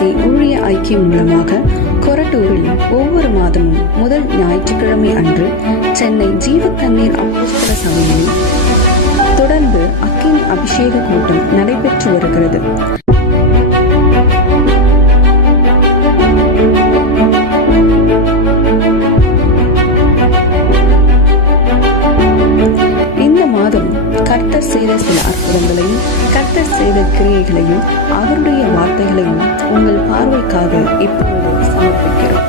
IPC ஊழிய ஐக்கியம் மூலமாக கொரட்டூரில் ஒவ்வொரு மாதமும் முதல் ஞாயிற்றுக்கிழமை அன்று சென்னை ஜீவ தண்ணீர் அப்போஸ்தல சபையில் தொடர்ந்து அக்கினி அபிஷேக கூட்டம் நடைபெற்று வருகிறது. இந்த மாதம் கர்த்தர் செய்த சில அற்புதங்களையும் கர்த்தர் செய்த கிரியைகளையும் அவருடைய வார்த்தைகளையும் உங்கள் பார்வைக்காக இப்பொழுது சமர்ப்பிக்கிறோம்.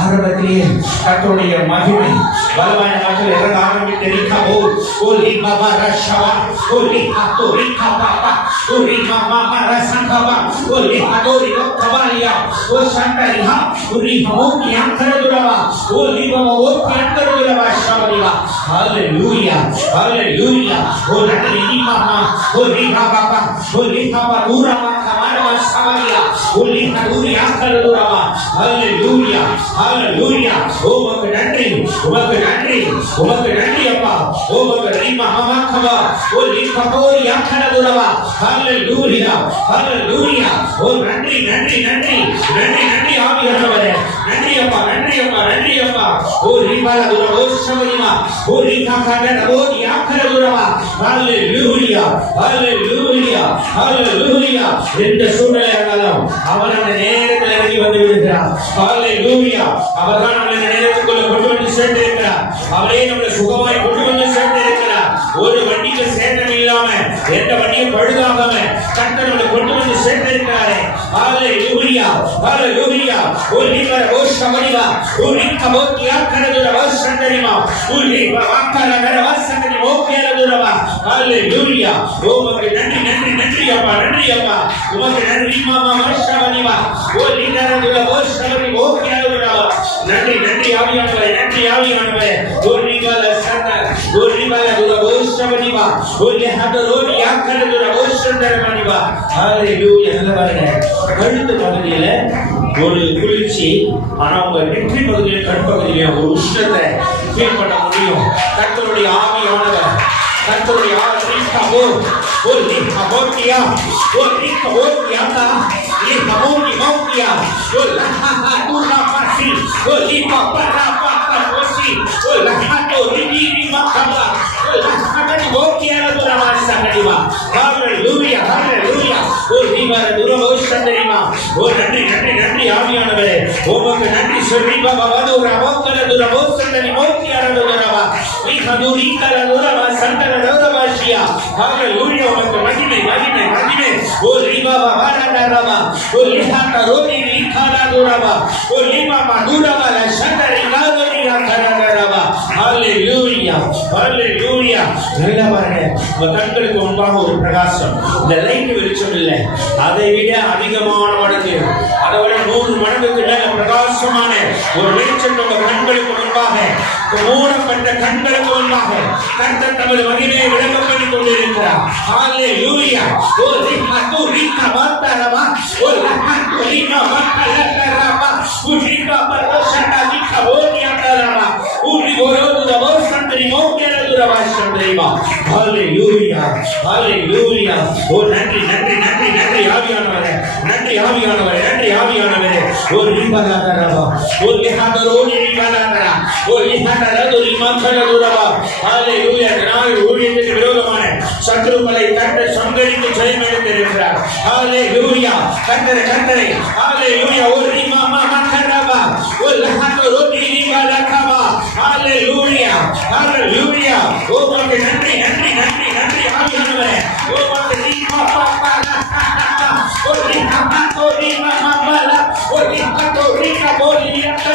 ஆரம்பத்திலேயே கர்த்தருடைய மகிமை பலமான மக்கள் இறங்க ஆரம்பித்திருக்கவோ ஓலி பாபா ரஷவா ஓலி ஹத்தோரி கபாபா ஓலி மாமா ரசங்கவா ஓலி ஹத்தோரி கபாலியா ஓ சண்டரிஹா ஓலி மோகி அந்தரதுரவா ஓலி பாபா ஓகி அந்தரதுரவா ஷவரிவா ஹalleluya ஹalleluya ஓ நடி மாமா ஓலி பாபா ஓலி பாபா ஊரமா கமாரவா ஷவரியா ஓலி ஹத்தோரி அந்தரதுரவா ஹalleluya ஹalleluya ஓ உமக்கு நன்றி உமக்கு நன்றி உமக்கு நன்றி அப்பா ஓ உமக்கு ரீமா மமக்கவா ஓ லிகபோரி யாக்கனதுரவா ஹalleluya ஹalleluya ஓ நன்றி நன்றி நன்றி நன்றி நன்றி ஆவியானவரே நன்றி அப்பா நன்றி அப்பா நன்றி அப்பா ஓ ரிபாலதுர ஓ ஷவரிமா ஓ ரிகாகனதுரவா யாக்கனதுரவா ஹalleluya ஹalleluya ஹalleluya இந்த சூழ்நிலையானாலும் அவர் அந்த நேரத்தில் இறங்கி வந்து விடுகிறார். ஹalleluya அவர்தான் நம்மை இந்த நேரத்துக்குள்ள கொண்டு வந்து சேர்த்திருக்கிறார். அவரே நம்மை சுகமாய் கொண்டு வந்து சேர்த்திருக்கிறார். ஒரு வண்டிக்கு சேதம் இல்லாம எந்த வண்டியும் பழுதாகாம கர்த்தர் நம்மை கொண்டு வந்து சேர்த்திருக்கிறாரே. ஹalleluya ஹalleluya ஓ லிபர ஓ ஷமரிவா ஓ லிகபோத்தியா கரதுர வசந்தரிமா ஓ லிபர வாக்கரகர வசந்தரி ஓகேரதுரவா ஹalleluya ஓ உமக்கு நன்றி நன்றி நன்றி அப்பா நன்றி அப்பா உமக்கு நன்றி மாமா மர்ஷவனிவா ஓ லிகரதுர ஓ ஷமரி ஓகேரதுரவா நன்றி நன்றி ஆவியானவரே நன்றி ஆவியானவரே ஓ லிபர சந்த ஓ லிபர துர ஓ ஷமரிவா ஓ லிஹதரோனி யாக்கரதுர ஓ ஷந்தரமனிவா ஹalleluya நல்லவரே. கழுத்து பகுதியில ஒரு குளிர்ச்சி, ஆனா உங்க நெற்றி பகுதியில கண் பகுதியில ஒரு உஷ்ணத்தை ஃபீல் பண்ண முடியும். கர்த்தருடைய ஆவியானவர் கர்த்தருடைய ஆவியானவர் ஓ லிகபோத்தியா ஓ லிகபோத்தியாதா லிகபோத்தி மௌத்தியா ஓ லஹஹா துரா பாசி ஓ லிகபரா பாப்பா ஓசி ஓ லஹாதோ ரிகிரி மக்கபா ஓ லஹாதனி ஓக்கியால துரா சங்கடிவா ஹalleluya ஹalleluya ஓ லிபர துரவோ சந்தரிமா ஓ நன்றி நன்றி நன்றி ஆவியானவரே உமக்கு நன்றி சொல்லி பாபா வதுர ஓக்கல துரவோ சந்தரி மௌத்தியால துரவா லிகதுரி கல துரவா சந்தர துரவாஷியா ஹalleluya உமக்கு மகிமை மகிமை மகிமை ஓ லிபாபா வரதரவா ஓ லிஹாத ரோதி லிகாலா துரவா ஓ லிபாபா துரவா சந்தரி நாதரி கரதரவா ஹalleluya ஹalleluya நல்லவரே. கண்களுக்கு முன்பாக ஒரு பிரகாசம், இந்த லைட் வெளிச்சம் இல்லை, அதை விட அதிகமான மடங்கு, அதை விட 100 மடங்குக்கு மேல பிரகாசமான ஒரு வெளிச்சம் உங்க கண்களுக்கு முன்பாக, மூடப்பட்ட கண்களுக்கு முன்பாக கர்த்தர் தமது மகிமையை விளக்கம் பண்ணி கொண்டிருக்கிறார். ஹalleluya ஓ ரிஹது ரிகபத்தரவா ஓ லஹது ரிகபத்தரவா ஓ ரிகபத்தரவா ரிகபோதியந்தரவா ஓ ரிகோரோதுரவா சந்தரி மோகேரதுரவா சந்தரிமா ஹalleluya ஹalleluya ஓ நன்றி நன்றி நன்றி நன்றி ஆவியானவரே நன்றி ஆவியானவரே நன்றி ஆவியானவரே ஓ ரிபலதரவா ஓ லிஹதரோனி ரிபலதரா ஓ லிஹதரதுரி மக்கலதுரவா ஹalleluya. நான் ஊழியத்துக்கு விரோதமான சத்துருக்களை கர்த்தர் சங்கரித்து ஜெயம் எடுத்திருக்கிறார். ஹalleluya கர்த்தரை கர்த்தரை ஹalleluya ஓ ரிமாமா மக்கரவா ஓ லஹதரோனி ரிபலதரா ஹalleluya ஹalleluya ஓ உமக்கு நன்றி நன்றி நன்றி நன்றி ஆவியானவரே ஓ உமக்கு ரிமாமா ஓ ரிமாமா ஓ ரிமாமா ஓ ரிமாமா ஓ ரிமாமா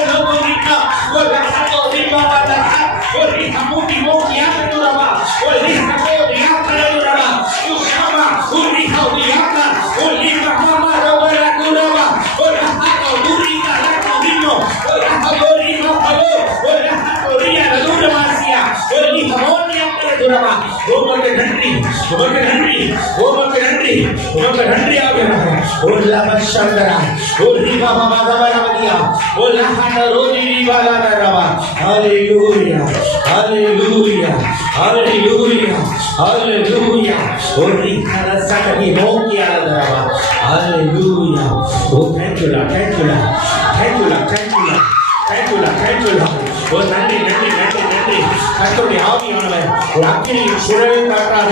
நன்றி, உமக்கு நன்றி, உமக்கு நன்றி ஆவியானவரே. ஓ லபஷந்தரா, ஓ ரிபாபாபாதவரவதியா, ஓ லஹனரோதி ரிபாலாதரவா. ஹalleluya, ஹalleluya, ஹalleluya, ஹalleluya. ஓ ரிஹரசகி மோக்கியாதரவா. ஹalleluya. ஓ thank you Lord, thank you Lord, thank you Lord, thank you Lord, thank you Lord, thank you Lord. ஓ நன்றி நன்றி நன்றி நன்றி. கர்த்தருடைய ஆவியானவர் ஒரு அக்கினியின் சுழல் காற்றாக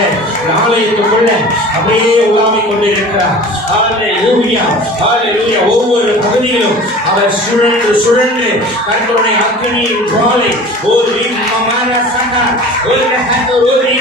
ஆலயத்துக்குள்ள அப்படியே உலாவிக் கொண்டிருக்கிறார். ஹalleluya, ஹalleluya. ஒவ்வொரு பகுதியிலும் அவர் சுழன்று சுழன்று கர்த்தருடைய அக்கினியின் ஜுவாலை ஓ ரிமமர சகா ஓ லஹதோரி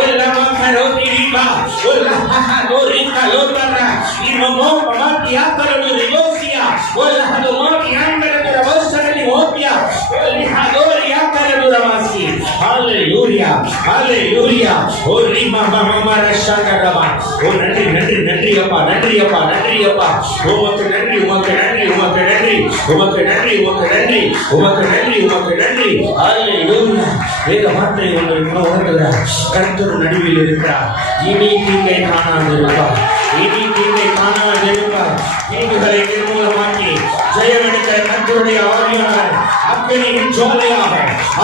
ஓ லமமரோதி ரிபா ஓ லஹதோரி கலோதரா இமமோ பமாத்தியா கலு ரியோசியா ஓ லஹதோரி அங்கரதர வசனி ஓபியா ஓ லஹதோரி அங்கரதர வாசி. ஹalleluya, ஹalleluya. ஓ ரிமமமர சகரவா. ஓ நன்றி நன்றி நன்றி அப்பா, நன்றி அப்பா, நன்றி அப்பா. உமக்கு நன்றி, உமக்கு நன்றி, உமக்கு நன்றி, உமக்கு நன்றி, உமக்கு நன்றி, உமக்கு நன்றி, உமக்கு நன்றி. ஹalleluya. வேத வார்த்தை உங்களுக்கு உணர்த்துகிறார். கர்த்தர் நடுவில் இருக்கிறார். இனி தீங்கை காணாது இருப்பார், இனி தீங்கை காணாது இருப்பார். தீங்குகளை நிர்மூலமாக்கி ஜெயமெடுக்கிற கர்த்தருடைய ஆவியானவர் அக்கினியின் ஜுவாலையாக,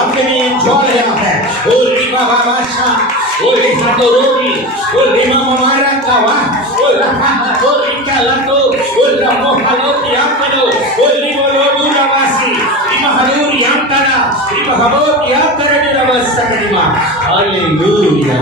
அக்கினியின் ஜுவாலையாக ஓ ரிமமபாஷா ஓ ரிஹதோரி ஓ ரிமமமரகவா ஓ லஹதோரி கலதோ ஓ லமோஹலோதி யாக்கலோ ஓ ரிமலோதுர வாசி ரிமஹலூரி யாக்கலா ரிமஹபோதி யாக்கரதுர வசகதிமா. ஹalleluya,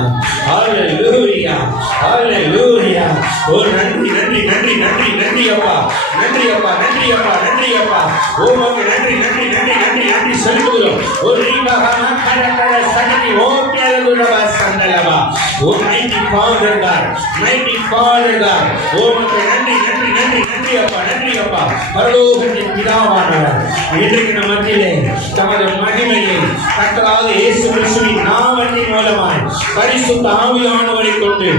ஹalleluya, ஹalleluya. ஓ நன்றி நன்றி நன்றி நன்றி நன்றி அப்பா, நன்றி அப்பா, நன்றி அப்பா, நன்றி அப்பா. உமக்கு நன்றி நன்றி நன்றி நன்றி நன்றி சொல்லுகிறோம். ஓ ரிமஹமகரதர சகதி ஓபியலதுர வசந்தலவா. ஓ mighty Father God, mighty Father God. உமக்கு நன்றி நன்றி நன்றி நன்றி அப்பா, நன்றி அப்பா. பரலோகத்தின் பிதாவானவர் இன்றைக்கு நம் மத்தியிலே தமது மகிமையை கர்த்தராகிய இயேசு கிறிஸ்துவின் நாமத்தின் மூலமாய் பரிசுத்த ஆவியானவரை கொண்டு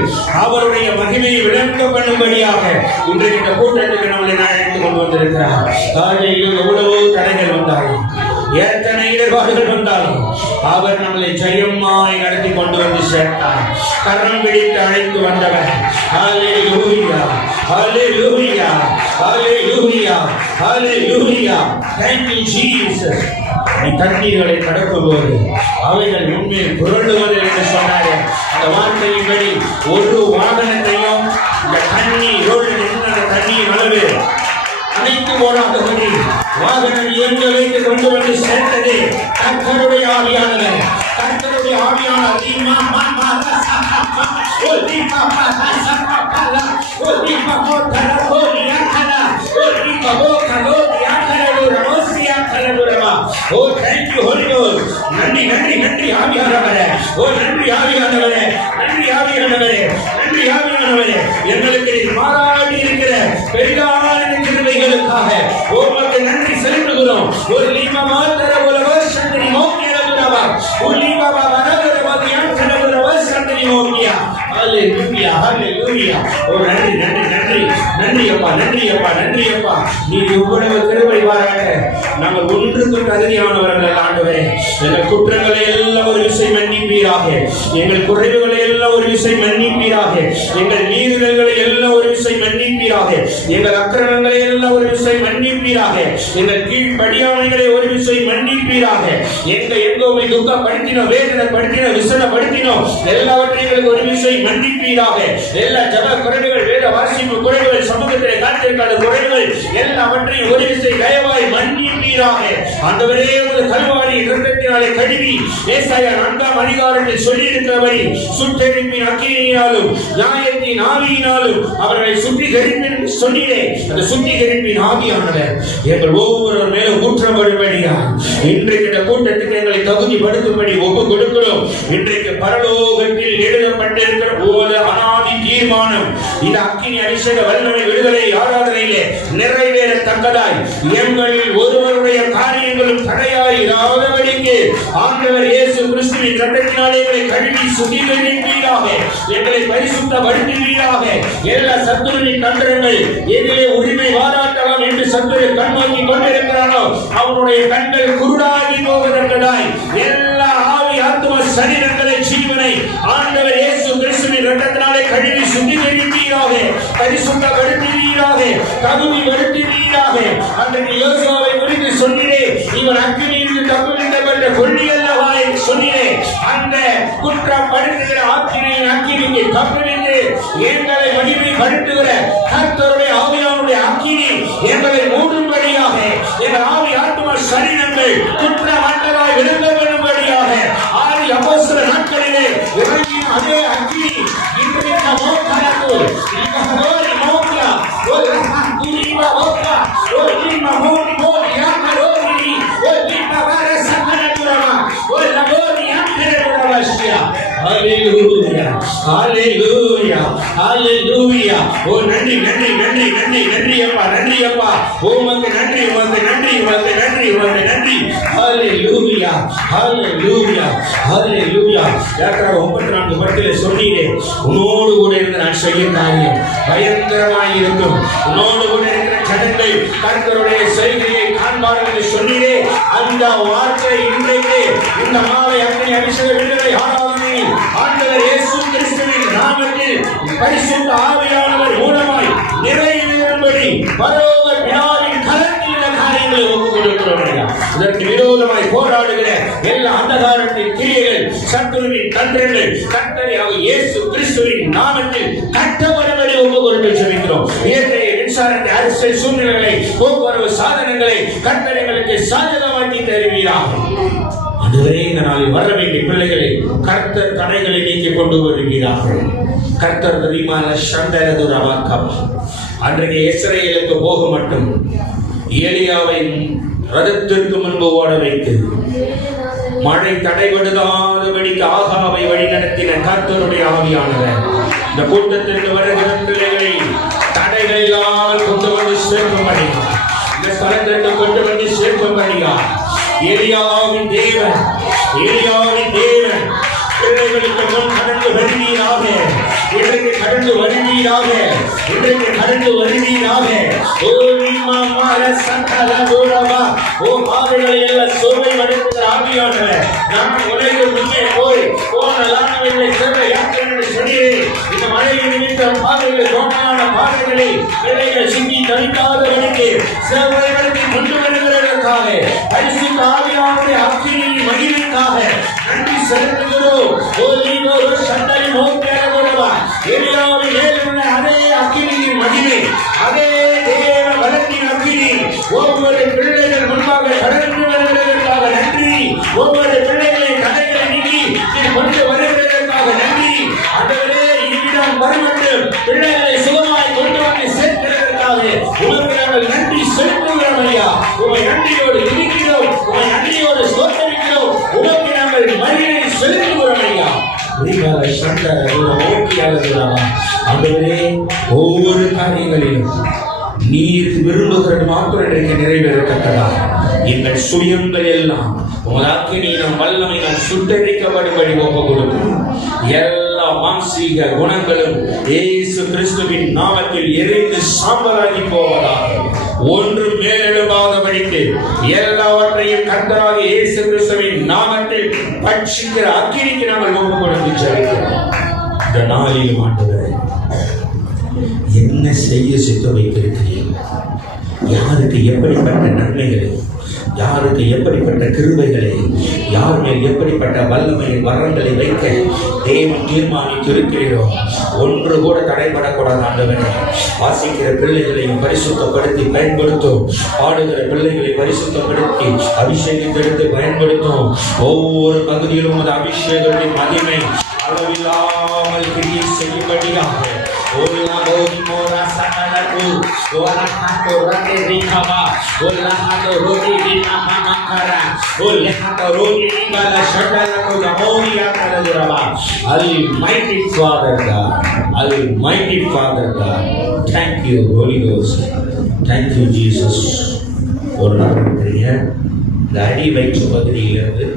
அவருடைய மகிமையை விளங்க பண்ணும்படியாக இன்றைக்கு இந்த கூட்டத்துக்கு நம்மளை அழைத்துக் கொண்டு வந்திருக்கிறார். எவ்வளவோ தடைகள் வந்தாலும், எத்தனை இடர்பாடுகள் வந்தாலும் அவர் நம்மளை ஜெயமாய் நடத்தி கொண்டு வந்து சேர்த்தார். கரம் பிடித்து அழைத்து வந்தவர். ஹalleluya, ஹalleluya, ஹalleluya, ஹalleluya. Thank you Jesus. நீ தண்ணீர்களை கடக்கும்போது அவைகள் உண்மையில் புரளுவது என்று சொன்னார். அந்த வார்த்தையின்படி ஒரு வாகனத்தையும் இந்த தண்ணீரோடு நின்ற தண்ணீர் அளவு அனைத்து போடாதபடி வாகனம் இயங்க வைத்து கொண்டு வந்து சேர்த்தது கர்த்தருடைய ஆவியானவர். கர்த்தருடைய ஆவியானவர் ஓ thank you Holy Ghost. நன்றி நன்றி நன்றி ஆவியானவரே. ஓ நன்றி ஆவியானவரே, நன்றி ஆவியானவரே, நன்றி ஆவியானவரே. எங்களுக்கு மாறாடி இருக்கிற பெரிதான கிருபைகளுக்காக உமக்கு நன்றி செலுத்துகிறோம். ஒரு லீமமாத்தர உலவர் சந்தனி மோக்கியரதுரவா ஒரு லீமபா வரதரவதியான் கரதுரவர் சந்தனி மோக்கியா. ஹalleluya, ஹalleluya. ஓ நன்றி நன்றி நன்றி நன்றி அப்பா, நன்றி அப்பா, நன்றி அப்பா. நீ இவ்வளவு கிருபை பாராட்ட நாங்கள் ஒன்றுக்கும் தகுதியானவர்கள் ஆண்டவரே. எங்கள் குற்றங்களை எல்லாம் ஒரு விசை மன்னிப்பீராக, எங்கள் குறைவுகளை எல்லாம் ஒரு விசை மன்னிப்பீராக, எங்கள் மீறுதல்களை எல்லாம் ஒரு விசை மன்னிப்பீராக, எங்கள் அக்கிரமங்களை எல்லாம் ஒரு விசை மன்னிப்பீராக, எங்கள் கீழ்ப்படியாமைகளை ஒரு விசை மன்னிப்பீராக. எங்கோமை துக்கப்படுத்தினோம், வேதனைப்படுத்தினோம், விசனப்படுத்தினோம், எல்லாவற்றையும் ஒரு விசை மன்னிப்பீராக. எல்லா ஜப குறைவுகள், வேத வாசிப்பு குறைவுகள், சமூகத்திலே காத்திருக்காத குறைவுகள் எல்லாவற்றையும் ஒரு விசை தயவாய் மன்னிப்பீராக. ஆண்டவரே, உமது கல்வாரி இரத்தத்தினாலே கழுவி ஏசாயா 4ஆம் அதிகாரத்தில் சொல்லி இருக்கிறபடி சுட்டெரிப்பின் அக்கினியினாலும் நியாயத்தின் ஆவியினாலும் அவர்களை சுத்திகரிப்பின் சொன்னீரே. அந்த சுத்திகரிப்பின் ஆவியானவர் எங்கள் ஒவ்வொரு மேலும் ஊற்றப்படும்படியா இன்றைக்கு இந்த கூட்டத்துக்கு எங்களை தகுதிப்படுத்தும்படி ஒப்பு கொடுக்கிறோம். இன்றைக்கு பரலோகத்தில் எழுதப்பட்டிருக்கிற ஒரு அனாதி தீர்மானம் இந்த அக்கினி அபிஷேக வல்லமை விடுதலை ஆராதனையிலே நிறைவேறத்தக்கதாய் எங்களில் ஒருவருடைய காரியங்களும் தடையாய் இராதபடிக்கு ஆண்டவர் இயேசு கிறிஸ்துவின் இரத்தத்தினாலே எங்களை கழுவி சுத்திகரிப்பீராக, எங்களை பரிசுத்தப்படுத்துவீராக. எல்லா சத்துருவின் தந்திரங்கள் எதிலே உரிமை வாராட்டலாம் என்று சத்துரு கண்ணோக்கி கொண்டிருக்கிறானோ அவனுடைய கண்கள் குருடாகி போவதற்கதாய் எல்லா ஆவி ஆத்துமா சரீரங்களை ஜீவனை ஆண்டவர் இயேசு கிறிஸ்துவின் இரத்தத்தினாலே கழுவி சுத்திகரிப்பீராக, பரிசுத்தப்படுத்துவீராக, தகுதிப்படுத்துவீராக. அன்றைக்கு யோசுவாவை குறித்து சொன்னீரே, இவன் அக்கினியிலிருந்து தப்புவிக்கப்பட்ட கொள்ளி அல்லவா என்று சொன்னீரே. அந்த குற்றப்படுத்துகிற ஆக்கினையின் அக்கினிக்கு தப்புவித்து எங்களை மகிமைப்படுத்துகிற கர்த்தருடைய ஆவியானுடைய அக்கினி எங்களை மூடும்படியாக, எங்கள் ஆவி ஆத்துமா சரீரங்கள் குற்றமற்றதாய் விளங்கப்படும்படியாக ஆதி அப்போஸ்தலர் நாட்களிலே இறங்கின அதே அக்கினி இன்றைக்கு மோக்கலத்து இகஹோரி மோக்கா ஓ குரிமா மோக்கா ஓ இமா மோனி மோனி யாக்கரோரி ஓ இமா வரசனதுரமா ஓ லகோரி யாக்கரோரவஷ்யா. ஹalleluya ஹalleluya ஹalleluya. ஓ நன்றி நன்றி நன்றி நன்றி நன்றி அப்பா, நன்றி அப்பா. உமக்கு நன்றி, உமக்கு நன்றி, உமக்கு நன்றி, உமக்கு நன்றி. ஹalleluya ஹalleluya ஹalleluya. யாத்ராகமம் 34:10 சொன்னீரே, உன்னோடு கூட இருந்து நான் செய்ய காரியம் பயங்கரமாய் இருக்கும், உன்னோடு கூட இருக்கிற ஜனங்கள் கர்த்தருடைய செய்கையை காண்பார்கள் என்று சொன்னீரே. அந்த வார்த்தை இன்றைக்கு இந்த மாலை அக்னி அபிஷேக விடுதலை ஆராதனை ஆண்டவர் இயேசு கிறிஸ்துவின் நாமத்தில் பரிசுத்த ஆவியானவர் மூலமாய் நிறைவேறும்படி பரலோக பிதாவின் கரத்தில் இந்த காரியங்களை ஒப்புக் கொடுக்கிறோம். இதற்கு விரோதமாய் போராடுகிற எல்லா அந்தகாரத்தின் கிரியைகள், சத்துருவின் தந்திரங்கள் கர்த்தராகிய இயேசு கிறிஸ்துவின் நாமத்தில் கட்டப்படும்படி ஒப்புக் கொடுத்து ஜெபிக்கிறோம். இயற்கை மின்சாரத்தை, அரசியல் சூழ்நிலைகளை, போக்குவரத்து சாதனங்களை கர்த்தர் எங்களுக்கு சாதகமாக்கி தருவீராக. அதுவரை இந்த நாளில் வர வேண்டிய பிள்ளைகளை கர்த்தர் தடைகளை நீக்கி கொண்டு வருகிறார்கள். கர்த்தர் தெரியுமான சண்டரதுரவாக்கம் அன்றைக்கு இஸ்ரவேலுக்கு போக மட்டும் ஏலியாவை ரதத்திற்கு முன்பு ஓட வைத்து மழை தடைபடுதாதபடிக்கு ஆகாவை வழி நடத்தின கர்த்தருடைய ஆவியானவர் இந்த கூட்டத்திற்கு வருகிற பிள்ளைகளை தடைகள் இல்லாமல் கொண்டு வந்து சேர்க்கும்படியா, இந்த ஸ்தலத்திற்கு கொண்டு வந்து சேர்க்கும்படியா ஏலியாவின் தேவன், ஏலியாவின் தேவன் பிள்ளைகளுக்கு முன் கடந்து வருவீராக, இன்றைக்கு கடந்து வருவீராக, இன்றைக்கு கடந்து வருவீராக. ஓ நீமா மார சகல தூரமா, ஓ பாதைகளை எல்லாம் சோவை வடிக்கிற ஆவியானவர், நான் உலகில் முன்னே போய் போனலானவர்களை சென்ற யாத்திரை சொல்லியே இந்த மழையை நிமித்தம் பாதைகளை தோட்டான பாதைகளை பிள்ளைகள் சிங்கி தவிக்காதவனுக்கு சேவைகளுக்கு கொண்டு வருகிறதற்காக பரிசுத்த ஆவியானுடைய அக்கினியின் மகிமைக்காக நன்றி செலுத்துகிறோம். ஓ நீங்கோ சண்டை நோக்கியாகவா எலியாவின் மேலுள்ள அதே அக்கினியின் மகிமை, அதே தேவ பலத்தின் அக்கினி ஒவ்வொரு பிள்ளைகள் முன்பாக கடந்து வருகிறதற்காக நன்றி. ஒவ்வொரு பிள்ளைகளின் கதைகளை நீக்கி கொண்டு வருகிறதற்காக நன்றி. ஆண்டவரே, இவ்விடம் வருமட்டும் பிள்ளைகளை சுகமாய் கொண்டு வந்து சேர்க்கிறதற்காக உமக்கு நாங்கள் நன்றி செலுத்துகிறோம் ஐயா. உமை நன்றியோடு இருக்கிறோம், உமை நன்றியோடு ஸ்தோத்திரிக்கிறோம், உமக்கு நாங்கள் மகிமை செலுத்துகிறோம் ஐயா. ஆண்டவரே, ஒவ்வொரு காரியங்களிலும் நீர் விரும்புகிறது மாத்திரம் இன்றைக்கு நிறைவேறத்தக்கதா எங்கள் சுயங்கள் எல்லாம் உமக்கு நீனம் வல்லமை நான் சுட்டரிக்கப்படும்படி ஒப்புக் கொடுக்கிறோம். எல்லா மாம்சீக குணங்களும் இயேசு கிறிஸ்துவின் நாமத்தில் எரிந்து சாம்பலாகி போவதாக, ஒன்று மேலெழும்பாதபடிக்கு எல்லாவற்றையும் கர்த்தராகிய இயேசு கிறிஸ்துவின் நாமத்தில் பட்சிக்கிற அக்கினிக்கு நாங்கள் ஒப்புக் கொடுத்து ஜெபிக்கிறோம். இந்த நாளில் ஆண்டவரே, என்ன செய்ய சித்த வைத்திருக்கிறீர்கள்? யாருக்கு எப்படிப்பட்ட நன்மைகளை, யாருக்கு எப்படிப்பட்ட கிருபைகளை, யார் மேல் எப்படிப்பட்ட வல்லமை வரங்களை வைக்க தேவன் தீர்மானித்திருக்கிறீரோ ஒன்று கூட தடைபடக்கூடாது. ஆண்டவரே, வாசிக்கிற பிள்ளைகளையும் பரிசுத்தப்படுத்தி பயன்படுத்தும், பாடுகிற பிள்ளைகளை பரிசுத்தப்படுத்தி அபிஷேகத்தெடுத்து பயன்படுத்தும். ஒவ்வொரு பகுதியிலும் அந்த அபிஷேகத்தின் மகிமை அளவில்லாமல் கிரியை செய்யும்படியாக Almighty Father God, Almighty Father God, thank you Holy Ghost, thank you Jesus. ஒரு நாள் இருக்கிறீங்க, இந்த அடி வயிற்று பகுதியிலிருந்து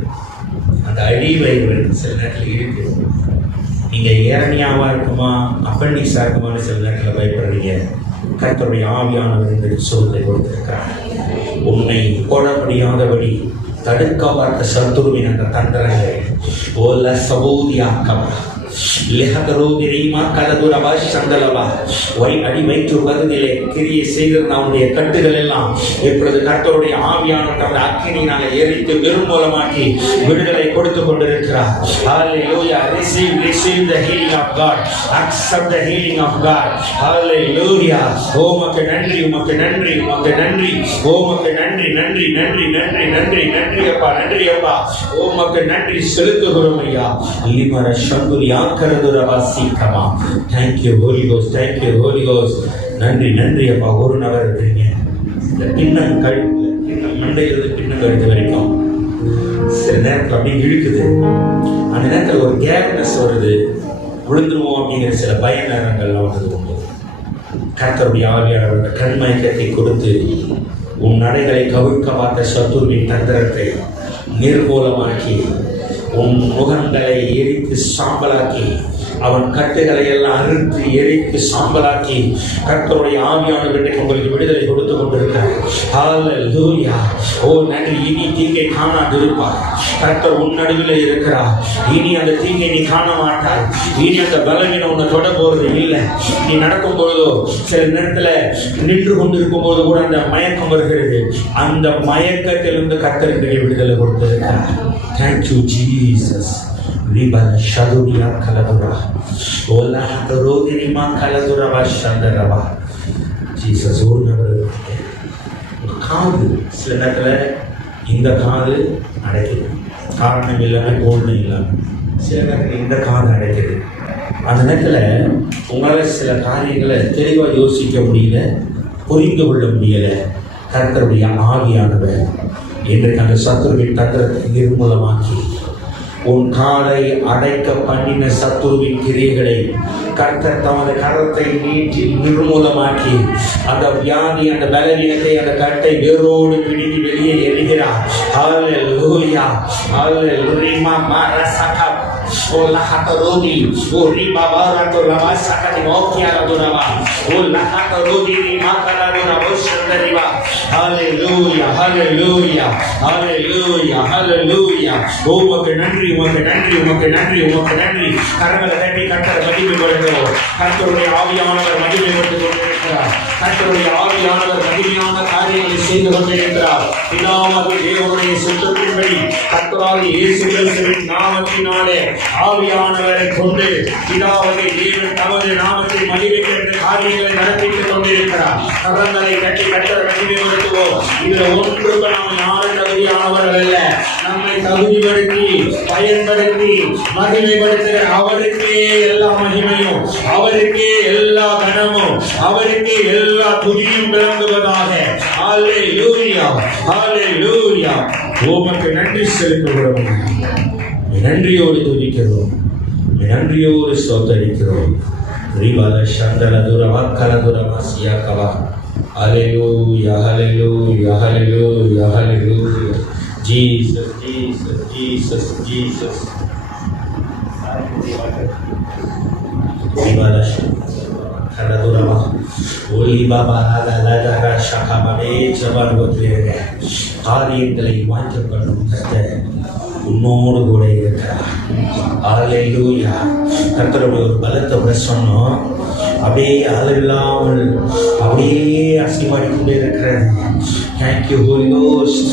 அந்த அடி வயிறு சில நேரத்தில் இருக்கு. நீங்க ஏரணியாவா இருக்குமா அப்பண்டிக்ஸா இருக்குமான்னு சில நேரத்தில் பயப்படுறீங்க. கர்த்தருடைய ஆவியானவர் இந்த சுகத்தை கொடுத்திருக்கிறார். உன்னை போட முடியாதபடி தடுக்க பார்த்த சத்துருவின் அந்த தந்திரங்களை ஓல சபூதியாக்கவா அடி வயிற்று பகுதியிலே கிரியை செய்திருந்த அவனுடைய கட்டுகள் எல்லாம் இப்பொழுது கர்த்தருடைய ஆவியானவர் அந்த அக்கினியினால எரித்து நிர்மூலமாக்கி விடுதலை கொடுத்து கொண்டிருக்கிறார். Hallelujah. Receive the healing of God. Accept the healing of God. Hallelujah. உமக்கு நன்றி, உமக்கு நன்றி, உமக்கு நன்றி, உமக்கு நன்றி, நன்றி, நன்றி, நன்றி, நன்றி, நன்றி அப்பா, நன்றி அப்பா, உமக்கு நன்றி செலுத்துகிறோம் ஐயா. லிமர சங்குரி ஆக்கரதுரவாசிக்கமா. Thank you Holy Ghost, thank you Holy Ghost. நன்றி, நன்றி அப்பா. ஒரு நபர் இருக்கீங்க இந்த பின்னம் மண்டையிலிருந்து பின்னம் கழுத்து வரைக்கும் சில நேரத்தில் அப்படி இழுக்குது. அந்த நேரத்தில் ஒரு கேப்னஸ் வருது, விழுந்துருவோம் அப்படிங்கிற சில பய நேரங்கள் வந்தது உண்டு. கர்த்தருடைய ஆவியானவர் கண்மயக்கத்தை கொடுத்து உன் நடைகளை கவிழ்க்க பார்த்த சத்துருவின் தந்திரத்தை நிர்மூலமாக்கி உன் முகங்களை எரித்து சாம்பலாக்கி அவன் கட்டுகளை எல்லாம் அறுத்து எரித்து சாம்பலாக்கி கர்த்தருடைய ஆவியானவரை உங்களுக்கு விடுதலை கொடுத்து கொண்டிருக்கிறார். ஹல்லேலூயா. ஓ நன்றி. இனி தீங்கை காணாதிருப்பார். கர்த்தர் உன் நடுவில் இருக்கிறார். இனி அந்த தீங்கை நீ காண மாட்டாய். இனி அந்த பலவீனம் உன்னை தொட போறது இல்லை. நீ நடக்கும் பொழுதோ சில நேரத்தில் நின்று கொண்டிருக்கும் போது கூட அந்த மயக்கம் வருகிறது. அந்த மயக்கத்திலிருந்து கர்த்தருக்கு விடுதலை கொடுத்திருக்கிறார். Thank you Jesus. Ribala shaduria kaladura ola hatorogirima kaladura vashandarava. Jesus ஒரு நபர் காது சில நேரத்தில் இந்த காது அடைக்குது, காரணம் இல்லாமல் கோல்டும் இல்லாமல் சில நேரத்தில் இந்த காது அடைக்குது. அந்த நேரத்தில் உங்களால் சில காரியங்களை தெளிவாக யோசிக்க முடியல, புரிந்து கொள்ள முடியலை. கர்த்தருடைய ஆவியானவர் இன்றைக்கு அந்த சத்துருவின் தந்திரத்தை நிர்மூலமாக்கி உன் காலை அடைக்க பண்ணின சத்துருவின் கிரியைகளை கர்த்தர் தமது கரத்தை நீட்டி நிர்மூலமாக்கி அந்த வியாதி, அந்த பலவீனத்தை, அந்த கட்டை வேரோடு பிடித்து வெளியே எறிகிறார். ஹல்லேலூயா. ஹல்லேலூயா. மரசகா ஓலா ஹதரோதி ஓரி பாபாரோ லவாசகதி மோக்கியாலதுரவா ஓலா ஹதரோதி மாகலாதுரா போஷந்தரிவா. ஹல்லேலூயா. ஹல்லேலூயா. ஹல்லேலூயா. ஹல்லேலூயா. உமக்கு நன்றி, உமக்கு நன்றி, உமக்கு நன்றி, உமக்கு நன்றி. கரங்களை தட்டி கர்த்தரை மகிமைப்படுத்துவோம். கர்த்தருடைய ஆவியானவர் மகிமைப்படுத்திக் கொண்டிருக்கிறார். கர்த்தருடைய ஆவியானவர் மகிமையான காரியங்களை செய்து கொண்டிருக்கிறார். பிதாவாகிய தேவனுடைய சுத்தத்தின்படி கர்த்தராகிய இயேசு கிறிஸ்துவின் நாமத்தினாலே ஆவியானவரை கொண்டு பிதாவாகிய தேவன் தமது நாமத்தை மகிமைப்படுத்த காரியங்களை நடத்திக் கொண்டிருக்கிறார். கரங்களை தட்டி கர்த்தரை மகிமைப்படுத்துவோம். இதுல ஒன்றுக்கு நாம் யாரும் தகுதியானவர்கள் அல்ல. நம்மை தகுதிப்படுத்தி பயன்படுத்தி மகிமைப்படுத்துகிற அவருக்கே எல்லா மகிமையும், அவருக்கே எல்லா கனமும், அவருக்கே எல்லா துதியும் விளங்குவதாக. ஹல்லேலூயா. ஹல்லேலூயா. உமக்கு நன்றி செலுத்துகிறோம். நன்றியோடு துதிக்கிறோம், நன்றியோடு ஸ்தோத்தரிக்கிறோம். ரிவால சந்தலதுர வாக்கலதுர மாசியாகவா. ஹல்லேலூயா. ஹல்லேலூயா. ஹல்லேலூயா. ஹல்லேலூயா. Jesus, Jesus, Jesus, Jesus. காரியங்களை வாய்க்கப்படும் கர்த்தர் உன்னோடு கூட இருக்கிறார். ஹல்லேலூயா. கர்த்தருடைய ஒரு பலத்தை பிரசன்னம் அப்படியே அளவில்லாமல் அப்படியே அசைவாடி கொண்டே இருக்கிறது. Thank you holy ghost,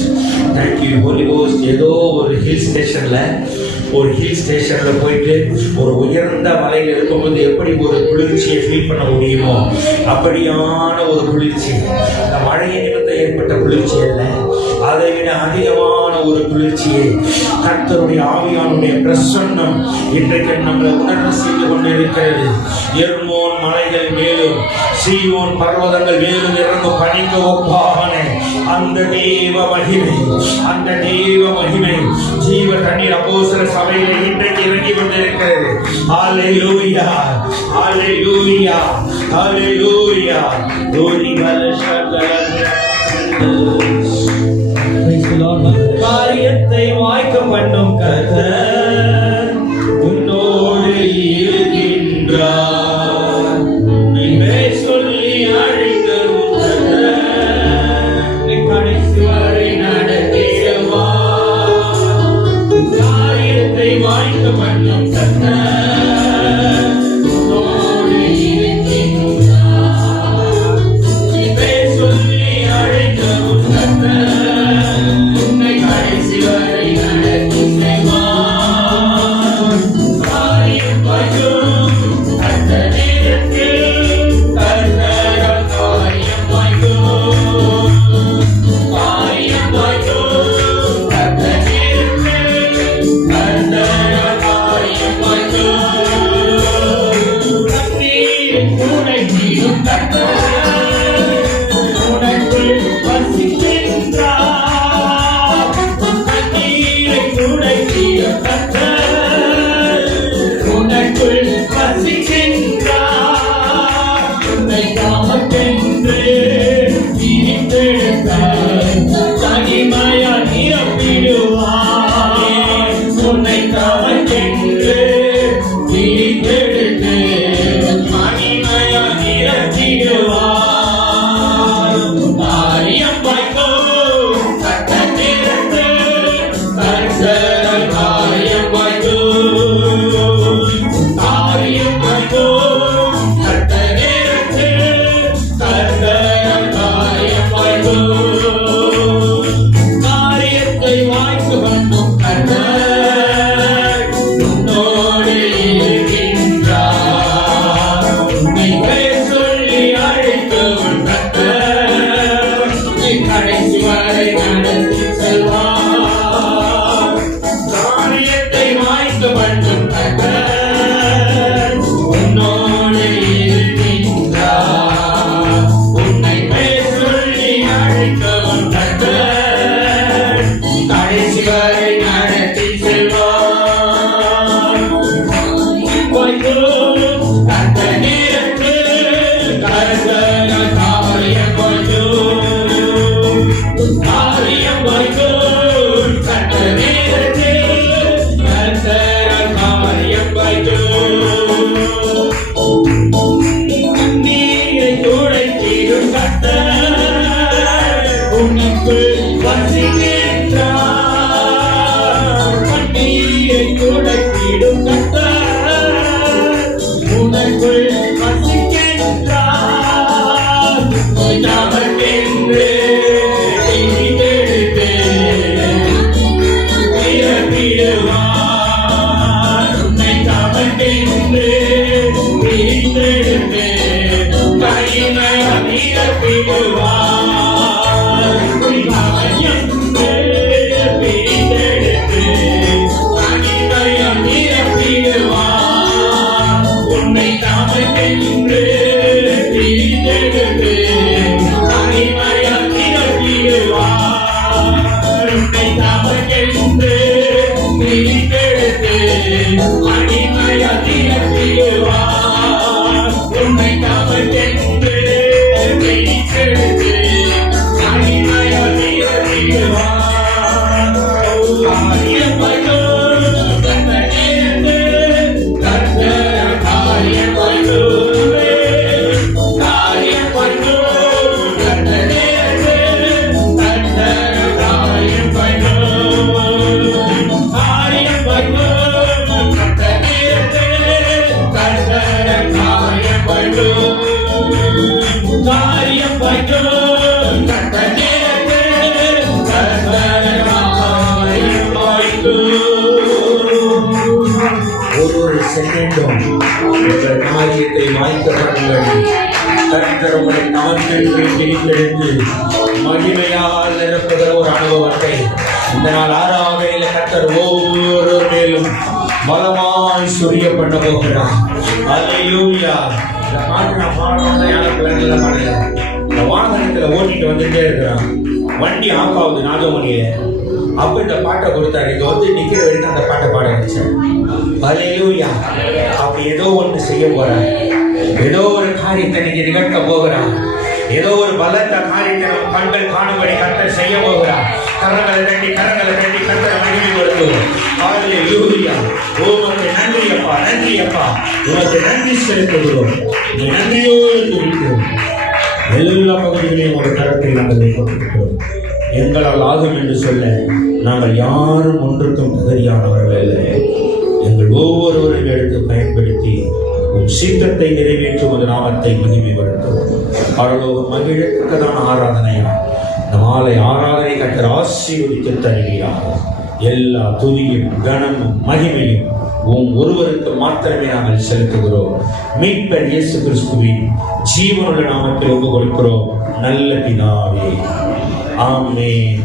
thank you holy ghost. ஏதோ ஒரு ஹில் ஸ்டேஷனில் போயிட்டு ஒரு உயர்ந்த மலையில் இருக்கும்போது எப்படி ஒரு குளிர்ச்சியை ஃபீல் பண்ண முடியுமோ அப்படியான ஒரு குளிர்ச்சி. இந்த மழையை நிமித்தம் ஏற்பட்ட குளிர்ச்சி அல்ல, அதை விட அதிகமான ஒரு குளிர்ச்சியை கர்த்தருடைய ஆவியானுடைய பிரசன்னம் இன்றைக்கு நம்மளை உணர்வு செய்து கொண்டிருக்கிறது. எர்மோன் மலைகள் மேலும் சீயோன் பர்வதங்கள் மேலும் இறங்கும் பணிக்கு ஒப்பான அந்த தேவ மகிமை, அந்த தேவ மகிமை ஜீவ தண்ணீர் அப்போஸ்தலர் சபையிலே இன்றைக்கு இறங்கி கொண்டிருக்கிறது. ஹல்லேலூயா. ஹல்லேலூயா. ஹல்லேலூயா. காரியத்தை வாய்க்க பண்ணும் கர்த்தர் உன்னோடு இருக்கின்றார். நீவே சொல்லி அழைக்கும் கர்த்தர் கடைசி வரை நடத்திடுவார். தமக்கென்று பிரித்தெடுத்து நிரப்பிடுவார். உன்னை தமக்கென்று பிரித்தெடுத்து மகிமையால் நிரப்பிடுவார். என்று பிரித்தெடுத்து மகிமையால் நிரப்பிடுவார். உன்னை தமக்கென்று பிரித்தெடுத்து மகிமையால் நிரப்பிடுவார். உன்னை தமக்கென்று பிரித்தெடுத்து மகிமையால் நிரப்பிடுவார். உன்னை தமக்கென்று பிரித்தெடுத்து மகிமையால் நிரப்பிடுவார். காரியப்பட்டோ கர்த்தனேந்து கர்த்தர் காரியப்பட்டோ காரியப்பட்டோ கர்த்தனேந்து கர்த்தர் காரியப்பட்டோ காரியப்பட்டோ கர்த்தனேந்து கர்த்தர் காரியப்பட்டோ காரியப்பட்டோ கர்த்தனேந்து கர்த்தர் காரியப்பட்டோ. ஒவ்வொரு செகண்டும் உங்கள் காரியத்தை வாய்க்க பண்ணுங்கள். கர்த்தர் உங்களை தமக்கென்று பிரித்தெடுத்து மகிமையால் நிரப்புகிற ஒரு அனுபவத்தை இந்த நாள் ஆராதனையில் கர்த்தர் ஒவ்வொரு மேலும் பலமாய் சொரிய பண்ண போகிறார். அல்லேலூயா. இந்த பாட்டு நான் பாடணும்னா யாரும் பிள்ளைங்கள பாடல. இந்த வாகனத்தில் ஓட்டிட்டு வந்துட்டே இருக்கிறான். வண்டி ஆஃப் ஆகுது நாதமணியே. அப்போ இந்த பாட்டை கொடுத்தாரு. இங்க வந்து நிக்கிற வரைக்கும் அந்த பாட்டை பாட வச்சேன். அல்லேலூயா. அப்படி ஏதோ ஒன்று செய்ய போறார். ஏதோ ஒரு காரியத்தை நீங்க நிகழ்த்த போகிறார். ஏதோ ஒரு பலத்த காரியத்தை நம்ம கண்கள் காணும்படி கர்த்தர் செய்ய போகிறார். கரங்களை தட்டி கர்த்தரை மகிமைப்படுத்துவோம். அல்லேலூயா. உமக்கு நன்றி அப்பா, நன்றி அப்பா. உமக்கு நன்றி செலுத்துகிறோம். உம்மை நன்றியோடு துதிக்கிறோம். எல்லா பகுதிகளையும் ஒரு கரத்தில் நாங்கள் கொடுக்கிறோம். எங்களால் ஆகும் என்று சொல்ல நாங்கள் யாரும் ஒன்றுக்கும் தகுதியானவர்கள் இல்லை. எங்கள் ஒவ்வொருவரையும் எடுத்து பயன்படுத்தி உன் சீக்கிரத்தை நிறைவேற்றும் ஒரு நாமத்தை மகிமைப்படுத்தும். பரலோகம் மகிழத்தக்கதான ஆராதனையா இந்த மாலை ஆராதனை கர்த்தர் ஆசீர்வதித்து தருகிறார். எல்லா துதியும் கனமும் மகிமையும் உன் ஒருவருக்கு மாத்திரமே நாங்கள் செலுத்துகிறோம். மீட்பர் இயேசு கிறிஸ்துவின் ஜீவனுள்ள நாமத்தில் ஒப்பு கொடுக்கிறோம் நல்ல பிதாவே. ஆமென்.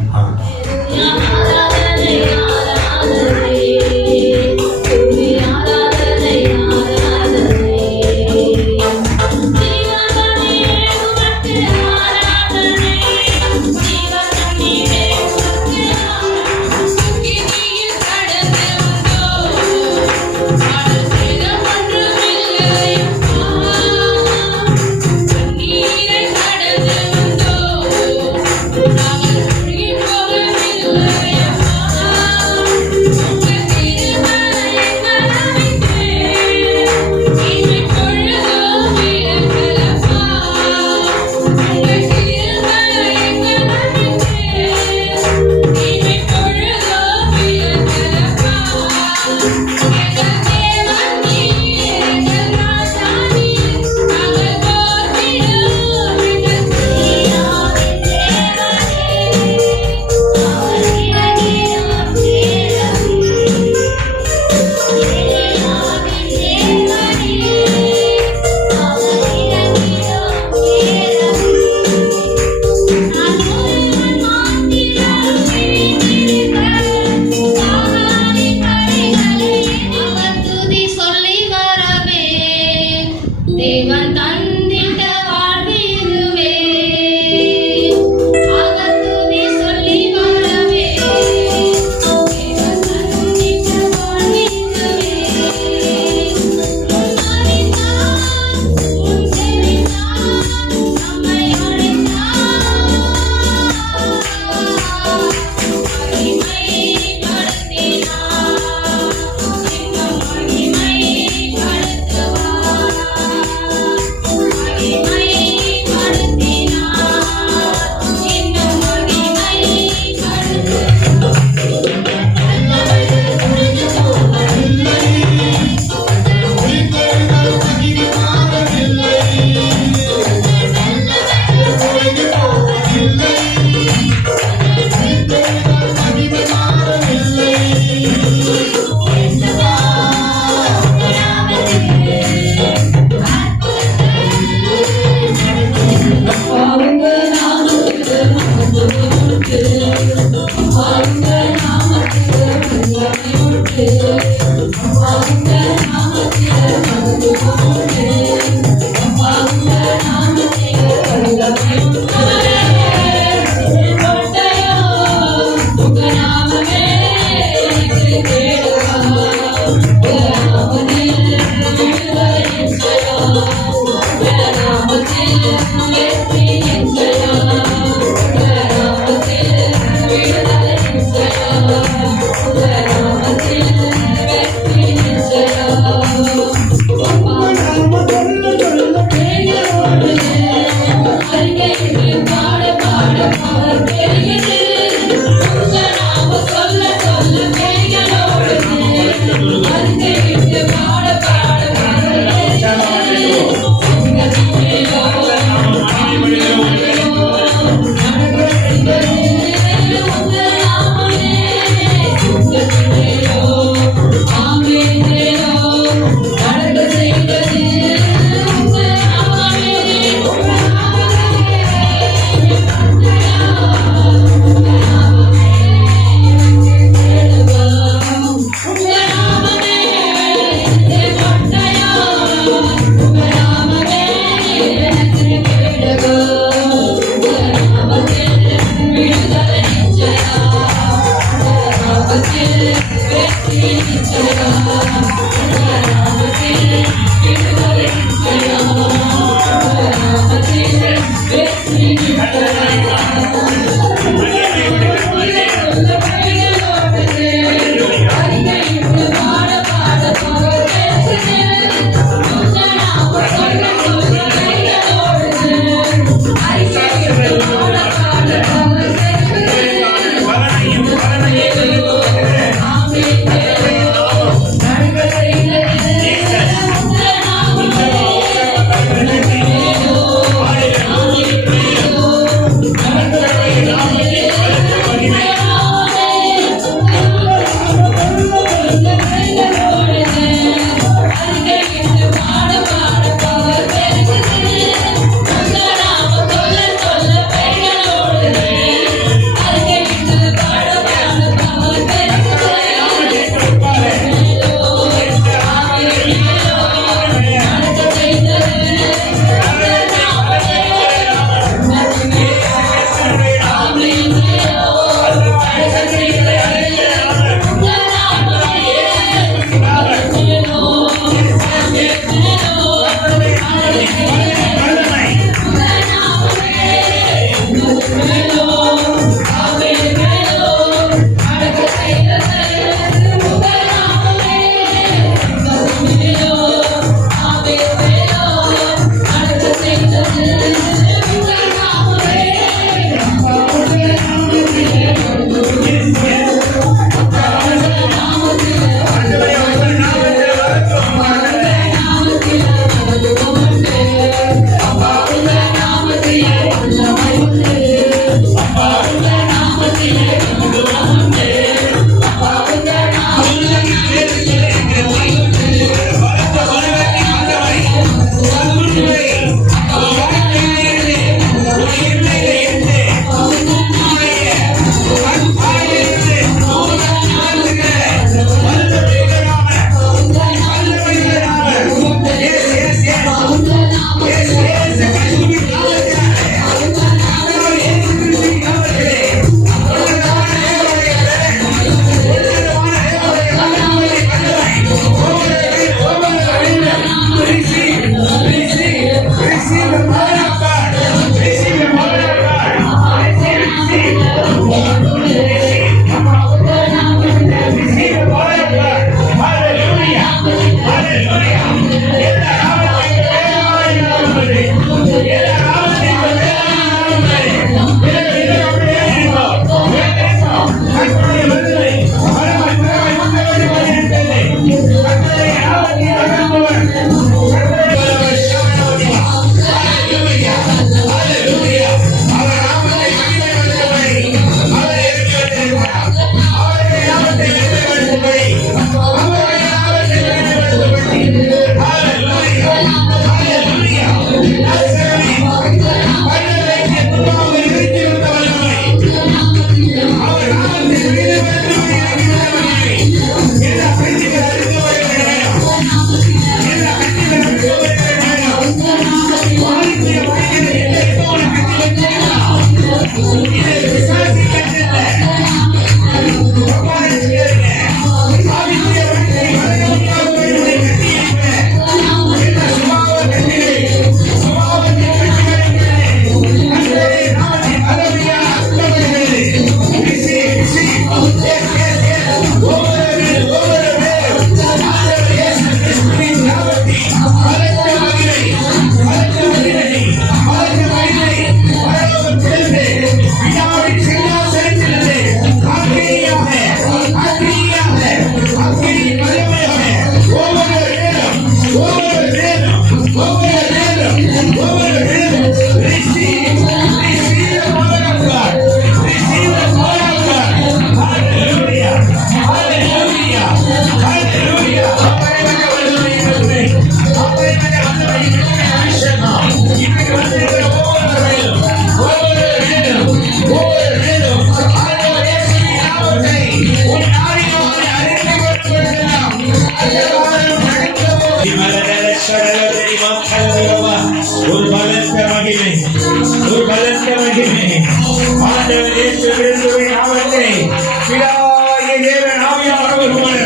இயேசு கிறிஸ்துவின் நாமத்தில் பிதாவாகிய தேவன் ஆவியானவர் ஒருவர்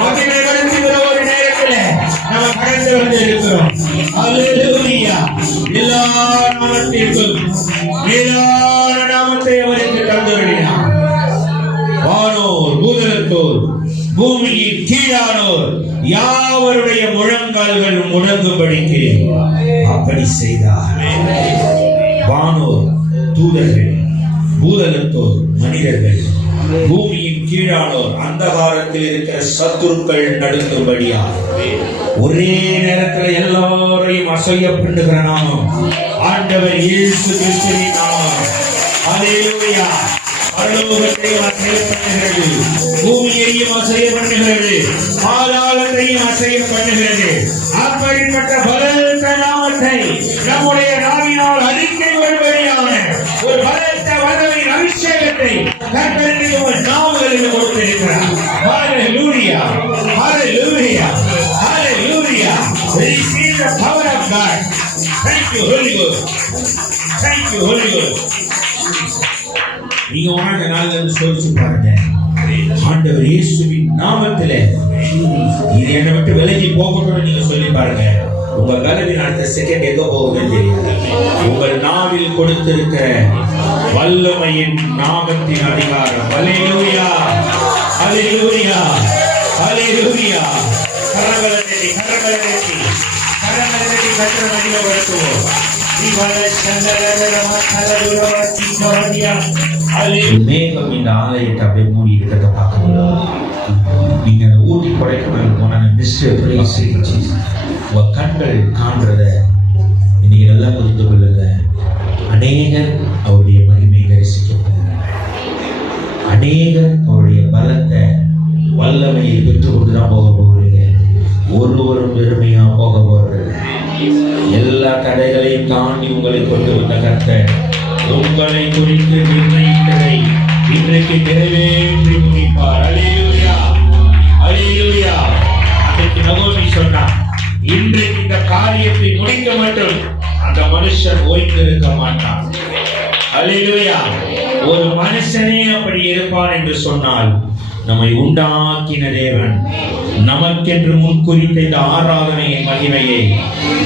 மகிமைப்படுத்துகிற ஒரு நேரத்தில் நம்ம கடந்து வந்திருக்கிறோம். அல்லேலூயா. எல்லா நாமத்திற்கும் மேலான நாமத்தை அவருக்கு தந்தருளினார். வானோர் பூதலத்தோர் பூமியின் கீழானோர் யாவருடைய முழங்கால்கள் முடங்கும்படிக்கு அப்படி செய்தார். வானோர் தூதர்கள், பூதலத்தோர் மனிதர்கள், பூமியின் கீழானோர் அந்தகாரத்தில் இருக்கிற சத்துருக்கள் நடுங்கும்படியா ஒரே நேரத்தில் எல்லாரையும் அசைய பண்ணுகிற நாமம் ஆண்டவர் இயேசு கிறிஸ்துவின் நாமம். அல்லேலூயா. பரலோகத்தையும் அசைய பண்ணுகிறது, பூமியையும் அசைய பண்ணுகிறது, பாதாளத்தையும் அசைய பண்ணுகிறது. அப்படிப்பட்ட பலத்த நாமத்தை நம்முடைய நாவினால் அறிக்கை வருவதையான ஒரு பலத்த வல்லமையின் அபிஷேகத்தை கர்த்தருக்கு ஒரு நாமங்களுக்கு கொடுத்திருக்கிறார். ஹalleluya, hallelujah, hallelujah. Receive the power of God. Thank you, Holy Ghost. Thank you, Holy Ghost. நீங்க வாழ்ந்த நாள்கள் சோதிச்சு பாருங்க. ஆண்டவர் இயேசுவின் நாமத்திலே இது என்னை விட்டு விலகி போகணும்னு நீங்க சொல்லி பாருங்க. உங்க கலவின் அடுத்த செகண்ட் எங்க போகுதுன்னு தெரியாது. உங்கள் நாவில் கொடுத்திருக்கிற வல்லமையின் நாமத்தின் அதிகாரம். அல்லேலூயா, அல்லேலூயா, அல்லேலூயா. கரங்களை தட்டி கர்த்தரை மகிமைப்படுத்துவோம். மேகம் இந்த ஆலயத்தை அப்படியே மூடி இருக்கிறத பார்க்க முடியும். நீங்க ஊட்டி கொடைக்கானல் போன உங்க கண்கள் காண்றத இன்னைக்கு நல்லா புரிந்து கொள்ளுங்க. அநேகர் அவருடைய மகிமை தரிசிக்க, அநேகர் அவருடைய பலத்தை வல்லமையை பெற்றுக் கொண்டுதான் போக போகிறீங்க. ஒருவரும் பெருமையா போக போறது. எல்லா தடைகளையும் தாண்டி உங்களை கொண்டு வந்த கர்த்தர் உங்களை குறித்து நிர்ணயித்ததை இன்றைக்கு நிறைவேற்றி முடிப்பார். அல்லேலூயா, அல்லேலூயா. அன்றைக்கு நகோமி சொன்னார், இன்றைக்கு இந்த காரியத்தை முடிக்க மட்டும் அந்த மனுஷன் ஓய்ந்திருக்க மாட்டான். அல்லேலூயா. ஒரு மனுஷனே அப்படி இருப்பான் என்று சொன்னால் நம்மை உண்டாக்கின தேவன் நமக்கென்று முன்குறித்த இந்த ஆராதனையின் மகிமையை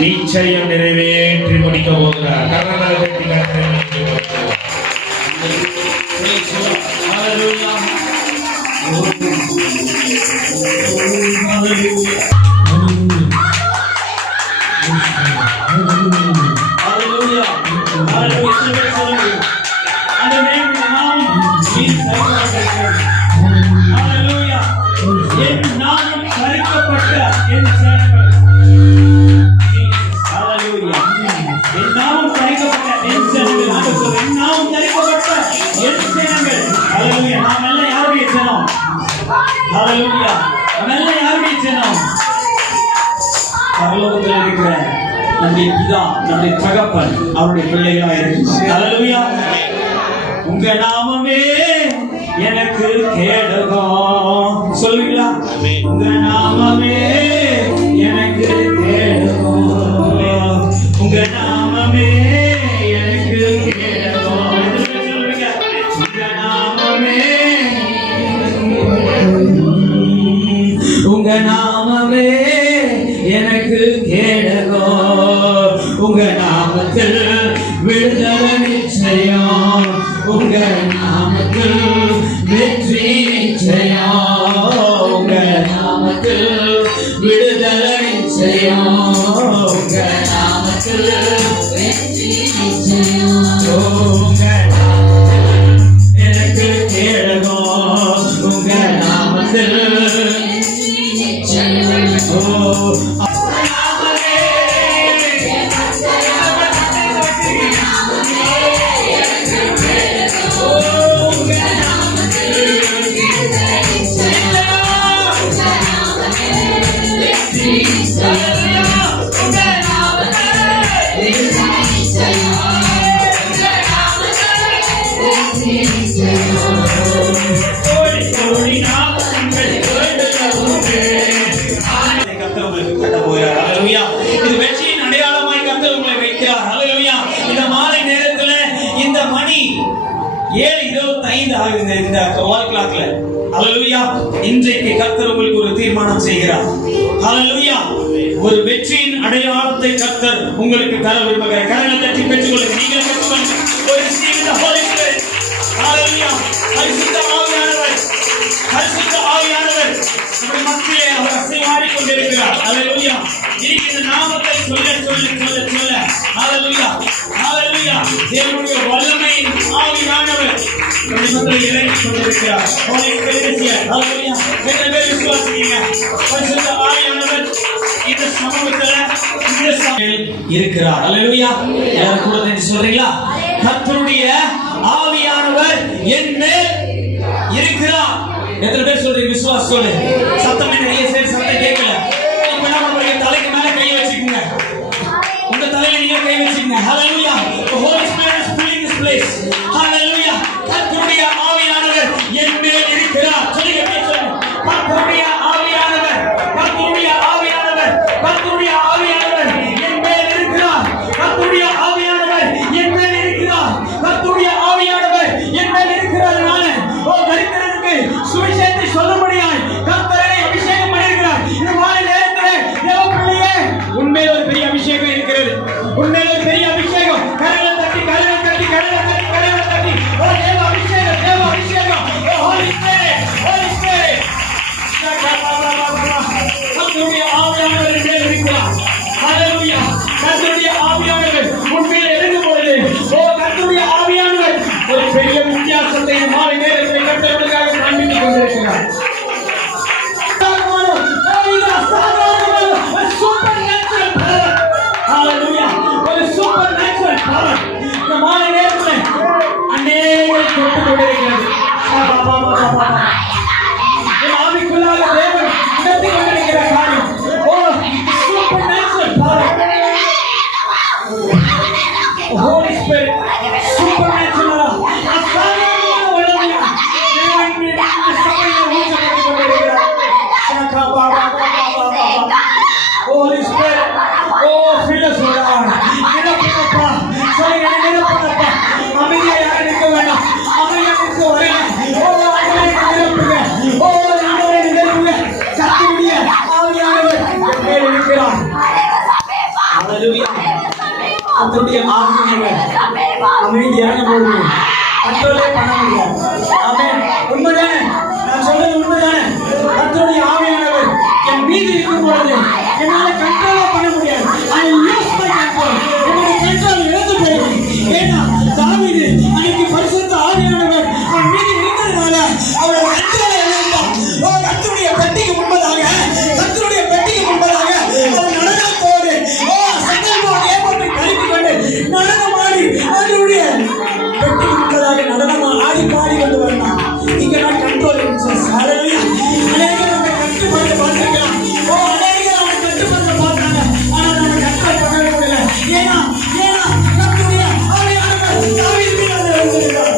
நிச்சயம் நிறைவேற்றி முடிக்க போகிறார். பரலோகத்தில் இருக்கிற நம்முடைய பிதா, நம்முடைய தகப்பன் அவருடைய பிள்ளைகளா இருக்கிறார். உங்க நாமமே எனக்கு கேடகம். சொல்லுவீங்களா? உங்க நாமமே எனக்கு கேடகம், உங்க நாமமே எனக்கு கேடகம். சொல்லுங்க, உங்க நாமமே, உங்க நாமமே எனக்கு கேடகம். உங்க நாமத்தில் விடுதலை நிச்சயம், உங்க நாமத்தில் வெற்றி நிச்சயம், உங்க நாமத்தில் விடுதலை நிச்சயம், உங்க நாமத்தில் வெற்றி நிச்சயம், உங்க நாமத்தில் எனக்கு கேடகம், உங்க நாமத்தில் 7:25 ஆகுது இந்த வால் கிளாக்ல. ஹalleluya. இன்றைக்கு கர்த்தர் உங்களுக்கு ஒரு தீர்மானம் செய்கிறார். ஹalleluya. ஒரு வெற்றியின் அடையாளத்தை கர்த்தர் உங்களுக்கு தர விரும்புகிறார். கரங்களை தட்டி பெற்றுக்கொள்ளுங்க. நீங்க பெற்றுக்கொள்ளுங்க. ஒரு receive the Holy Spirit. ஹalleluya. பரிசுத்த ஆவியானவர் நம்முடைய மத்தியிலே அவர் அசைவாடிக் கொண்டிருக்கிறார். ஹalleluya. இந்த நாமத்தை சொல்ல ஹalleluya. ஹalleluya. தேவனுடைய வல்லமை ஆவியானவர் நம்முடைய மத்தியிலே இறங்கிக் கொண்டிருக்கிறார். Holy Spirit is here. ஹalleluya. எத்தனை பேர் விசுவாசிக்கிறீங்க? பரிசுத்த ஆவியானவர் இந்த சமூகத்துல இந்த சபையில் இருக்கிறார். ஹalleluya. எல்லாரும் கூட சேர்ந்து சொல்றீங்களா? கர்த்தருடைய ஆவியானவர் என் மேல் இருக்கிறார். எத்தனை பேர் சொல்றீங்க? விசுவாசத்தோட சத்தமே நிறைய பேர் சத்தம் கேட்கல. இப்ப என்ன பண்றீங்க? தலைக்கு மேல கை வச்சுக்கோங்க. உங்க தலையில நீங்க கை வச்சுக்கோங்க. ஹalleluya. The Holy Spirit is filling this place. ஹalleluya. கர்த்தருடைய ஆவியானவர் என் மேல் இருக்கிறார். சொல்லுங்க கேட்கணும். கர்த்தருடைய ஆவியானவர் கர்த்தருடைய ஆவியானவர் கர்த்தருடைய ஆவியானவர் என் மேல் இருக்கிறார். கர்த்தருடைய ஆவியானவர் என் மேல் இருக்கிறார். கர்த்தருடைய ஆவியானவர் என் மேல் இருக்கிறார். தரித்திரனுக்கு சுவிசேஷத்தை சொல்லும்படியாய் கர்த்தரை அபிஷேகம் பண்ணியிருக்கிறார். இந்த மாலை நேரத்திலே தேவ பிள்ளையே உன்மேல் ஒரு பெரிய அபிஷேகம் இருக்கிறது. உன்மேல் ஒரு பெரிய அபிஷேகம். கரங்களை தட்டி கரங்களை தட்டி கரங்களை தட்டி கரங்களை தட்டி ஓ தேவ அபிஷேகம் தேவ அபிஷேகம். ஓ ஹோலி ஸ்பிரிட் ஹோலி ஸ்பிரிட். கர்த்தருடைய ஆவியானவர் மேல் இருக்கிறார். ஹalleluya. கர்த்தருடைய ஆவியானவர் உன்மேல் இறங்கும் பொழுது ஓ கர்த்தருடைய ஆவியானவர் ஒரு பெரிய வித்தியாசத்தை மாலை நேரத்தில் கர்த்தருக்காக காண்பித்துக் கொண்டிருக்கிறார். மாலை நேரத்தில் அநேகரை தொட்டுக் கொண்டிருக்கிறது. ஆவிக்குள்ளாக தேவன் நடத்தி கொண்டிருக்கிற காரியம் oh super natural power. Holy Spirit supernatural அசாதாரணமான வல்லமையா தேவன் இந்த சபையை ஊற்றப்பட்டுக் கொண்டிருக்கிறார். Holy Spirit oh fill us Lord. நிரப்புங்கப்பா. சொல்லுங்க நிரப்புங்கப்பா. அமைதியா யாரும் நிற்க வேண்டாம். அமைதியா நிற்க வரேன். ஓ ஆண்டவரே நிரப்புங்க. ஓ ஆண்டவரே நிரப்புங்க. கர்த்தருடைய ஆவியானவர் என் மேல் இருக்கிறார். ஹalleluya. கர்த்தருடைய ஆவியானவர் அமைதியாக போடுங்க. கர்த்தரே பண்ண முடியாது. ஆமென். உண்மைதானே? நான் சொல்றது உண்மைதானே? கர்த்தருடைய ஆவியானவர் என் மீது இருக்கும் பொழுது என்னால கண்ட்ரோல் பண்ண முடியாது. I lose my control. என்னோட கண்ட்ரோல் இழந்து போயிடும். ஏன்னா தாவீது அன்னைக்கு பரிசுத்த ஆவியானவர் அவன் மீது இருந்ததுனால அவரோட கண்ட்ரோலை இழந்தான். ஓ கர்த்தருடைய பெட்டிக்கு முன்பதாக அவர் நடனத்தோடு ஓ சங்கல்போடு ஏற்பட்டு கழித்து கொண்டு நடனமாடி அவருடைய பெட்டிக்கு முன்பதாக நடனமா ஆடி பாடி கொண்டு வரலாம். இங்க நான் கண்ட்ரோல் ஹalleluya. அநேகர் நம்ம கட்டுப்படுத்த பார்த்திருக்கலாம். ஓ அநேகர் நம்ம கட்டுப்படுத்த பார்த்தாங்க. ஆனா நம்ம கண்ட்ரோல் பண்ணவே முடியல. ஏன்னா கர்த்தருடைய ஆவியானவர் தாவீது மீது வந்திருக்கிறார்.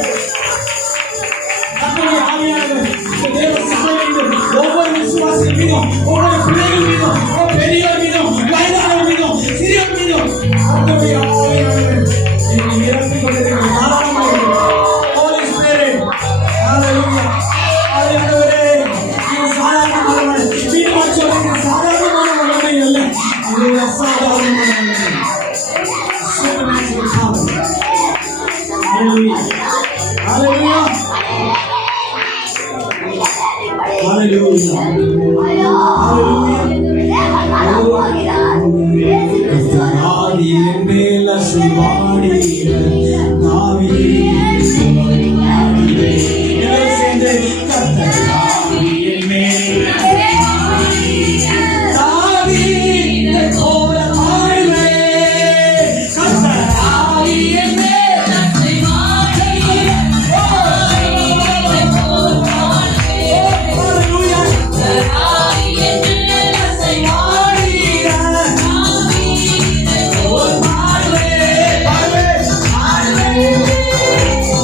கர்த்தருடைய ஆவியானவர் தேவ சபையில் ஒவ்வொரு விசுவாசியின் மீதும் ஒவ்வொரு பிள்ளைகள் மீதும் பெரியோர் மீதும் வயதானவர் மீதும் சிறியோர் மீதும் கர்த்தருடைய ஆவியானவர் நிரப்பிக் கொண்டிருக்கிறார். Holy Spirit hallelujah. ஆவியானவரே இது சாதாரணமான வல்லமை. மீண்டும் சொல்லுங்க சாதாரணமான வல்லமை அல்ல. இது அசாதாரணமான வல்லமை. Supernatural power. Hallelujah. Hallelujah. Hallelujah. ஆதியின் மேல சிவாடி நாவி சேர்ந்து கர்த்தரின் மேல் தாவி கோல ஆய்வே கர்த்தரின் மேல் சிவாடி Oh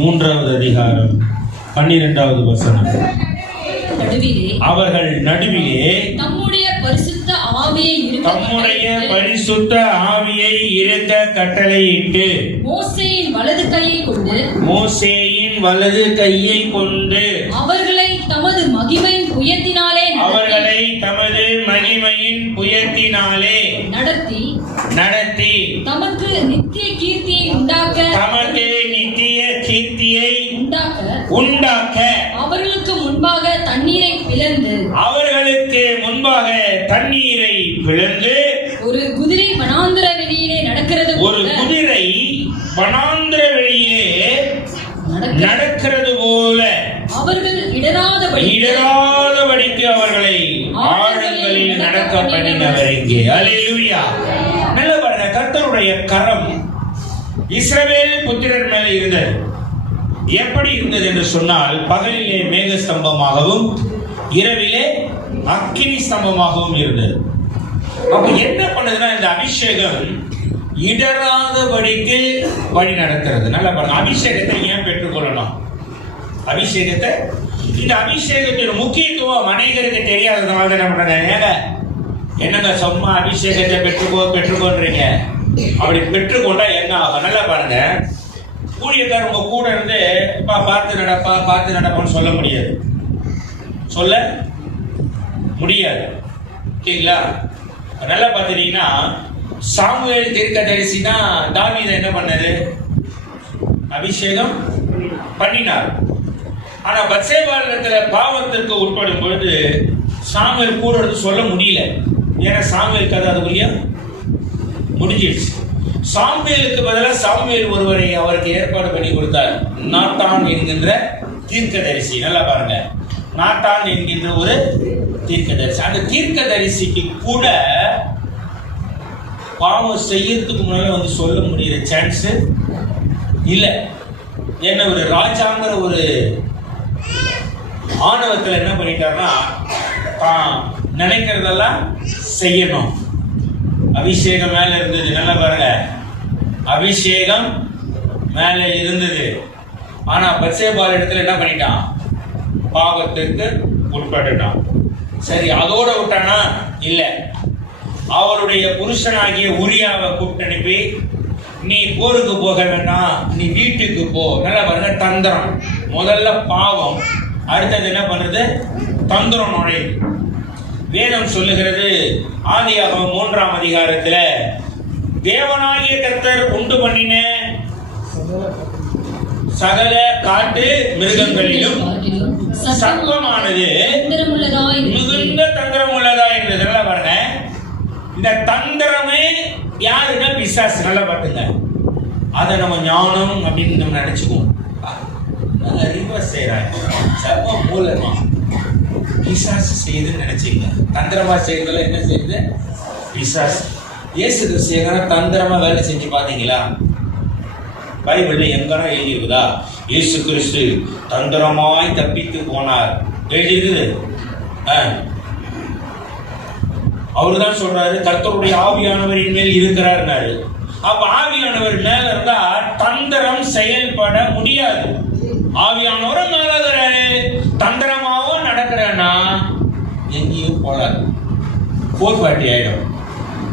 3வது அதிகாரம் 12வது வசனம். அவர்கள் நடுவிலே தம்முடைய பரிசுத்த ஆவியை இருக்க கட்டளையிட்டு மோசேயின் வலது கையை கொண்டு அவர்களை தமது மகிமையின் புயத்தினாலே நடத்தி தமக்கு நித்திய கீர்த்தியை உண்டாக்க அவர்களுக்கு முன்பாக தண்ணீரை பிளந்து ஒரு குதிரை வனாந்திர வெளியிலே நடக்கிறது போல அவர்கள் இடராதபடிக்கு அவர்களை ஆழங்களில் நடக்க பண்ணினவர் இங்கே. அல்லேலூயா. நல்ல பாருங்க, கர்த்தருடைய கரம் இஸ்ரவேல் புத்திரர் மேலே இருந்தது. எப்படி இருந்தது என்று சொன்னால், பகலிலே மேக ஸ்தம்பமாகவும் இரவிலே அக்கினி ஸ்தம்பமாகவும் இருந்தது. அப்ப என்ன பண்ணுதுன்னா, இந்த அபிஷேகம் இடராதபடிக்கு வழி நடத்துறது. நல்லா பாருங்க, அபிஷேகத்தை ஏன் பெற்றுக்கொள்ளலாம்? இந்த அபிஷேகத்தின் முக்கியத்துவம் அநேகருக்கு தெரியாததுனால என்ன பண்றாங்க, என்னங்க சும்மா அபிஷேகத்தை பெற்றுக்கொள்றீங்க. அப்படி பெற்றுக்கொண்டா என்ன ஆகும்? நல்லா பாருங்க, ஊழியக்காரர் உங்க கூட இருந்து பார்த்து நடப்பான்னு சொல்ல முடியாது. சரிங்களா? நல்லா பார்த்துட்டீங்கன்னா, சாமுவேல் தீர்க்கதரிசி தான் தாவீதை என்ன பண்ணாரு? அபிஷேகம் பண்ணினார். ஆனா பத்சேபாவிடத்துல பாவத்திற்கு உட்படும் பொழுது சாமுவேல் கூட எடுத்து சொல்ல முடியல. ஏன்னா சாமுவேல் கதை அதுக்குரிய முடிஞ்சிடுச்சு. சாமுவேலுக்கு பதிலாக சாமுவேல் ஒருவரை அவருக்கு ஏற்பாடு பண்ணி கொடுத்தார், நாத்தான் என்கின்ற தீர்க்கதரிசி. நல்லா பாருங்க, நாத்தான் என்கின்ற ஒரு தீர்க்கதரிசி. அந்த தீர்க்கதரிசிக்கு கூட பாவம் செய்யறதுக்கு முன்னால வந்து சொல்ல முடியற சான்ஸ் இல்லை. என்ன, ஒரு ராஜாங்கிற ஒரு ஆணவத்தில் என்ன பண்ணிட்டாருன்னா, தான் நினைக்கிறதெல்லாம் செய்யணும். அபிஷேகம் மேல இருந்தது. நல்லா பாருங்க, அபிஷேகம் மேல இருந்தது. ஆனா பத்சேபாள் இடத்துல என்ன பண்ணிட்டான்? பாவத்திற்கு உட்பட்டுட்டான். சரி, அதோட விட்டானா? இல்ல, அவருடைய புருஷனாகிய உரியாவை கூப்பிட்டு அனுப்பி, நீ போருக்கு போக வேண்டாம், நீ வீட்டுக்கு போ. நல்லா பாருங்க, தந்திரம். முதல்ல பாவம், அடுத்தது என்ன பண்றது? தந்திரம் நுழையுது. வேதம் சொல்லுகிறது, ஆதியாகமம் 3ஆம் அதிகாரத்துல, தேவனாகிய கர்த்தர் உண்டு பண்ணின சகல காட்டு மிருகங்களிலும் சர்ப்பமானது மிகுந்த தந்திரம் உள்ளதா என்றது. நல்லா பாருங்க, இந்த தந்திரமே யாருன்னா பிசாசு. நல்லா பாத்துங்க, அதை நம்ம ஞானம் அப்படின்னு நம்ம நினைச்சுக்குவோம். ரிவர்ஸ் செய்யறாங்க. சர்ப்பம் மூலமா பிசாசு செய்யுதுன்னு நினைச்சீங்க. தந்திரமா செய்யறதுல என்ன செய்யுது? பிசாசு. இயேசு கிறிஸ்து தந்திரமா வேலை செஞ்சு பாத்தீங்களா? பைபிள்ல எங்கன்னா எழுதியிருக்குதா? இயேசு கிறிஸ்து தந்திரமாய் தப்பித்து போனார் எழுதியிருக்குது. அவருதான் சொல்றாரு, கர்த்தருடைய ஆவியானவரின் மேல் இருக்கிறார். அப்ப ஆவியானவர் மேல இருந்தா தந்திரம் செயல்பட முடியாது. ஆவியானவரும் மேல இருக்கிறாரு, தந்திரமாவும் நடக்கிறேன்னா எங்கேயும் போலாது. 440 ஆயிடும்.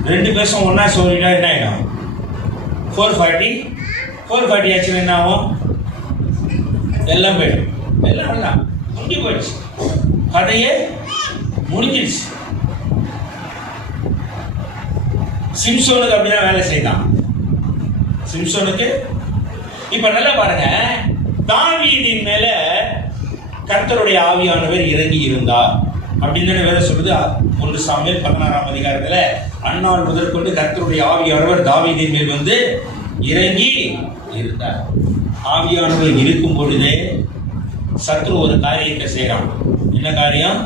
2 பேரும் ஒன்னா சொல்லிட்டா என்ன ஆயிடும்? 440 ஆச்சுன்னா என்ன ஆகும்? எல்லாம் போயிடும். எல்லாம் முடிஞ்சு போயிடுச்சு, கதையே முடிஞ்சிடுச்சு. சிம்சோனுக்கு அப்படிதான் வேலை செய்தான். சிம்சோனுக்கு இப்ப நல்லா பாருங்க, தாவீதின் மேல கர்த்தருடைய ஆவியானவர் இறங்கி இருந்தார் அப்படின்னு வேலை சொல்றது. 1 சாமுவேல் 16ஆம் அதிகாரத்துல, அந்நாள் முதற்கொண்டு கர்த்தருடைய ஆவியானவர் தாவீதின் மேல் வந்து இறங்கி இருந்தார். ஆவியானவர் இருக்கும் பொழுதே சத்ரு ஒரு காரியத்தை செய்யறான். என்ன காரியம்?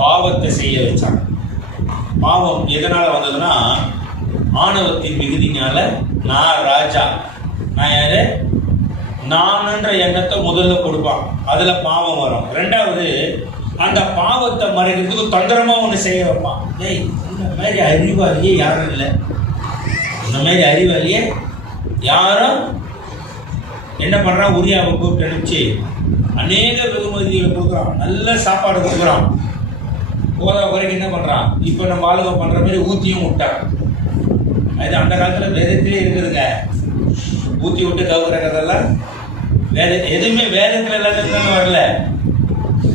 பாவத்தை செய்ய வச்சான். பாவம் எதனால வந்ததுன்னா, ஆணவத்தின் மிகுதினால. நான் ராஜா, நான் யாரு? நான்ன்ற எண்ணத்தை முதல்ல கொடுப்பான், அதுல பாவம் வரும். 2வது, அந்த பாவத்தை மறைக்கிறதுக்கு தந்திரமா ஒண்ணு செய்ய வைப்பான். இந்த மாதிரி அறிவாளியே யாரும் இல்லை. இந்த மாதிரி அறிவாளியே யாரும் என்ன பண்ணுறான், உரியாவை கூப்பிட்டு அனுப்பிச்சு அநேக வெகுமதிகளை கொடுக்குறான், நல்ல சாப்பாடு கொடுக்குறான். போதா குறைக்கு என்ன பண்ணுறான், இப்போ நம்ம ஆளுங்க பண்ணுற மாதிரி ஊற்றியும் விட்டான். அது அந்த காலத்தில் வேதத்திலே இருக்குதுங்க. ஊற்றி விட்டு கவுக்கிற கதெல்லாம் எதுவுமே வேதத்தில் எல்லாத்துக்கும் வரல,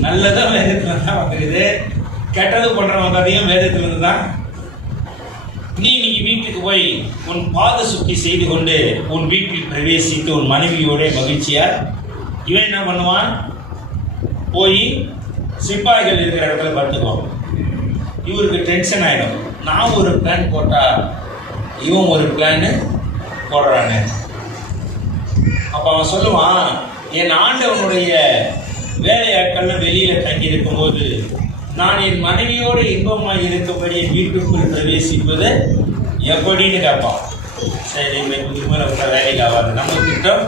நல்லதான் வேதத்துல தான் வந்துருக்குது. கெட்டது பண்றவங்க கதையும் வேதத்துல இருந்து தான். நீ வீட்டுக்கு போய் உன் பாத சுத்தி செய்து கொண்டு உன் வீட்டில் பிரவேசித்து உன் மனைவியோட மகிழ்ச்சியா, இவன் என்ன பண்ணுவான், போய் சிப்பாய்கள் இருக்கிற இடத்துல படுத்துக்குவான். இவருக்கு டென்ஷன் ஆயிடும். நான் ஒரு பிளான் போட்டா இவன் ஒரு பிளான் போடுறானு. அப்ப அவன் சொல்லுவான், என் ஆண்டவனுடைய வேலையாட்கள் வெளியில தங்கி இருக்கும் போது நான் என் மனைவியோடு இன்பமாக இருக்கும்படி என் வீட்டுக்குள் பிரவேசிப்பது எப்படின்னு கேட்பான். சரி, இதுக்கு மேலே விட்ட வேலைக்கு ஆகாது, நம்ம திட்டம்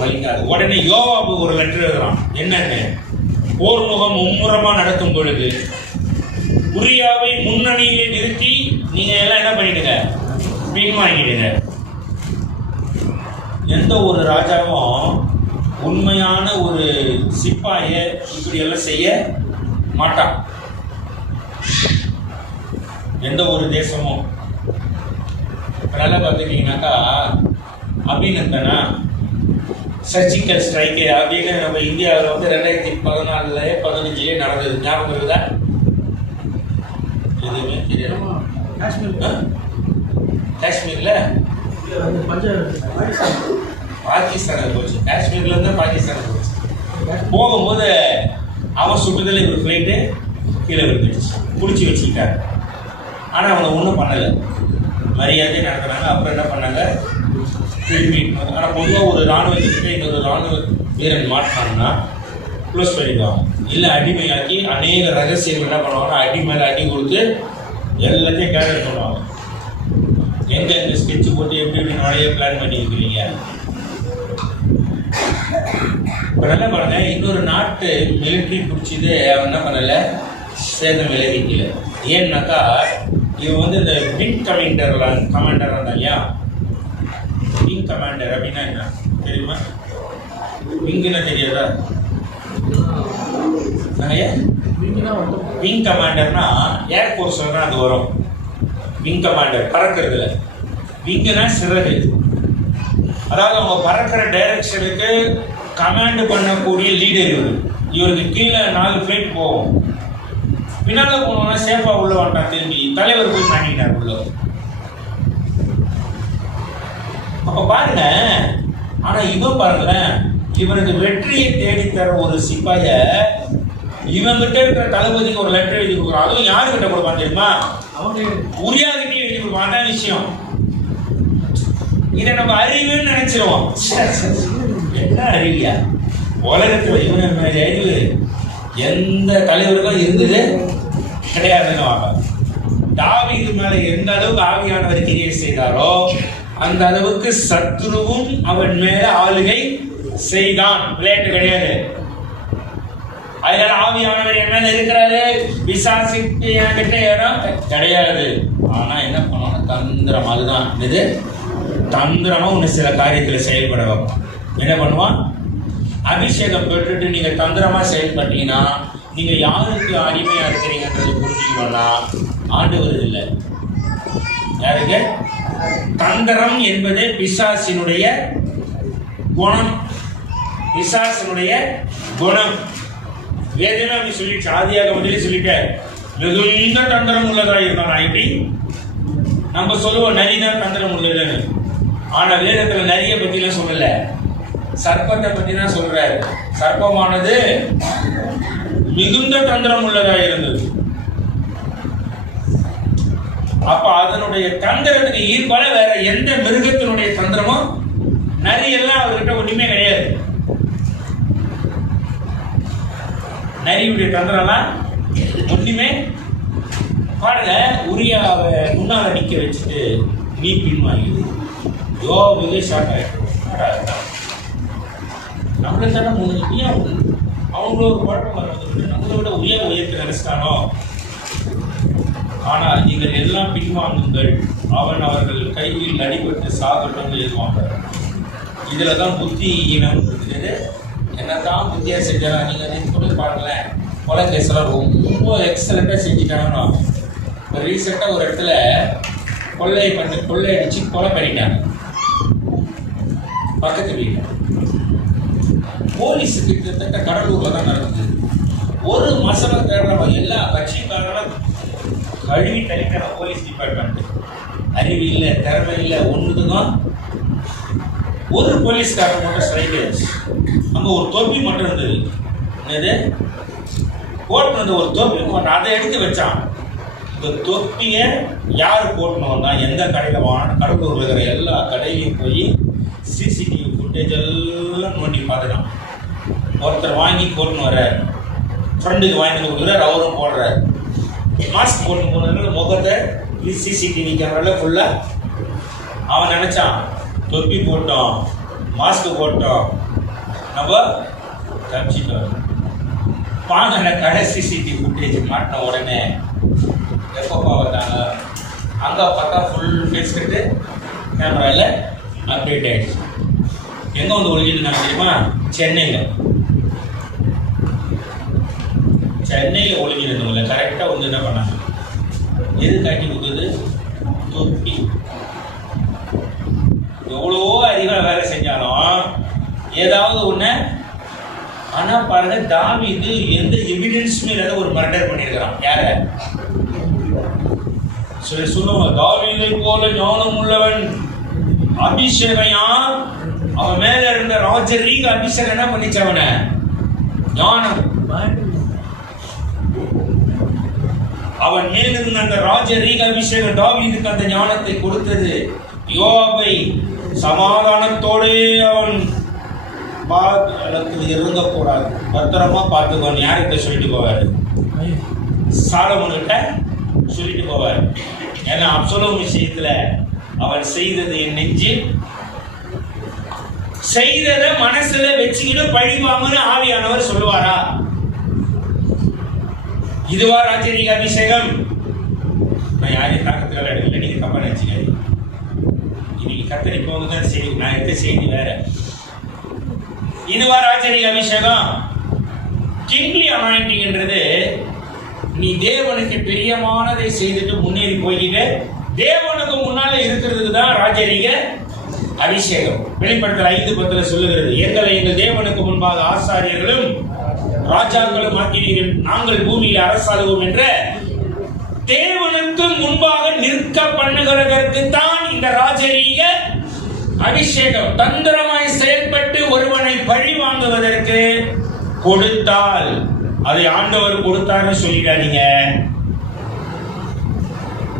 வலிக்காது. உடனே யோவாபு ஒரு லெட்டர் எழுதுறான். என்னன்னு, போர்முகம் மும்முரமாக நடத்தும் பொழுது உரியாவை முன்னணியிலே நிறுத்தி நீங்க எல்லாம் என்ன பண்ணிடுங்க, பின்வாங்கிடுங்க. எந்த ஒரு ராஜாவும் உண்மையான ஒரு சிப்பாயை இப்படி எல்லாம் செய்ய மாட்டான். எந்த ஒரு தேசமும் நல்லா பார்த்துக்கிட்டீங்கன்னாக்கா, அபிநந்தனா சர்ஜிக்கல் ஸ்ட்ரைக்கு அப்படின்னு நம்ம இந்தியாவில் வந்து 2014 15 நடந்தது. ஞாபகம் இருக்குதா? எதுவுமே தெரியாது. காஷ்மீர்ல பாகிஸ்தானுக்கு போச்சு. காஷ்மீர்ல இருந்து பாகிஸ்தானுக்கு போச்சு. போகும்போது அவன் சுட்டுதல் இவர் ஃப்ளைட்டு கீழே விழுந்துடுச்சு, பிடிச்சி வச்சுக்கிட்டாங்க. ஆனால் அவங்க ஒன்றும் பண்ணலை, மரியாதையை நடத்துனாங்க. அப்புறம் என்ன பண்ணாங்க, திரும்பி. ஆனால் பொதுவாக ஒரு இராணுவத்துக்கிட்ட இன்னொரு இராணுவ வீரன் மாட்டினாங்கன்னா க்ளோஸ் பண்ணிடுவாங்க, இல்லை அடிமையாக்கி அநேக ரகசியங்கள் என்ன பண்ணுவாங்கன்னா அடி மேலே அடி கொடுத்து எல்லாத்தையும் கேதர் பண்ணுவாங்க. எங்கே எங்கே ஸ்கெட்சு போட்டு எப்படி எப்படி நிறைய பிளான் பண்ணி இருக்கிறீங்க. இப்போ நல்லா பாருங்க, இன்னொரு நாட்டு மிலிட்ரி பிடிச்சது அவன் என்ன பண்ணலை, சேதம் விளைவிக்கல. ஏன்னாக்கா இவன் வந்து இந்த விங் கமாண்டர் இருந்தா இல்லையா, விங் கமாண்டர் அப்படின்னா என்ன தெரியுமா? விங்குன்னா தெரியாதா? விங் கமாண்டர்னா ஏர்ஃபோர்ஸ் அது வரும். விங் கமாண்டர் பறக்கிறதுல, விங்குனா சிறகு. அதாவது அவங்க பறக்கிற டைரக்ஷனுக்கு கமாண்ட் பண்ணக்கூடிய லீடர் இவர். இவருக்கு கீழே 4 ஃபிளைட் போகும். பின்னால போனோம்னா சேஃபா உள்ள வந்துட்டான், திரும்பி தலைவர் போய் மாட்டிக்கிட்டார் உள்ள. அப்ப பாருங்க, ஆனா இவன் பாருங்களேன், இவனுக்கு வெற்றியை தேடித்தர ஒரு சிப்பாய இவன்கிட்ட இருக்கிற தளபதிக்கு ஒரு லெட்டர் எழுதி கொடுக்குறான். அதுவும் யாருக்கிட்ட கொடுப்பான் தெரியுமா? உரியாகிட்டே எழுதி கொடுப்பான். அதான் விஷயம். இதை நம்ம அறிவுன்னு நினைச்சிருவோம். என்ன அறிவியா உலகத்துல இவன் அறிவு எந்த தலைவருக்கும் இருந்தது கிடையாதுன்னு வாங்க. தாவீது மேல எந்த அளவுக்கு ஆவியானவர் கிரியை செய்தாரோ அந்த அளவுக்கு சத்ருவும் அவன் மேல ஆளுகை செய்தான். விளையாட்டு கிடையாது. அதனால ஆவியானவர் என் மேல இருக்கிறாரு, விசாசிட்டு என்கிட்ட இடம் கிடையாது. ஆனா என்ன பண்ணுவாங்க, தந்திரம். அதுதான் இது தந்திரமா ஒண்ணு சில காரியத்துல செயல்பட வைப்பான். என்ன பண்ணுவான், அபிஷேகம் பெற்றுட்டு நீங்க தந்திரமா செயல்பட்டீங்கன்னா நீங்க யாருக்கு அடிமையா இருக்கிறீங்கன்றது புரிஞ்சுக்கணும்னா ஆண்டவர் இல்லை. யாருக்கு? தந்திரம் என்பது பிசாசினுடைய குணம். பிசாசினுடைய குணம். வேதனை அப்படி சொல்லிட்டு ஆதியாக முதலே சொல்லிட்டார், மிகுந்த தந்திரம் உள்ளதா இருந்தான். இப்படி நம்ம சொல்லுவோம் நரிதான் தந்திரம் உள்ளதுன்னு. ஆனா வேதத்துல நரிய பத்தி எல்லாம் சொல்லல, சர்ப்பத்தை பத்தி தான் சொல்றாரு. சர்ப்பமானது மிகுந்த தந்திரம் உள்ளதா இருந்தது. அப்ப அதனுடைய தந்திரத்துக்கு ஈர்ப்பால வேற எந்த மிருகத்தினுடைய தந்திரமும் நரியெல்லாம் அவர்கிட்ட ஒண்ணுமே கிடையாது. நரியுடைய தந்திரம்லாம் ஒண்ணுமே. பாருங்க, உரியாவை முன்னால நிக்க வச்சுட்டு நீ பின்வாங்கிடு. யோபுவே ஷாக் ஆயிடும். நம்மள தானே அவங்கள ஒரு குழப்பம் வர்றது, நம்மளை விட உயர்த்தி நினைச்சிட்டானோ. ஆனால் நீங்கள் எல்லாம் பின்வாங்குங்கள், அவன் அவர்கள் கையில் அடிபட்டு சாகட்டும் எழுதுவாங்க. இதில் தான் புத்தி ஈனம் இருக்குது. என்னதான் புத்தியா செஞ்சாலும் நீங்கள் சொல்லி பாருங்களேன், கொலை கேஸெல்லாம் ரொம்ப எக்ஸலண்ட்டாக செஞ்சுட்டாங்கன்னா. இப்போ ரீசெண்டாக ஒரு இடத்துல கொள்ளை அடிச்சு கொலை பண்ணிட்டாங்க பக்கத்து வீட்டில். போலீஸு கிட்டத்தட்ட கடலூரில் தான் நடக்குது. ஒரு மசாலா தேடுறவங்க எல்லா கட்சிக்காரங்களும் கழுவி தள்ளிட்டாங்க. போலீஸ் டிபார்ட்மெண்ட் அறிவு இல்லை, திறமை இல்லை, ஒன்றுதான். ஒரு போலீஸ்காரன் மட்டும் ஸ்ட்ரைக் ஆயிடுச்சு. அங்கே ஒரு தொப்பி மட்டும் இருந்தது. என்னது போட்டு வந்த ஒரு தொப்பி மட்டும், அதை எடுத்து வச்சான். இந்த தொப்பியை யார் போட்டணும்னா எந்த கடையில் வாங்க, கடலூர் இருக்கிற எல்லா கடையிலையும் போய் சிசிடிவி ஃபுட்டேஜ் எல்லாம் நோண்டி பார்த்துட்டான். ஒருத்தர் வாங்கி போட்டுன்னு வர ஃப்ரெண்டுக்கு வாங்கி கொடுக்குறாரு, அவரும் போடுறாரு. மாஸ்க் போட்டு போனதுனால முகத்தை சிசிடிவி கேமராவில் ஃபுல்லாக அவன் நினச்சான் தொப்பி போட்டோம் மாஸ்க் போட்டோம் நம்ம தப்பிச்சிட்டோம். பாங்க கடை சிசிடிவி ஃபுட்டேஜ் மாட்டின உடனே எப்பப்பா வந்தாங்க அங்கே பார்த்தா ஃபுல் ஃபேஸ் கட்டு கேமராவில் அப்டேட் ஆகிடுச்சு. எங்கே வந்து ஒழிஞ்சிருந்தாங்க தெரியுமா? சென்னையில் ஒழிஞ்சிருந்தவங்கள கரெக்டாக வந்து என்ன பண்ணாங்க, எது காட்டி கொடுக்குது? தொப்பி. எவ்வளோ அதிகமாக வேலை செஞ்சாலும் ஏதாவது ஒன்று. ஆனால் பாருங்க, தாவீது எந்த எவிடன்ஸுமே இல்லாத ஒரு மர்டர் பண்ணியிருக்கிறான். யார சரி சொல்லுவாங்க, தாவீதை போல ஞானம் உள்ளவன் அபிஷேகையா. அவன் மேல இருந்த ராஜரீக அபிஷேகம் என்ன பண்ணிச்சு? அவனை ஞானம். அவன் மேல் இருந்த அந்த ராஜரீக அபிஷேகம் தாவீதுக்கு அந்த ஞானத்தை கொடுத்தது. யோவாபை சமாதானத்தோடு அவன் இறங்கக்கூடாது, பத்திரமா பார்த்துக்கோன்னு யார்கிட்ட சொல்லிட்டு போவாரு? சாலமோன்கிட்ட சொல்லிட்டு போவார். ஏன்னா அப்சலோம் விஷயத்துல அவன் செய்தது என் நெஞ்சு, செய்ததை மனசுல வச்சுக்கிட்டு பழிவாங்கன்னு ஆவியானவர் சொல்லுவாரா? இதுவா ராஜரீக அபிஷேகம்? நான் யாரையும் தாக்கத்துக்காக எடுக்கல, நீங்க தப்பா நினைச்சுக்காது. இன்னைக்கு கத்தரிப்பவங்க தான் செய்தி, நான் எடுத்த செய்தி வேற. இதுவா ராஜரீக அபிஷேகம்? கிங்லி அனாயிண்டிங் என்றது நீ தேவனுக்கு பிரியமானதை செய்துட்டு முன்னேறி போய்கிட்டு தேவனுக்கு முன்னால இருக்கிறதுக்கு தான் ராஜரீக அபிஷேகம். வெளிப்படுத்தல் 5:10 சொல்லுகிறது, எங்கள் தேவனுக்கு முன்பாக ஆசாரியர்களும் ராஜாக்களும் ஆக்கினீர்கள், நாங்கள் பூமியில் அரசாளுவோம் என்ற தேவனுக்கு முன்பாக நிற்க பண்ணுகிறதற்கு தான் இந்த ராஜரீக அபிஷேகம். தந்திரமாய் செயல்பட்டு ஒருவனை பழி வாங்குவதற்கு கொடுத்தால் அதை ஆண்டவர் கொடுத்தான்னு சொல்லிடாதீங்க.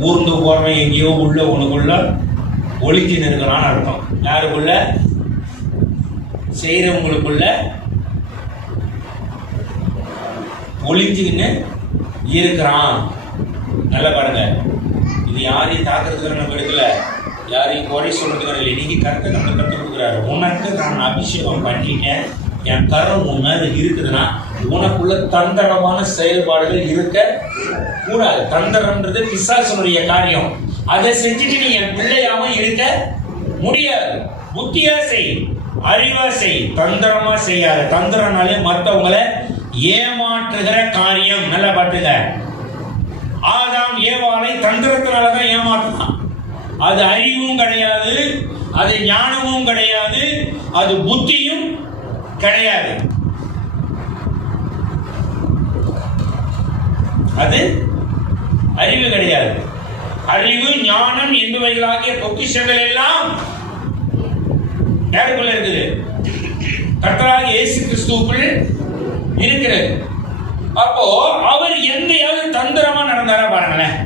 ஊர்ந்து போறவன் எங்கேயோ உள்ள உனக்குள்ள ஒளிஞ்சு நிற்கிறான்னு அர்த்தம். யாருக்குள்ள? செய்யறவங்களுக்குள்ள ஒளிஞ்சுன்னு இருக்கிறான். நல்லா பாருங்க, இது யாரையும் தாக்குறதுக்கு நம்ம எடுக்கல, யாரையும் குறை சொல்றதுக்கு இல்லை. இன்னைக்கு கருத்தை நம்ம கற்றுக் கொடுக்குறாரு. உனக்கு நான் அபிஷேகம் பண்ணிட்டேன், என் கரம் உன் மேல இருக்குதுன்னா உனக்குள்ள தந்திரமான செயல்பாடுகள் இருக்க கூடாது. தந்திரம்ன்றது பிசாசனுடைய காரியம். அதை செஞ்சுட்டு நீ என் பிள்ளையாம இருக்க முடியாது. புத்தியா செய், அறிவா செய், தந்திரமா செய்யாது. தந்திரனாலே மற்றவங்களை ஏமாற்றுகிற காரியம். நல்லா பாத்துங்க, ஆதாம் ஏவாளை தந்திரத்தினாலதான் ஏமாற்றினான். அது அறிவும் கிடையாது, அது ஞானமும் கிடையாது, அது புத்தியும் கிடையாது. அது அறிவு கிடையாது. அறிவு ஞானம் என்பவைகளாகிய பொக்கிஷங்கள் எல்லாம் யாருக்குள்ள இருக்குது? கர்த்தராகிய இயேசு கிறிஸ்துவுக்குள் இருக்கிறது. அப்போ அவர் எங்கேயாவது தந்திரமா நடந்தாரா பாருங்களேன்.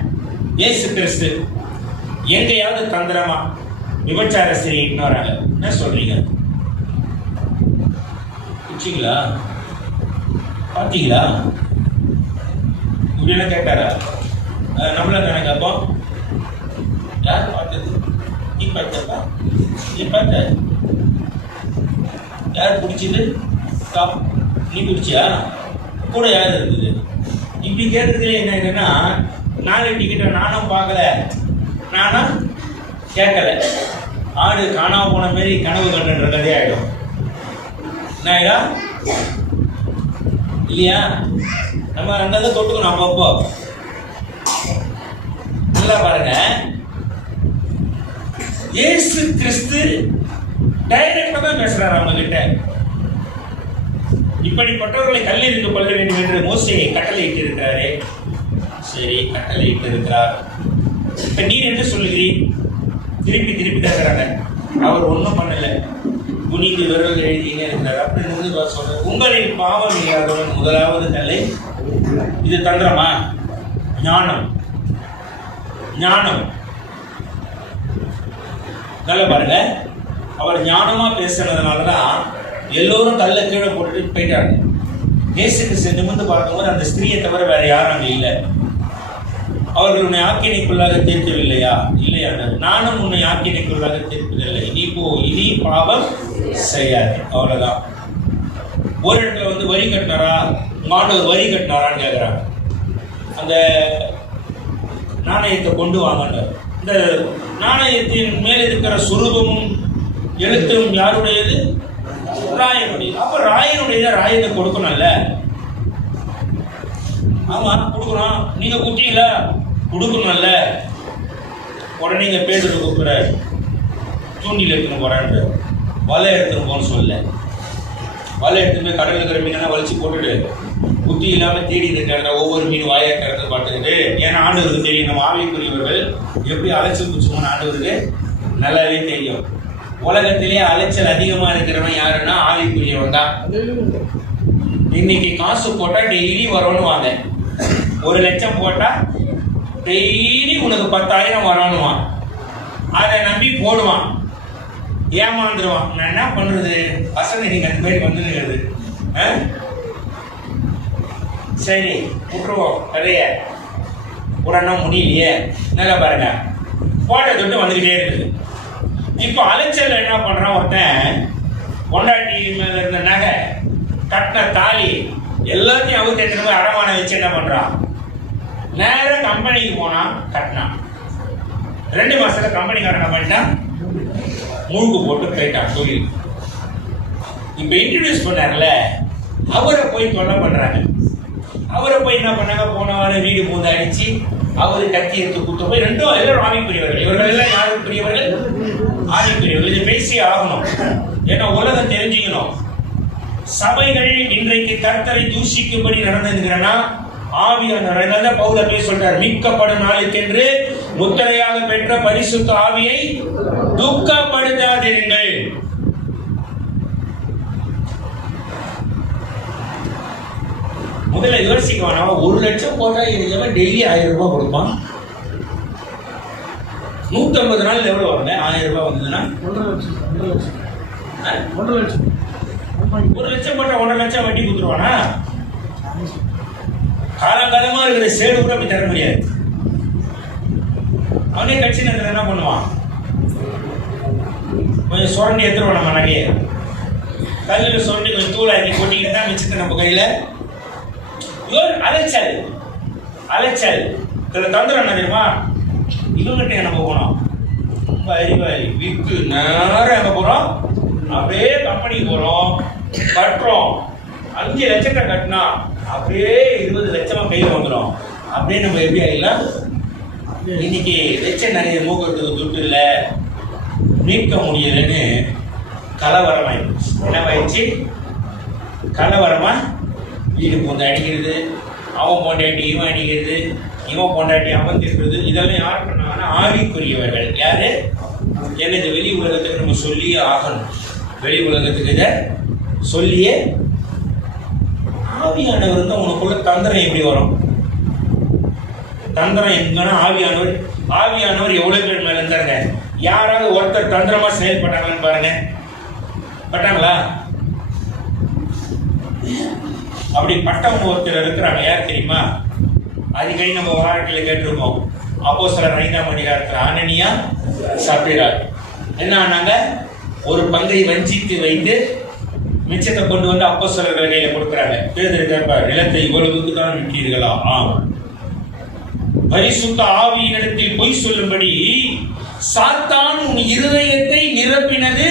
இயேசு கிறிஸ்து எங்கேயாவது தந்திரமா விபச்சார ஸ்திரீ வராங்க என்ன சொல்றீங்க? பிடிச்சிங்களா? பார்த்தீங்களா? இப்படிலாம் கேட்டாரா? நம்மள தானே கேட்போம். யார் பார்த்தது? நீ பார்த்தா? நீ பார்த்த? யார் பிடிச்சது? நீ பிடிச்சியா? கூட யார் இருக்குது? இப்படி கேட்கறதுல என்ன என்னன்னா, நாலு டிக்கெட்டை நானும் பார்க்கல, நானும் கேட்கல. ஆடு காணாம போன மாரி கனவு கண்டுன்ற கதையாயிடும். என்ன ஆயிடும் இல்லையா? நம்ம ரெண்டாவது தொட்டுக்கணும் அப்பப்போ. நல்லா பாருங்க, இயேசு கிறிஸ்து டைரக்டா தான் பேசுறாரு அவங்க கிட்ட. இப்படிப்பட்டவர்களை கல்லெறிந்து கொள்ள வேண்டும் என்று மோசே கட்டளையிட்டு இருக்கிறாரே. சரி, கட்டளையிட்டு இருக்கிறார். இப்ப நீர் என்ன சொல்லுகிறீர்? திருப்பி திருப்பி தருகிறாங்க. அவர் ஒன்றும் பண்ணல, குனிந்து விரல் எழுதினே இருக்கிறார். அப்படின்னு சொல்ற, உங்களின் பாவம் இல்லாதவன் முதலாவது கல்லை. இது தந்திரமா? ஞானம், ஞானம். நல்ல பாருங்க, அவர் ஞானமா பேசுனதுனாலதான் எல்லோரும் கல்ல கீழே போட்டுட்டு போயிட்டாங்க. இயேசுக்கு நிமிர்ந்து பார்க்கும்போது அந்த ஸ்திரீயை தவிர வேற யாரும் அங்க இல்லை. அவர்கள் உன்னை ஆக்கினைக்குள்ளாக தீர்க்கவில்லையா? இல்லையா? நானும் உன்னை ஆக்கினைக்குள்ளாக தீர்ப்பதில்லை, நீ போ, இனி பாவம் செய்யாது. அவ்வளவுதான். ஒரு இடத்துல வரி கட்டினாரா, ஆண்டவர் வரி கட்டினாரான்னு கேட்கிறாங்க. அந்த நாணயத்தை கொண்டு வாங்க. இந்த நாணயத்தின் மேல் இருக்கிற சுரூபமும் எழுத்தும் யாருடையது? ராயனுடைய. அப்ப ராயனுடைய ராயத்தை கொடுக்கணும்ல. ஆமா, கொடுக்கணும். நீங்க குட்டிங்களா? கொடுக்கணும்ல. உடனே நீங்க பேருக்கு கூப்பிடுற, தூண்டில் எடுத்துன்னு போறான்னு, வலை எடுத்துன்னு போன்னு சொல்ல. வலை எடுத்துன்னு போய் கடல் இருக்கிற மீனெல்லாம் வலிச்சு போட்டுட்டு புத்தி இல்லாம தேடி இருக்கிற ஒவ்வொரு மீன் வாயை திறந்து பார்த்துக்கிட்டு, ஏன்னா ஆண்டவருக்கு தெரியும் நம்ம ஆவிக்குரியவர்கள் எப்படி அலைச்சல் குடிச்சோம்னு ஆண்டவருக்கு நல்லாவே தெரியும். உலகத்திலே அலைச்சல் அதிகமா இருக்கிறவன் யாருன்னா ஆவிக்குரியவன் தான். இன்னைக்கு காசு போட்டா டெய்லி வரும்னு வாங்க, 1 லட்சம் போட்டா டெய்லி உனக்கு 10,000 வரணுவான். அதை நம்பி போடுவான், ஏமாந்துருவான். நான் என்ன பண்றது? பசங்க நீங்க அந்த மாதிரி வந்துருக்கிறது. சரி, விட்டுருவோம் கதைய, உடனே முடியலையே. நல்லா பாருங்க, போட்ட தொட்டு வந்துக்கிட்டே இருக்குது. இப்போ அலைச்சல் என்ன பண்றான்? ஒருத்தன் பொண்டாட்டி மேல இருந்த நகை, கட்டின தாலி எல்லாத்தையும் அவுத்து எடுத்துட்டு போய் அடமானம் வச்சு என்ன பண்றான்? நேரம் கம்பெனிக்கு போனா கட்டினான். 2 மாசத்துல கம்பெனிக்காரன் என்ன பண்ணிட்டான்? மூழ்கு போட்டு போயிட்டான் தொழில். இப்ப இன்ட்ரடியூஸ் பண்ணார்ல, அவரை போய் தொல்லை பண்றாங்க. அவரை போய் என்ன பண்ணாங்க? போன வாரம் வீடு பூந்து அடிச்சு அவரு கத்தி எடுத்து குத்த போய் எல்லாரும் ஆவிக்குரியவர்கள். இவர்கள் எல்லாம் யாருக்குரியவர்கள்? ஆவிக்குரியவர்கள். இது பேசி ஆகணும், ஏன்னா உலகம் தெரிஞ்சுக்கணும். சபைகள் இன்றைக்கு கர்த்தரை தூஷிக்கும்படி நடந்துங்கிறனா ஆவியான பவுல போய் சொல்றார், மீட்கப்படும் நாளுக்கென்று முத்திரையாக பெற்ற பரிசுத்த ஆவியை துக்கப்படுத்தாதீர்கள். முதல்ல யோசிக்கவானா, 1 லட்சம் போட்டா எவன் டெய்லி 1000 ரூபாய் கொடுப்பான்? 150 நாள் எவ்வளவு வருங்க? 1000 ரூபாய் வந்ததுன்னா 1 லட்சம் போட்டா 1.5 லட்சம் வட்டி கொடுத்துருவானா? காலங்காலமா இருக்கிற சேடு கூட அப்படி தர முடியாது. அவனே கட்சி நேரத்தில் என்ன பண்ணுவான்? கொஞ்சம் சுரண்டி எடுத்துருவான் நம்ம நகையை, கல்லில் சுரண்டி கொஞ்சம் தூளாக்கி கொட்டிக்கிட்டு தான் மிச்சத்தை நம்ம கையில. அலைச்சல், அலைச்சல். இதுல தந்திரம் என்ன தெரியுமா? இவங்கிட்ட நம்ம போனோம், அறிவாளி விக்கு நேரம் எங்க போறோம்? அப்படியே கம்பெனிக்கு போறோம், கட்டுறோம். 5 லட்சத்தை கட்டினா அப்படியே 20 லட்சமா கையில வந்துடும். அப்படியே நம்ம எப்படி ஆகிடலாம்? இன்னைக்கு லட்சம் நிறைய மூக்கிறதுக்கு துட்டு இல்லை, மீட்க முடியலன்னு கலவரம் ஆயிடுச்சு. என்னவாயிடுச்சு? கலவரமா வீடு பூந்து அடிக்கிறது, அவன் பொண்டாட்டி இவன் அடிக்கிறது, இவன் பொண்டாட்டி அவன் திட்டுறது. இதெல்லாம் யார் பண்ணாங்கன்னா ஆவிக்குரியவர்கள். யாரு? என்ன? இந்த வெளி உலகத்துக்கு நம்ம சொல்லியே ஆகணும். வெளி உலகத்துக்கு இதை சொல்லியே. ஆவியானவர் தான் உனக்குள்ள தந்திரம் எப்படி வரும்? தந்திரம் எங்கன்னா ஆவியானவர். ஆவியானவர் எவ்வளவு பேர் மேல இருந்தாருங்க? யாராவது ஒருத்தர் தந்திரமா செயல்பட்டாங்கன்னு பாருங்க. பட்டாங்களா? அப்படி பட்டவங்க ஒருத்தர் இருக்கிறாங்க. யார் தெரியுமா? அதுக்கை நம்ம வாழ்க்கையில் கேட்டிருக்கோம். அப்போஸ்தலர் 5ஆம் அதிகாரத்தில் அனனியா சப்பீரா என்ன ஆனாங்க? ஒரு பங்கை வஞ்சித்து வைத்து மிச்சத்தை கொண்டு வந்து அப்போஸ்தலர்கள் கையில கொடுக்குறாங்க. பேதுரு கேட்பார், நிலத்தை இவ்வளவுக்கு தான் விட்டீர்களா? ஆம். பரிசுத்த ஆவியினிடத்தில் பொய் சொல்லும்படி சாத்தான் உன் இருதயத்தை நிரப்பினது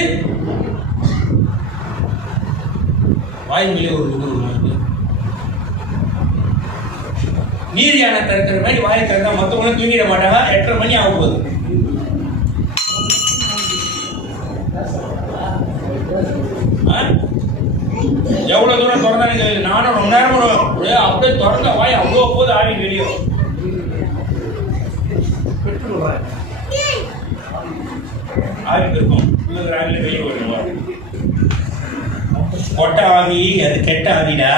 வாய்மையிலே ஒரு நீர் யானை திறக்கிற மாதிரி வாயை திறந்தா மற்றவங்களும் தூங்கிட மாட்டாங்க. 8:30 மணி ஆகும் போது எவ்வளவு தூரம் திறந்தாங்க. நானும் ரொம்ப நேரம் அப்படியே திறந்த வாய் அவ்வளோ போது ஆவி வெளியும். ஆவி இருக்கும் வெளியே வருவாங்க. கொட்ட ஆவி அது கெட்ட ஆவிடா.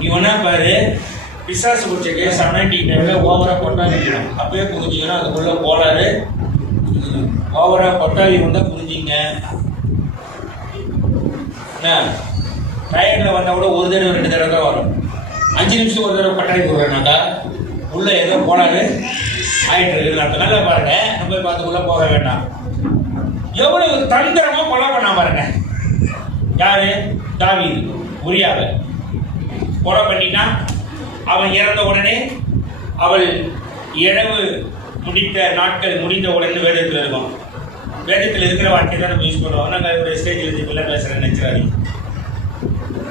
நீ ஒன்னா பாரு, பிசாசு குடிச்ச கேஸ் அண்ணாட்டிக்கிட்ட ஓவரா கொட்டாவி விடும். அப்பயே புரிஞ்சிங்கன்னா அதுக்குள்ள போலாரு. ஓவரா கொட்டாவி வந்தா புரிஞ்சிங்க. டயர்ல வந்தா கூட ஒரு தடவை 2 தடவை தான் வரும். 5 நிமிஷம் ஒரு தடவை கொட்டாவி போடுறேன்னாக்கா உள்ள ஏதோ போலாரு ஆயிட்டு இருக்கு. நல்லா பாருங்க, நம்ம போய் பார்த்துக்குள்ள போக வேண்டாம். எவ்வளவு தந்திரமா கொலை பண்ணா பாருங்க. யாரு? தாவீது உரியாவை கொலை பண்ணினா. அவன் இறந்த உடனே அவள் இழவு முடித்த நாட்கள் முடிந்த உடனே வேதத்தில் இருக்கும். வேதத்தில் இருக்கிற வார்த்தை தான் நம்ம யூஸ் பண்ணுவோம். நாங்கள் ஒரு ஸ்டேஜில் இப்பெல்லாம் பேசுகிறேன் நினைச்சாரு.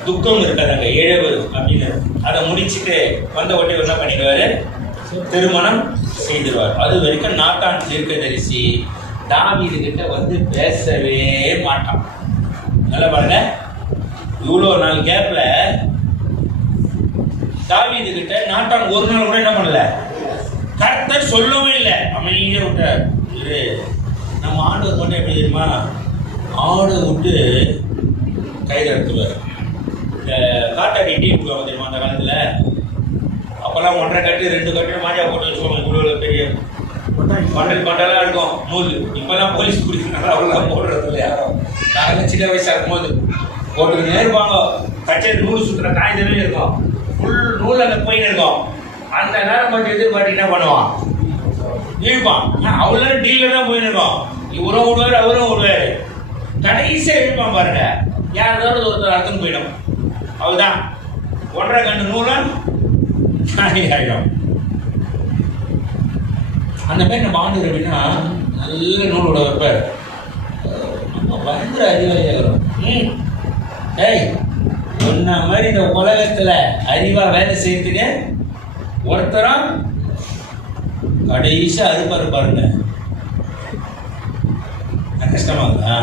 துக்கம் இருக்காதாங்க, இழவு அப்படின்னு. அதை முடிச்சுட்டு வந்த உடனே என்ன பண்ணிடுவாரு? திருமணம் செய்திருவார். அது வரைக்கும் நாத்தான் தீர்க்கதரிசி தாவீது கிட்ட வந்து பேசவே மாட்டான். நல்லா பாருங்க, இவ்வளோ நாள் கேப்ல தாவீது கிட்ட நாத்தான் ஒரு நாள் கூட என்ன பண்ணல, கர்த்தர் சொல்லவே இல்லை. அமைதியா விட்டார். நம்ம ஆண்டவர் மட்டும் எப்படி தெரியுமா? ஆடு விட்டு கை தடுத்துவார். இந்த காட்டாடி டீ விடுவாங்க தெரியுமா அந்த காலத்துல? அப்பெல்லாம் 1.5 கட்டு 2 கட்டு மாஜா போட்டு வச்சுக்கோங்க. இவ்வளோ பெரிய பண்டெல்லாம் இருக்கும் நூல். இப்பெல்லாம் போலீஸ் பிடிக்கிறாங்க, அவ்வளோ போடுறது இல்லை யாரும். நாங்கள் சின்ன வயசாக இருக்கும்போது போட்டுக்கிட்டே இருப்பாங்க. கச்சேரி நூல் சுற்றுற காய்ந்தவே இருக்கும். ஃபுல் நூல் அங்கே போயின்னு இருக்கும். அந்த நேரம் மட்டும் எதிர்பார்த்து என்ன பண்ணுவான்? இழுப்பான். அவ்வளோ நேரம் டீலில் தான் போயின்னு இருக்கோம். இவரும் விடுவார், அவரும் விடுவார். கடைசியாக இழுப்பான் பாருங்க. யாராவது ஒருத்தர் அர்த்தம் போயிடும். அவள்தான் 1.5 கண்டு நூலும் ஆயிடும். அந்த மாதிரி நம்ம ஆண்டு அப்படின்னா நல்ல நூலோட வைப்பார். பயங்கர அறிவாளியாகிறோம். ஏய், சொன்ன மாதிரி இந்த உலகத்துல அறிவா வேலை செய்யறதுக்கு ஒருத்தரும் கடைசியா அறுப்பாருங்க. கஷ்டமாகுதா?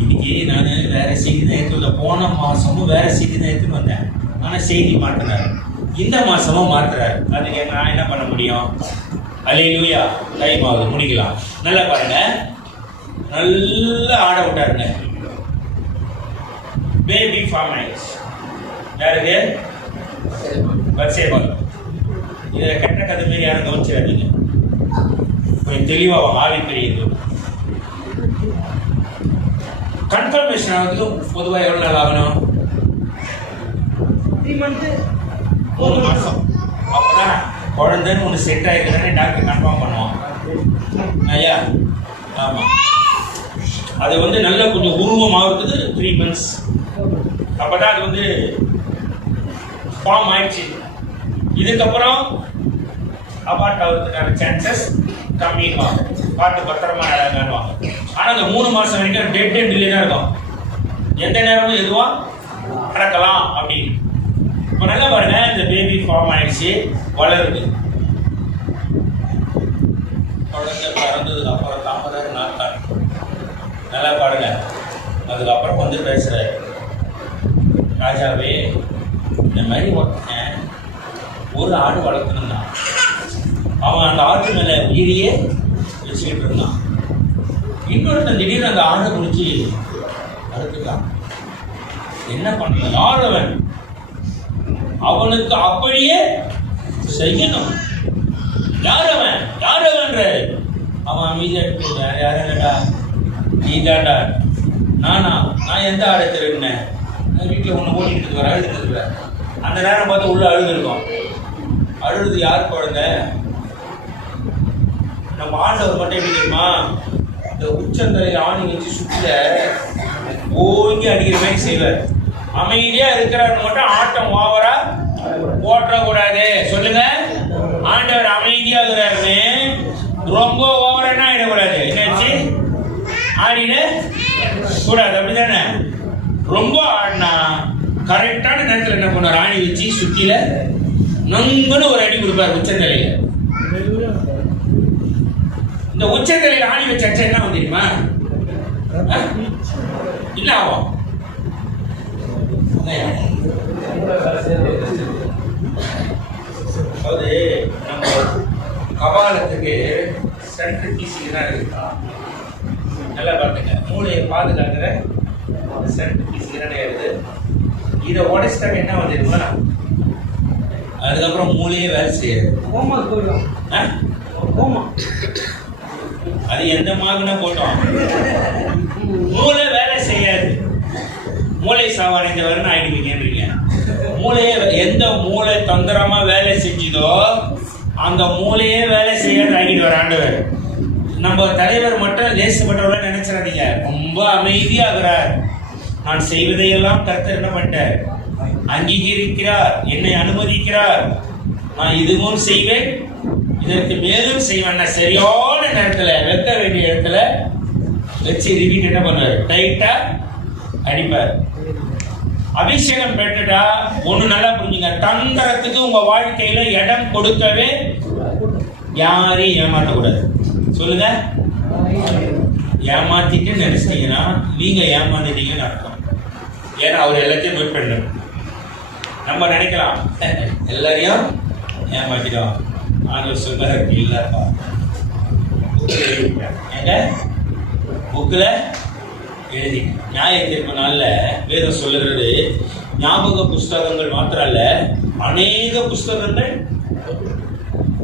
இன்னைக்கு நான் வேற செய்தி நேரத்துல போன மாசமும் வேற செய்தி நேரத்துக்கு வந்தேன். ஆனா செய்தி மாற்றினார். இந்த மாசமும் மாற்றுறாரு. அதுக்கு நான் என்ன பண்ண முடியும்? அல்லேலூயா. டைம் ஆகுது, முடிக்கலாம். நல்லா பாருங்க, நல்லா ஆட விட்டாருங்க. பேபி ஃபார்ம் ஆயிடுச்சு. யாருக்கு? பத்சேபா. இதை கெட்ட கதை மாரி யாரும் கவனிச்சிடாதீங்க. கொஞ்சம் தெளிவாக ஆவி பெரியது. கன்ஃபர்மேஷன் ஆகுறதுக்கு பொதுவாக எவ்வளோ நாள் ஆகணும்? 3 மாசம். அப்பதான் குழந்தைன்னு ஒன்று செட் ஆகிருக்குதானே டாக்டர் கன்ஃபார்ம் பண்ணுவான். ஐயா, ஆமாம். அது வந்து நல்லா கொஞ்சம் உருவம் ஆகுறதுக்கு 3 months. அப்போதான் அது வந்து ஃபார்ம் ஆயிடுச்சு. இதுக்கப்புறம் அபார்ட் ஆகிறதுக்கான சான்சஸ் கம்மியும். பார்த்து பத்திரமா நடவாங்க. ஆனால் அந்த 3 மாதம் வரைக்கும் டெட் அண்ட் டிலே தான் இருக்கும். எந்த நேரமும் எதுவும் நடக்கலாம் அப்படின்னு. இப்போ நல்லா பாருங்க, இந்த பேபி ஃபார்ம் ஆயிடுச்சு, வளருது. குழந்தை பிறந்ததுக்கு அப்புறம் தாமதம் நாத்தான். நல்லா பாருங்க, அதுக்கப்புறம் வந்து பேசுறாரு. ராஜாவே, இந்த மாதிரி ஒரு ஆடு வளர்க்கணும்னா அவன் அந்த ஆட்டு மேல உயிரியே வச்சுக்கிட்டு இருந்தான். இன்னொருத்தன் திடீர்னு அந்த ஆடை குறிச்சு அறுத்துட்டான். என்ன பண்ண? யாரவன் அவனுக்கு அப்படியே செய்யணும். யாரவன் யாரவன்ற அவன் அமைதியா யாரடா? நீதாண்டா. நான் எந்த ஆடை திருடினேன்? வீட்டில் ஒன்று ஓட்டிட்டு வர அழுதுட்டு. அந்த நேரம் பார்த்து உள்ள அழுது இருக்கும். அழுது யார் குழந்தை? நம்ம ஆண்டவர் மட்டும் எப்படி தெரியுமா? இந்த உச்சந்தலை ஆணி வச்சு சுற்றில ஓங்கி அடிக்கிற மாதிரி செய்வார். அமைதியா இருக்கிறாரு மட்டும் ஆட்டம் ஓவரா போட்டக்கூடாது. சொல்லுங்க, ஆண்டவர் அமைதியா இருக்கிறாருன்னு ரொம்ப ஓவரா என்ன ஆயிடக்கூடாது, என்னாச்சு ஆடினு கூடாது, அப்படிதானே? ரொம்ப ஆடினா கரெக்டான நேரத்தில் என்ன பண்ணுவார், ஆணி வச்சு சுத்தில நங்குன்னு ஒரு அடி கொடுப்பார் உச்சந்தலையில. இந்த உச்சந்தலையில ஆணி வச்சாச்சா என்ன ஆகும் தெரியுமா? என்ன ஆகும்? அதாவது நம்ம கபாலத்துக்கு சென்ட்ரல் பீஸுக்கு தான் இருக்கா, நல்லா பார்த்துங்க. மூளையை பாதுகாக்கிற சென்ட்ரல் பீஸுக்கு தான் இருக்குது. இதை உடைச்சிட்டாங்க என்ன வந்துருமா, அதுக்கப்புறம் மூளையே வேலை செய்யாது. அது எந்த மாகுனா போட்டோம், மூளை வேலை செய்யாது. மூளை சாவடைந்தவர்னு ஆயிடுவீங்கன்றீங்க. மூளையே எந்த மூளை தந்திரமா வேலை செஞ்சுதோ அந்த மூளையே வேலை செய்யாது ஆகிடுவார் ஆண்டவர். நம்ம தலைவர் மட்டும் லேசப்பட்டவரை நினைச்சிடாதீங்க, ரொம்ப அமைதியாகிறார். நான் செய்வதையெல்லாம் கர்த்தர் என்ன பண்ணிட்டார், அங்கீகரிக்கிறார், என்னை அனுமதிக்கிறார். நான் இதுவும் செய்வேன், இதற்கு மேலும் செய்வேன். நான் சரியான நேரத்துல வைக்க வேண்டிய இடத்துல வச்சு ரிப்பீட் என்ன பண்ணுவார், டைட்டா அடிப்பார். அபிஷேகம் பெற்றுட்டா ஒண்ணு நல்லா புரிஞ்சுங்க, தந்திரத்துக்கு உங்க வாழ்க்கையில இடம் கொடுக்கவே யாரையும் ஏமாற்றக்கூடாது. சொல்லுங்க, ஏமாத்திட்டு நினைச்சிட்டீங்கன்னா நீங்க ஏமாந்துட்டீங்கன்னு அர்த்தம். ஏன்னா அவர் எல்லாத்தையும் நோட் பண்ண நம்ம நினைக்கலாம் எல்லாரையும் ஏமாத்திட்டோம். ஆண்டவர் சொல்றாரு இல்லப்பா, எங்க புக்ல எழுதி நியாயத்தீர்ப்பு நாள்ல வேதம் சொல்லுகிறது, ஞாபக புஸ்தகங்கள் மாத்திரம் அல்ல, அநேக புஸ்தகங்கள்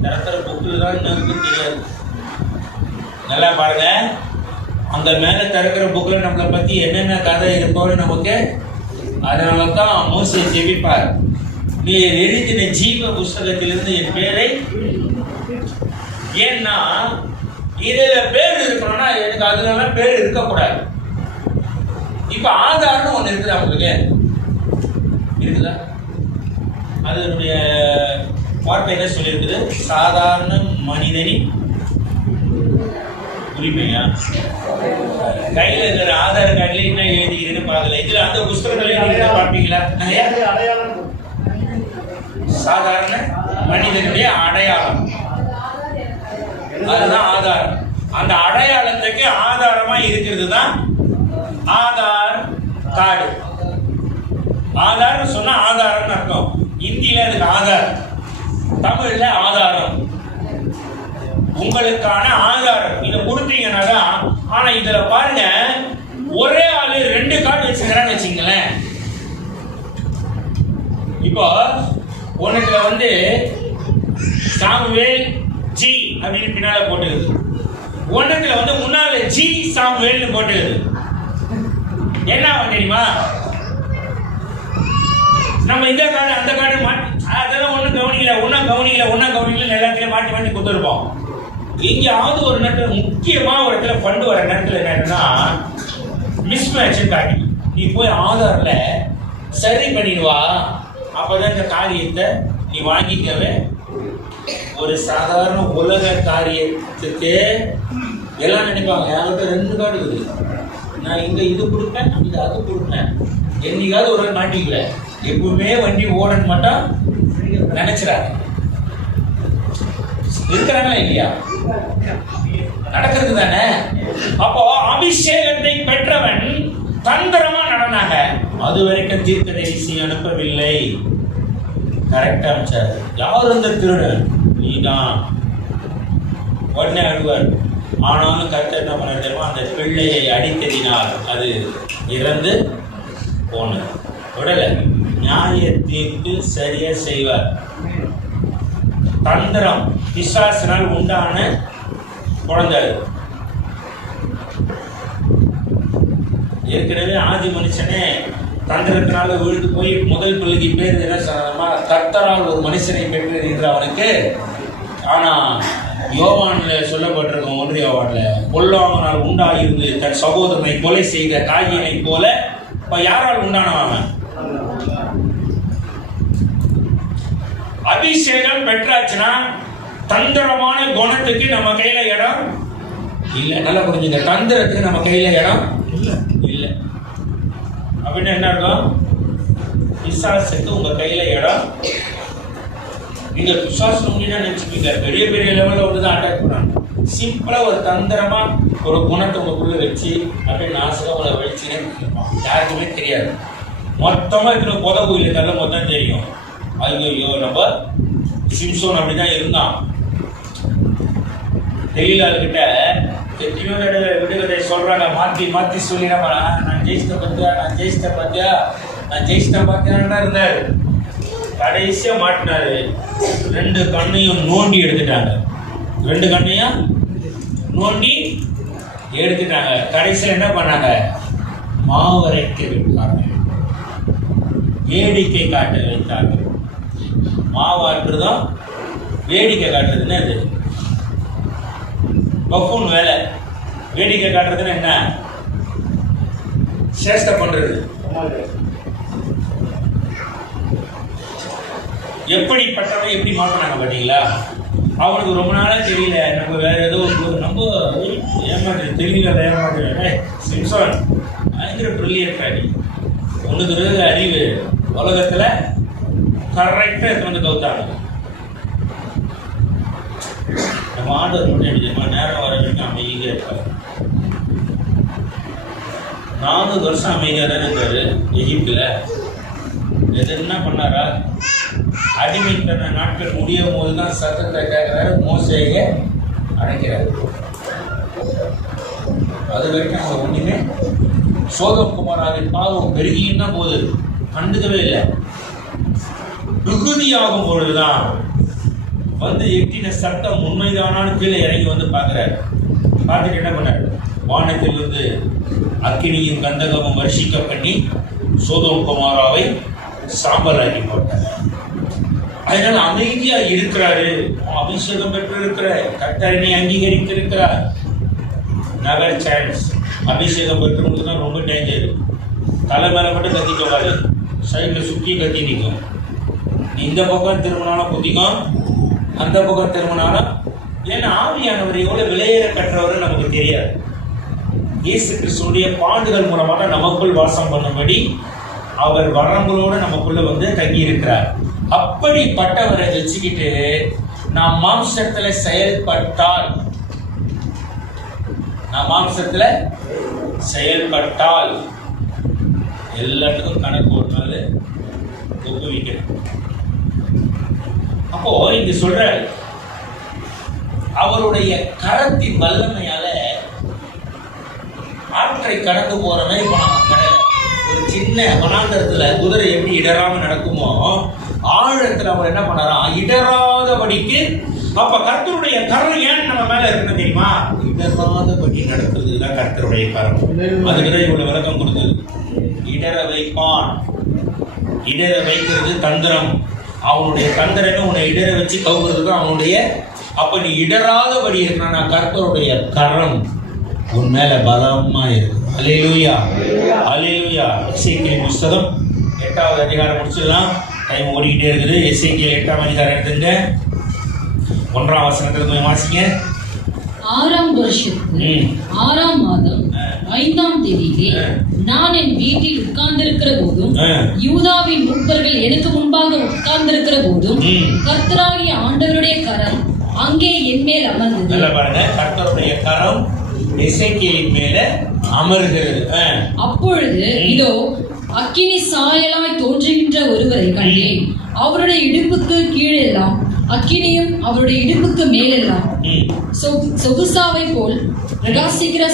திறக்கிற புக்கில் தான் எனக்கு தெரியாது. நல்லா பாருங்க, அங்க மேல திறக்கிற புக்ல நம்மளை பத்தி என்னென்ன கதை இருக்கோன்னு நமக்கு. அதனால தான் மோசே ஜெபிப்பார், நீ எழுதின ஜீவ புஸ்தகத்திலிருந்து என் பேரை. ஏன்னா இதுல பேர் இருக்கணும்னா எனக்கு அதுல பேர் இருக்கக்கூடாது. இப்ப ஆதார்னு ஒண்ணு இருக்குதா உங்களுக்கு, இருக்குதா? அதனுடைய வார்த்தை என்ன சொல்லியிருக்குது, சாதாரண மனிதனின் உரிமையா. கையில இருக்கிற ஆதார் கார்டுல என்ன எழுதிக்கிறதுன்னு பார்க்கல, இதுல அந்த புஸ்தகத்துல பார்ப்பீங்களா? சாதாரண மனிதனுடைய அடையாளம், அதுதான் ஆதாரம். அந்த அடையாளத்துக்கு ஆதாரமா இருக்கிறது தான் ஆதார் கார்டு. ஆதார் சொன்னா ஆதாரம்னு அர்த்தம். இந்தியில அதுக்கு ஆதார், தமிழ்ல ஆதாரம். உங்களுக்கான ஆதாரம் இதை கொடுத்தீங்கன்னா. ஆனா இதுல பாருங்க, ஒரே ஆளு 2 கார்டு வச்சுக்கிறான்னு வச்சுங்களேன். இப்போ ஒன்னுல சாமுவேல் ஜி அப்படின்னு பின்னால போட்டுக்குது, ஒன்னுல முன்னால ஜி சாமுவேல்னு போட்டுக்குது. என்ன தெரியுமா, நம்ம இந்த கார்டு அந்த கார்டு மாட்டி அதெல்லாம் ஒன்றும் கவனிக்கல எல்லாத்தையும் மாட்டி மாட்டி கொடுத்துருப்போம். எங்கேயாவது ஒரு நேரத்தில் முக்கியமா ஒரு இடத்துல ஃபண்டு வர நேரத்தில் என்னன்னா மிஸ் மேட்ச் காட்டி நீ போய் ஆதார்ல சரி பண்ணிடுவா, அப்பதான் இந்த காரியத்தை நீ வாங்கிக்கவே. ஒரு சாதாரண உலக காரியத்துக்கு எல்லாம் நினைப்பாங்க, என்கிட்ட 2 கார்டு இருக்குது, நான் இங்க இது கொடுப்பேன் இது அது கொடுப்பேன். என்னைக்காவது ஒரு நாள் மாட்டிக்கல, எப்பவுமே வண்டி ஓடன்னு மட்டும் நினைச்சிடாங்க. இருக்கிறாங்களா இல்லையா, நடக்கிறது தானே. அப்போ அபிஷேகத்தை பெற்றவன் தந்திரமா நடனாங்க. அது வரைக்கும் தீர்க்கதரிசி அனுப்பவில்லை, கரெக்டா அமைச்சார். யார் இந்த திருடன், நீதான். உடனே அழுவார். ஆனாலும் கர்த்தர் என்ன பண்ண தெரியுமா, அந்த பிள்ளையை அடித்ததினால் அது இறந்து போனது. உடலை நியாய தீர்ப்பு சரியா செய்வார். தந்திரம் பிசாசினால் உண்டான குழந்தை. ஏற்கனவே ஆதி மனுஷனே தந்திரத்தினால விழுந்து போய் முதல் பிள்ளைக்கு பேர் என்ன சொன்னா, கர்த்தரால் ஒரு மனுஷனை பெற்று என்று அவனுக்கு. ஆனா யோவான்ல சொல்லப்பட்டிருக்கும், 1 யோவான்ல, பொல்லாங்கனால் உண்டாயிருந்து தன் சகோதரனை கொலை செய்த காயினை போல யாரால் உண்டானவன். அபிஷேகம் பெற்றாச்சுன்னா தந்திரமான குணத்துக்கு நம்ம கையில இடம் இல்ல. நல்லா புரிஞ்சுங்க, தந்திரத்துக்கு நம்ம கையில இடம் இல்ல. அப்படின்னு என்ன அர்த்தம்? பிசாசுக்கு உங்க கையில இடம். நீங்க பிசாசு முடினா நினைச்சுப்பீங்க பெரிய பெரிய லெவல்ல வந்து தான் அட்டாக் பண்ணாங்க. சிம்பிளா ஒரு தந்திரமா ஒரு குணத்தை உங்களுக்குள்ள வச்சு அப்படியே நாசகம் உங்களை வலிச்சுன்னு யாருக்குமே தெரியாது. மொத்தமா இருக்கிற புத கோயிலுக்கெல்லாம் மொத்தம் தெரியும். ஐயோ நம்ம சிம்சோன் அப்படிதான் இருந்தான். தெரியலாக்கிட்ட எத்தனையோ தடவை விடுகதை சொல்றாங்க, மாத்தி மாத்தி சொல்லி நான் ஜெயிச்சிட்ட பார்த்தியா இருந்தாரு. கடைசியா மாட்டினாரு. 2 கண்ணையும் நோண்டி எடுத்துட்டாங்க. 2 கண்ணையும் நோண்டி எடுத்துட்டாங்க. கடைசியில் என்ன பண்ணாங்க? மாவரைக்க விட்டாங்க, வேடிக்கை காட்ட வைத்தாங்க. மாவாற்றுதான் வேடிக்கை காட்டுறதுன்னு அது பஃபூன் வேலை. வேடிக்கை காட்டுறதுன்னு என்ன? சேஷ்டை பண்றது. எப்படிப்பட்டவரை எப்படி மாற்றினாங்க பார்த்தீங்களா? அவனுக்கு ரொம்ப நாளாக தெரியல, நம்ம வேற ஏதோ நம்ம ஏமாற்று தெரியல ஏமாற்று. சிம்சன் பயங்கர பிரில்லியன்ட் அடி, ஒன்றுக்கு அறிவு உலகத்தில் கரெக்டாக எடுத்து வந்து கவுத்தாங்க. நம்ம ஆண்டவர் மட்டும் எடுத்துமா நேரம் வர வரைக்கும் அமைதியாக இருப்பார். 4 வருஷம் அமைதியாக தான் இருந்தார் எகிப்தில். எது என்ன பண்ணாரா? அடிமைத்தன நாட்கள் முடியும் போது தான் சத்தத்தை கேட்கிறாரு, மோசேயை அடைக்கிறாரு. அது வரைக்கும் அவங்க ஒன்றுமே சோதம் குமாராவின் பாவம் பெருகியும் தான் போகுது, கண்டுக்கவே இல்லை. மிகுதியாகும் பொழுதுதான் வந்து எட்டின சட்டம் உண்மைதானான்னு கீழே இறங்கி வந்து பார்க்குறாரு. பார்த்துட்டு என்ன பண்ணாரு? வானத்தில் வந்து அக்கினியும் கந்தகமும் வர்ஷிக்க பண்ணி சோதம் குமாராவை சாம்பலாக்கி போட்டார். அதனால அமைதியா இருக்கிறாரு. அபிஷேகம் பெற்று இருக்கிற கர்த்தரை அங்கீகரித்திருக்கிறார். நகர் சான்ஸ் அபிஷேகம் பெற்றவங்களுக்கு தான் ரொம்ப டேஞ்சர். தலை மேல மட்டும் கத்தி போகாது, சைடில் சுற்றி கத்தி நிற்கும். நீ இந்த பக்கம் திரும்பினாலும் குத்திக்கும், அந்த பக்கம் திரும்பினாலும். ஏன்னா ஆவியானவர் எவ்வளவு விலையேற கற்றவர் நமக்கு தெரியாது. இயேசு கிறிஸ்துடைய பாடுகள் மூலமாக நமக்குள் வாசம் பண்ணும்படி அவர் வரங்களோடு நமக்குள்ள வந்து தங்கி இருக்கிறார். அப்படிப்பட்டவரை வச்சுக்கிட்டு நாம் மாம்சத்துல செயல்பட்டால் எல்லாத்துக்கும் கணக்கு ஓட்டினாரு ஒப்புவிக்கணும். அப்போ இங்க சொல்ற அவருடைய கரத்தின் வல்லமையால ஆற்றை கடந்து போற மாதிரி போனாங்க. கடலை ஒரு சின்ன வனாந்தரத்துல குதிரை எப்படி இடராம நடக்குமோ ஆழத்துல அவர் என்ன பண்ணாராம்? இடராதபடிக்கு. அப்ப கர்த்தருடைய கரம் ஏன் நம்ம மேல இருக்கணும் தெரியுமா? இடராதபடி நடக்கிறதுதான் கர்த்தருடைய கரம். அதுக்குதான் இவ்வளவு விளக்கம் கொடுத்தது. இடர வைப்பான். இடர வைக்கிறது தந்திரம். அவனுடைய தந்திரமே உன்னை இடர வச்சு கவுறது தான் அவனுடைய. அப்ப நீ இடராதபடி இருக்கா, கர்த்தருடைய கரம் உன் மேல பலமா இருக்கு. அல்லேலூயா, அல்லேலூயா. எசேக்கியேல் புஸ்தகம் 8வது அதிகாரம் முடிச்சிடலாம், டைம் ஓடிக்கிட்டே இருக்குது. எசேக்கியேல் 8ஆம் அதிகாரம் எடுத்துங்க, 1ஆம் வசனத்துல வாசிங்க. 6ஆம் வருஷத்து 6ஆம் மாதம் 5ஆம் தேதியிலே நான் என் வீட்டில் உட்கார்ந்திருக்கிற போதும் யூதாவின் மூப்பர்கள் எனக்கு முன்பாக உட்கார்ந்திருக்கிற போதும் கர்த்தராகிய ஆண்டவருடைய கரம் அங்கே என் மேல் அமர்ந்தது. நல்லா பாருங்க, கர்த்தருடைய கரம் எசேக்கியேலின் மேல அமர்கிறது. அப்பொழுது இதோ அக்கினி சாயலாய் தோன்றுகின்ற ஒருவரை கண்டேன். அவருடைய இடுப்புக்கு கீழெல்லாம் அக்கினியும் அவருடைய இடுப்புக்கு மேலெல்லாம் சொகுசாவை போல் பிரகாசிக்கிற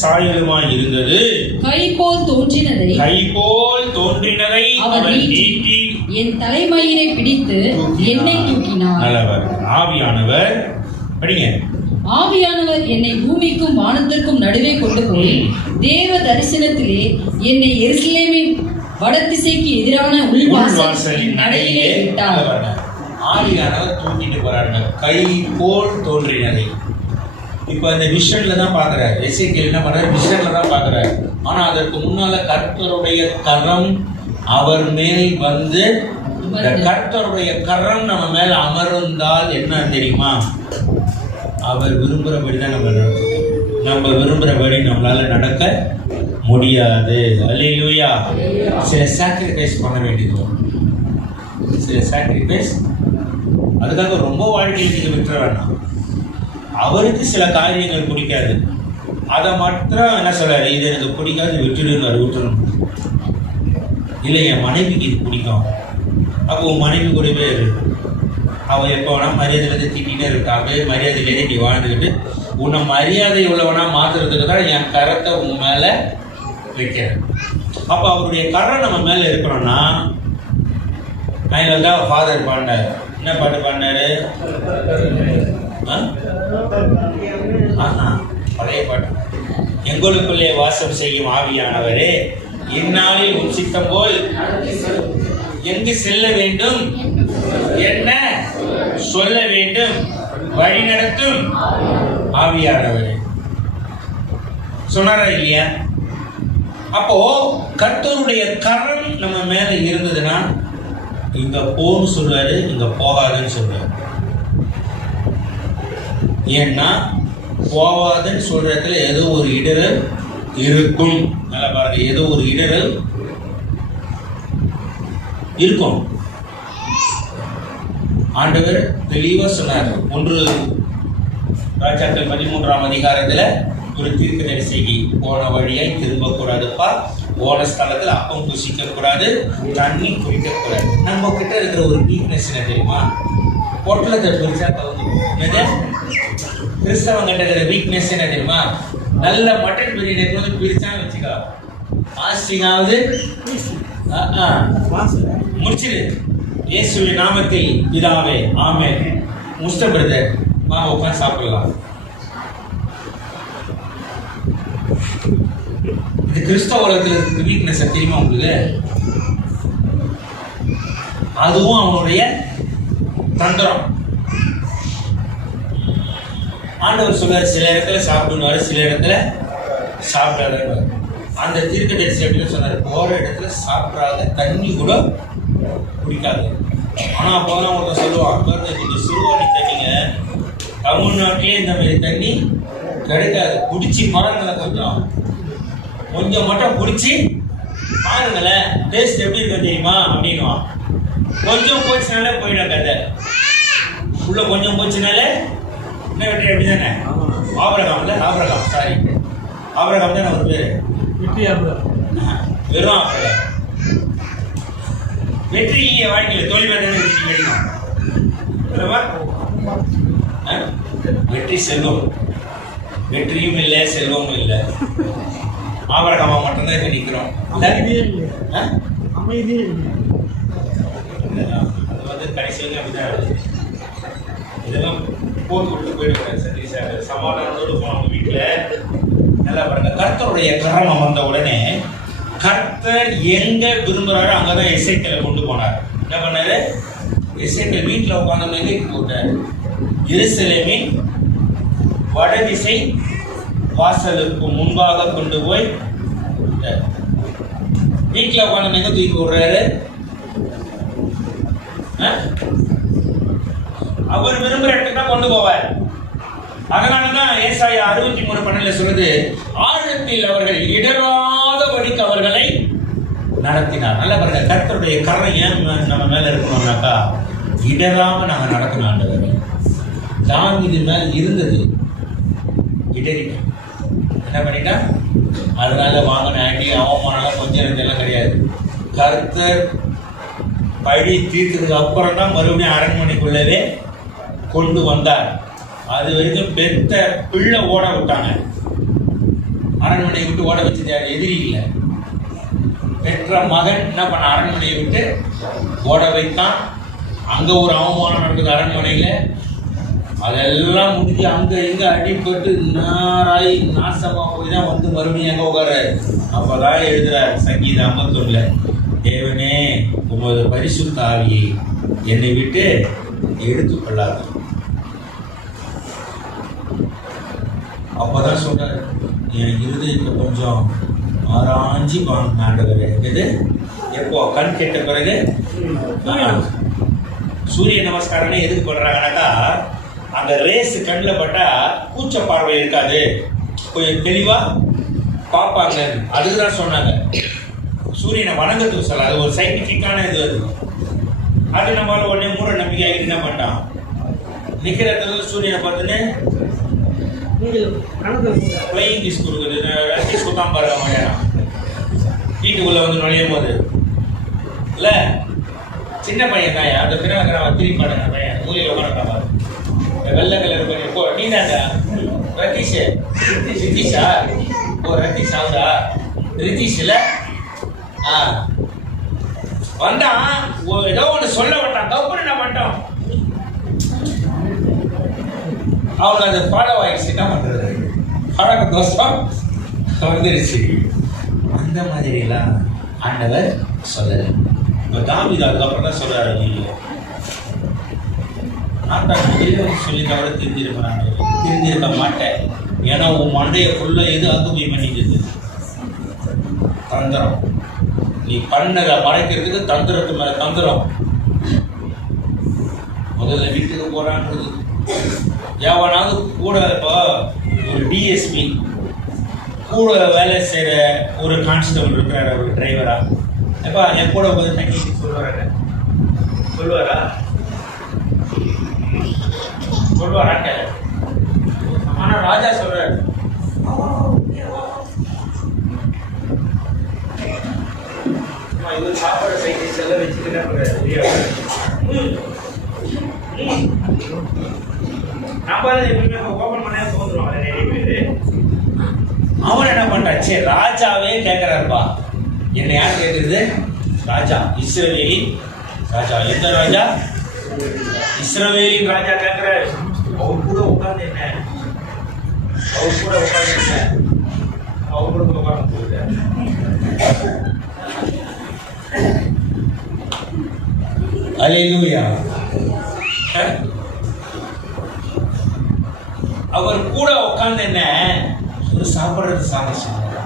சாயலுமாய் இருந்தது. கை போல் தோன்றினதை அவர் நீட்டி என் தலைமயிரை பிடித்து என்னை தூக்கினார். ஆவியானவர் படிங்க. ஆவியானவர் என்னை பூமிக்கும் வானத்திற்கும் நடுவே கொண்டு போய் தேவ தரிசனத்திலே என்னை எருசலேமின் வடதிசைக்கு எதிரான உள்வாசலின் நடையிலே விட்டார். ஆவியானவர் தூக்கிட்டு போறாருங்க. கை போல் தோன்றினதை இப்ப இந்த விஷன்ல தான் பாக்குறாரு. எசேக்கியேல் என்ன பண்றாரு? விஷன்ல தான் பாக்குறாரு. ஆனா அதற்கு முன்னால கர்த்தருடைய கரம் அவர் மேல் வந்து இந்த கர்த்தருடைய கரம் நம்ம மேல அமர்ந்தால் என்ன தெரியுமா? அவர் விரும்புகிறபடி தான் நம்ம நடக்கும். நம்ம விரும்புகிறபடி நம்மளால நடக்க முடியாது. அல்லேலூயா. சில சாக்ரிஃபைஸ் பண்ண வேண்டியது வரும். சில சாக்ரிஃபைஸ், அதுக்காக ரொம்ப வாழ்க்கையில் நீங்கள் விட்டுற வேண்டாம். அவருக்கு சில காரியங்கள் பிடிக்காது, அதை மாத்திரம் என்ன சொல்றாரு, இது எனக்கு பிடிக்காது விட்டுடணும். இல்லை என் மனைவிக்கு இது பிடிக்கும், அப்போ உன் மனைவி கூடவே இருக்கு. அவள் எப்போ வேணா மரியாதையிலேருந்து திட்டிகிட்டே இருக்கா, அப்படியே மரியாதையிலேயே நீ வாழ்ந்துக்கிட்டு உன்னை மரியாதை உள்ளவனா மாத்துறதுக்கு தான் என் கரத்தை உன் மேலே வைக்கிறேன். அப்போ அவருடைய கரம் நம்ம மேலே இருக்கணும்னா, அதனால தான் ஃபாதர் பாடினார். என்ன பாட்டு பாடினாரு? பழைய பாட்டு. எங்களுக்குள்ளே வாசம் செய்யும் ஆவியானவரே, இந்நாளில் உன் சித்தம் போல் எங்கு செல்ல வேண்டும், என்ன சொல்ல வேண்டும், வழி நடத்தும் ஆவியானவரே. சொன்னாரா இல்லையா? அப்போ கர்த்தருடைய கரம் நம்ம மேல இருந்ததுன்னா, இங்க போன்னு சொல்றாரு, இங்க போகாதுன்னு சொல்றாரு. ஏன்னா போவாதுன்னு சொல்றதுல ஏதோ ஒரு இடரல் இருக்கும். நல்லா பாருங்க, ஏதோ ஒரு இடரல் இருக்கும். ஆண்டவர் தெளிவா சொன்னார். 1 ராஜாக்கள் 13ஆம் அதிகாரத்துல ஒரு தீர்க்கதரிசிக்கு, போன வழியாய் திரும்ப கூடாதுப்பா, போன ஸ்தலத்துல அப்பம் புசிக்க கூடாது, தண்ணி குடிக்க கூடாது. நம்ம கிட்ட இருக்கிற ஒரு வீக்னஸ் என்ன தெரியுமா? பொட்டலத்தை பிரிச்சா கவுந்து. கிறிஸ்தவங்க கிட்ட இருக்கிற வீக்னஸ் என்ன தெரியுமா? நல்ல மட்டன் பிரியாணி வந்து பிரிச்சா வச்சுக்கா, ஆஸ்டிங்காவது முடிச்சிரு. இயேசுவின் நாமத்தில் பிதாவே ஆமென். முஸ்த பிரதர் வாங்க உட்காந்து சாப்பிடலாம். இது கிறிஸ்தவ உலகத்தில் இருக்கிற வீக்னஸ் தெரியுமா உங்களுக்கு? அதுவும் அவனுடைய தந்திரம். ஆண்டவர் சொல்றாரு, சில இடத்துல சாப்பிடுவாரு, சில இடத்துல சாப்பிடாத. அந்த தீர்க்கதரிசி அப்படின்னு சொன்னாரு, போற இடத்துல சாப்பிடாத, தண்ணி கூட குடிக்காது. ஆனா அப்போதான் ஒருத்தர் சொல்லுவான், பாருங்க சிறுவாணி தண்ணிங்க தமிழ்நாட்டிலே இந்த மாதிரி தண்ணி கிடைக்காது, குடிச்சு மரங்களை கொஞ்சம் மட்டும் குடிச்சு பாருங்களேன், டேஸ்ட் எப்படி இருக்கு தெரியுமா அப்படின்னுவான். கொஞ்சம் போச்சுனாலே போயிடும் கதை. உள்ள கொஞ்சம் போச்சுனாலே என்ன வெற்றி அப்படி தானே? ஆபிரகாம்ல ஆபிரகாம், சாரி ஆபிரகாம் தானே ஒரு பேரு, வெறும் ஆபிரகாம். வெற்றி இல்லையே வாழ்க்கையில், தோல்வி வேண்டாம். வெற்றி செல்வம், வெற்றியும் இல்லை செல்வமும் இல்லை. ஆபிரகாமா மட்டும்தான் இப்ப நிற்கிறோம். அது வந்து கடைசியில் அப்படிதான் இதெல்லாம் போட்டு விட்டு போயிடுவாங்க. சரி சார், சமாதானத்தோடு போனவங்க வீட்டில் நல்லா பாருங்க. கர்த்தருடைய கரம் அமர்ந்த உடனே கர்த்தர் எங்க விரும்புறாரோ அங்கதான் எசேக்கியேலை கொண்டு போனார். என்ன பண்ணாரு? எசேக்கியேல் வீட்டில் உட்கார்ந்து எங்கே போட்டார்? எருசலேமின் வடதிசை வாசலுக்கு முன்பாக கொண்டு போய் வீட்டில் உட்காந்து எங்க தூக்கி விடுறாரு? அவர் விரும்புற இடத்துக்கு தான் கொண்டு போவார். அதனாலதான் ஏசாயா 63:12 சொல்லுது, ஆழத்தில் அவர்கள் இடராதபடிக்கு அவர்களை நடத்தினார். நல்ல பாருங்க, கர்த்தருடைய கரை ஏன் நம்ம மேல இருக்கணும்னாக்கா, இடராம நாங்க நடக்கணும். ஆண்டவர் தாவீது மேல இருந்தது, இடறிட்டோம். என்ன பண்ணிட்டா? அதனால வாங்கின அடி அவமானம் கொஞ்சம் இதெல்லாம் கிடையாது. கர்த்தர் பழி தீர்த்ததுக்கு அப்புறம் தான் மறுபடியும் அரண்மனைக்குள்ளவே கொண்டு வந்தார். அது வரைக்கும் பெத்த பிள்ளை ஓட விட்டாங்க. அரண்மனையை விட்டு ஓட வச்சது யார்? எதிரி இல்லை, பெற்ற மகன் என்ன பண்ண, அரண்மனையை விட்டு ஓட வைத்தான். அங்க ஒரு அவமானம் நடக்குது அரண்மனையில. அதெல்லாம் முடிஞ்சு அங்க இங்க அடிபட்டு நாராய் நாசமா போய் தான் வந்து மறுபடியும் எங்க உட்கார்றாரு. அப்பதான் எழுதுறார் சங்கீதம் 51, தேவனே உமது பரிசுத்த ஆவியை என்னை விட்டு எடுத்துக்கொள்ளாது. அப்பதான் சொல்றாரு, என் இருதயத்தை கொஞ்சம் ஆராய்ஞ்சி ஆண்டவர் இது எப்போ கண் கெட்ட பிறகு சூரிய நமஸ்காரமே எதுக்கு பண்றாங்கன்னாக்கா அந்த ரேஸ் கண்ணில் பட்டா கூச்ச பார்வை இருக்காது, கொஞ்சம் தெளிவா பார்ப்பாங்க. அதுக்கு தான் சொன்னாங்க சூரியனை வணங்கத்துக்கு சொல்ல. அது ஒரு சயின்டிஃபிக்கான இது. அது நம்மளால உடனே மூட நம்பிக்கையாக என்ன பண்ணிட்டான், நிக்கிற இடத்துல சூரியனை பார்த்துன்னு பிளைங் கிஸ் கொடுக்குறது, சுத்தாம பாருங்க மழையாரம் வீட்டுக்குள்ள வந்து நுழையும் போது இல்ல சின்ன பையன் தான் அந்த திரும்ப திரும்பி பாடுங்க பையன் மூலையில் உட்காந்துருக்கா வெள்ளை கலர் பையன். இப்போ நீ தாண்டா ரத்தீஷ், ரித்தீஷா? ஓ ரத்தீஷ் ஆகுதா? ரித்தீஷ் இல்ல வந்தான் ஏதோ ஒன்று சொல்ல மாட்டான், கப்புன்னு என்ன பண்ணிட்டான், அவனுக்கு அது ஃபாலோ ஆயிடுச்சு. என்ன பண்றது, பழக்க தோஷம் வந்துருச்சு. அந்த மாதிரிலாம் ஆண்டவர் சொல்லல. இப்போ தாவீது அதுக்கப்புறம் தான் சொல்றாரு, நீங்க நான் தான் முதலில் சொல்லி தவிர தெரிஞ்சிருக்க மாட்டேன். ஏன்னா உன் மண்டையை ஃபுல்லாக எது அத்துமை பண்ணிக்கிறது, தந்திரம். நீ பண்ணதை மறைக்கிறதுக்கு தந்திரத்து மேல தந்திரம். முதல்ல வீட்டுக்கு போறான்றது எவனாவது கூட. இப்போ ஒரு டிஎஸ்பி கூட வேலை செய்கிற ஒரு கான்ஸ்டபிள் இருக்கிறார், ஒரு டிரைவரா, எப்பா என் கூட வந்து தங்கி சொல்லுவாரா சொல்லுவாராட்ட. ஆனா ராஜா சொல்றாரு, இவர் சாப்பாடு சைட்டு செல்ல வச்சுக்கிட்டு ஓபன் பண்ண தோன்றுவாங்க நிறைய பேரு. அவன் என்ன பண்றான், சரி ராஜாவே கேட்கிறாருப்பா, என்ன யார் கேட்கறது, ராஜா இஸ்ரவேலின் ராஜா. எந்த ராஜா? இஸ்ரவேலின் ராஜா கேட்கிறாரு. அவர் கூட உட்கார்ந்து என்ன, அவர் கூட உட்கார்ந்து அல்லேலூயா. அவர் கூட உட்கார்ந்து என்ன ஒரு சாப்பிடுறது சாப்பிட.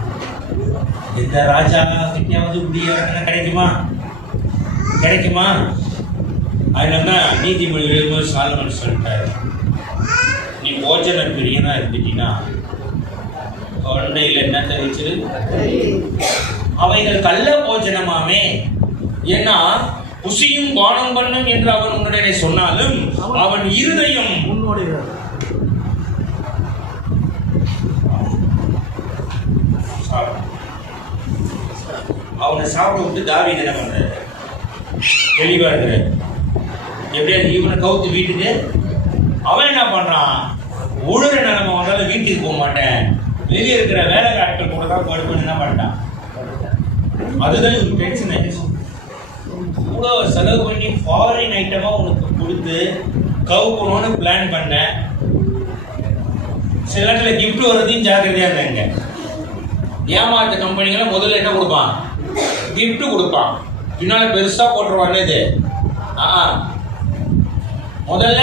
எந்த ராஜா கிட்டயாவது முடிய கிடைக்குமா? அதனால நீதிமொழி சாலமன் சொல்லிட்டாரு, நீ போஜன பிரியனா இருந்துட்டீங்கன்னா தொண்டையில் என்ன தெரிவிச்சு அவைகள் கள்ள போஜனமாமே. ஏன்னா புசியும் பானம் பண்ணும் என்று அவன் உன்னுடனே சொன்னாலும் அவன் இருதயம் அவனை சாப்பிட விட்டு தாவீது என்ன பண்றாரு, தெளிவா இருக்கிற எப்படியாவது இவனை கவுத்து வீட்டுக்கு. அவன் என்ன பண்றான், உழுற நிலைமை வந்தாலும் வீட்டுக்கு போக மாட்டேன், வெளியே இருக்கிற வேலை ஆட்கள் கூட தான் படுப்பேன்னு என்ன பண்ணிட்டான். அதுதான் ஒரு டென்ஷன் ஆயிடுச்சு. கூட செலவு பண்ணி ஃபாரின் ஐட்டமா உனக்கு கொடுத்து கவுக்கணும்னு பிளான் பண்ண. சில நேரத்தில் கிஃப்ட் வர்றதையும் ஜாக்கிரதையா இருந்தாங்க. ஏமாத்த கம்பெனிகளை முதல்ல என்ன கொடுப்பான், கிஃப்ட் கொடுப்பான், பின்னால பெருசா போட்டுருவான். இது முதல்ல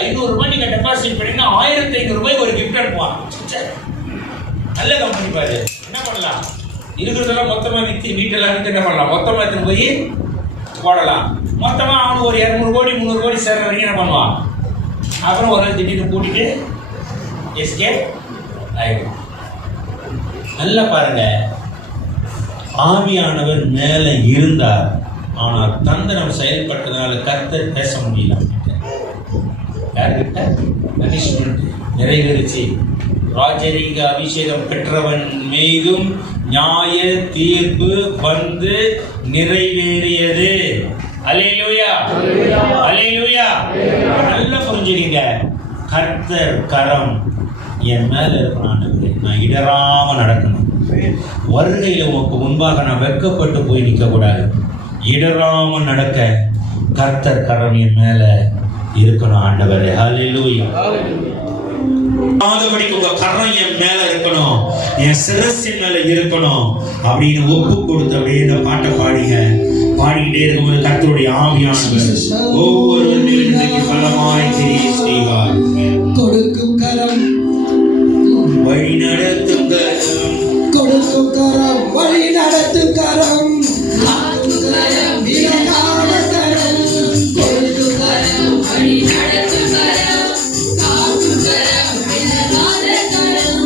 500 ரூபாய் நீங்க டெபாசிட் பண்ணீங்கன்னா 1500 ரூபாய் ஒரு கிஃப்ட் அனுப்புவான். நல்ல கம்பெனி பாரு. என்ன பண்ணலாம், இருக்கிறதெல்லாம் மொத்தமா வித்து வீட்டெல்லாம் வித்து என்ன பண்ணலாம், மொத்தமா எடுத்துன்னு போய் போடலாம். மொத்தமா அவனுக்கு ஒரு 200 கோடி 300 கோடி சேர்ற வரைக்கும் என்ன பண்ணுவான். அப்புறம் ஒரு நாள் திடீர்னு கூட்டிட்டு எஸ்கேப் ஆயிடும். நல்லா பாருங்க, ஆவியானவர் மேல இருந்தார், ஆனால் தந்திரம் செயல்பட்டதுனால கர்த்தர் பேச முடியல. யார்கிட்ட பனிஷ்மெண்ட் நிறைவேறிச்சு. ராஜரீக அபிஷேகம் பெற்றவன் மீதும் நியாய தீர்ப்பு வந்து நிறைவேறியது. அல்லேலூயா, அல்லேலூயா. நல்லா புரிஞ்சுக்கீங்க, கர்த்தர் கரம் என் மேல இருக்கணும். நான் இடராம நடக்கணும். வருகையில உனக்கு முன்பாக நான் வெட்கப்பட்டு போய் நிற்க கூடாது. இடராம நடக்க கர்த்தர் கரம் என் மேல இருக்கணும். ஆண்டவரே, ஹல்லேலூயா. ஆதபடிக்கு உங்க கரம் என் மேல இருக்கணும், என் சிரசின் மேல இருக்கணும் அப்படின்னு ஒப்பு கொடுத்து அப்படியே இந்த பாட்டை பாடிங்க. பாடிக்கிட்டே இருக்கும்போது கர்த்தருடைய ஆவியானவர் ஒவ்வொரு பலமாய் கிரியை செய்வார். கொடுக்கும் கரம் வழி நடத்தும் கரம் காக்கும் கரம் வழி நடத்தும் கரம் காக்கும் கரம் விலகாத கரம் கொடுக்கும் கரம் வழி நடத்தும் கரம் காக்கும் கரம் விலகாத கரம்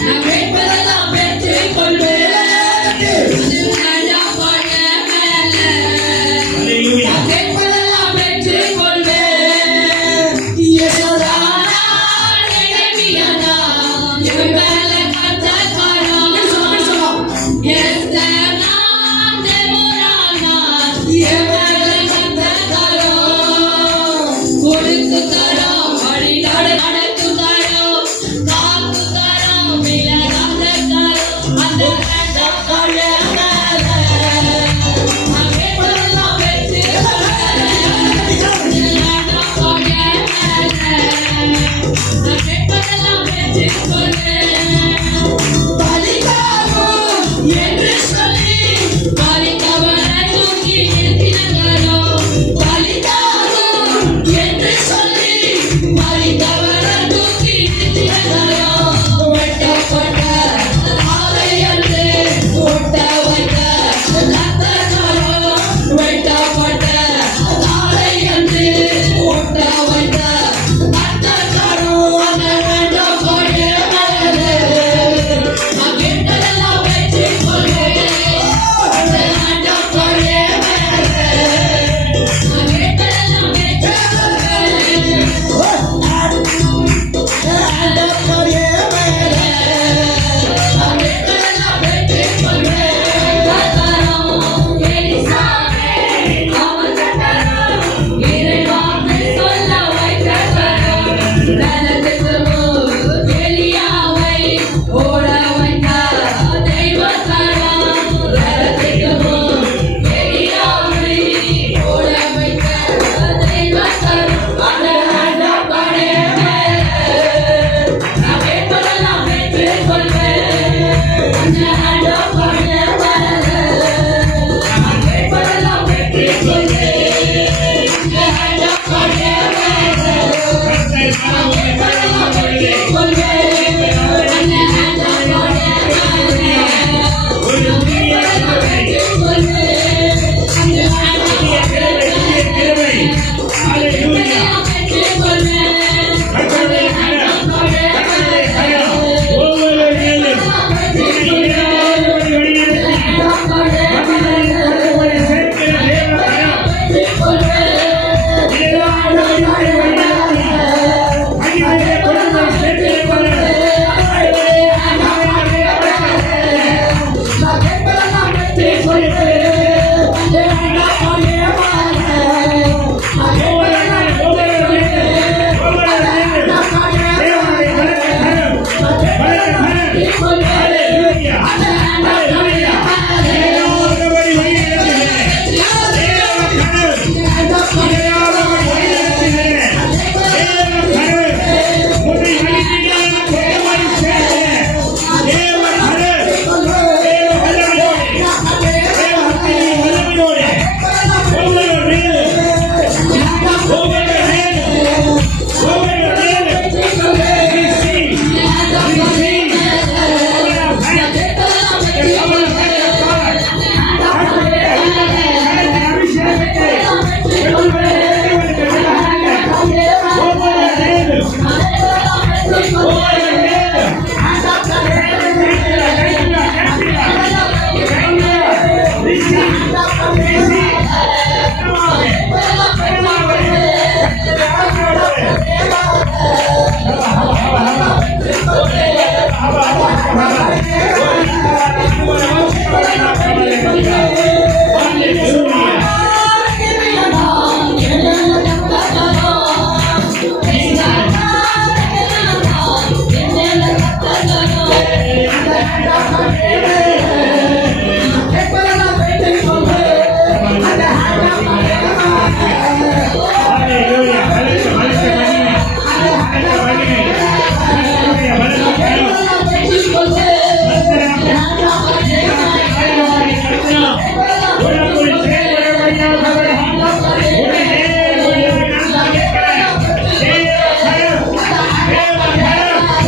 நான் கேட்பதெல்லாம் பெற்றுக் கொள்வேன் கேட்பதெல்லாம் பெற்றுக் கொள்வேன் யேசுவா என்று சொல்லி பலித்தவரை தூக்கி நிறுத்தினோ பலித்தாகும் என்று சொல்லி பலித்தவரை தூக்கி நிறுத்தினோ வெட்டப்பட்ட ஆலை என்று ஒட்ட வைத்த கத்தனோ வெட்டப்பட்ட ஆலை என்று ஒட்ட வைத்த கத்தனோ அந்த வேண்டும்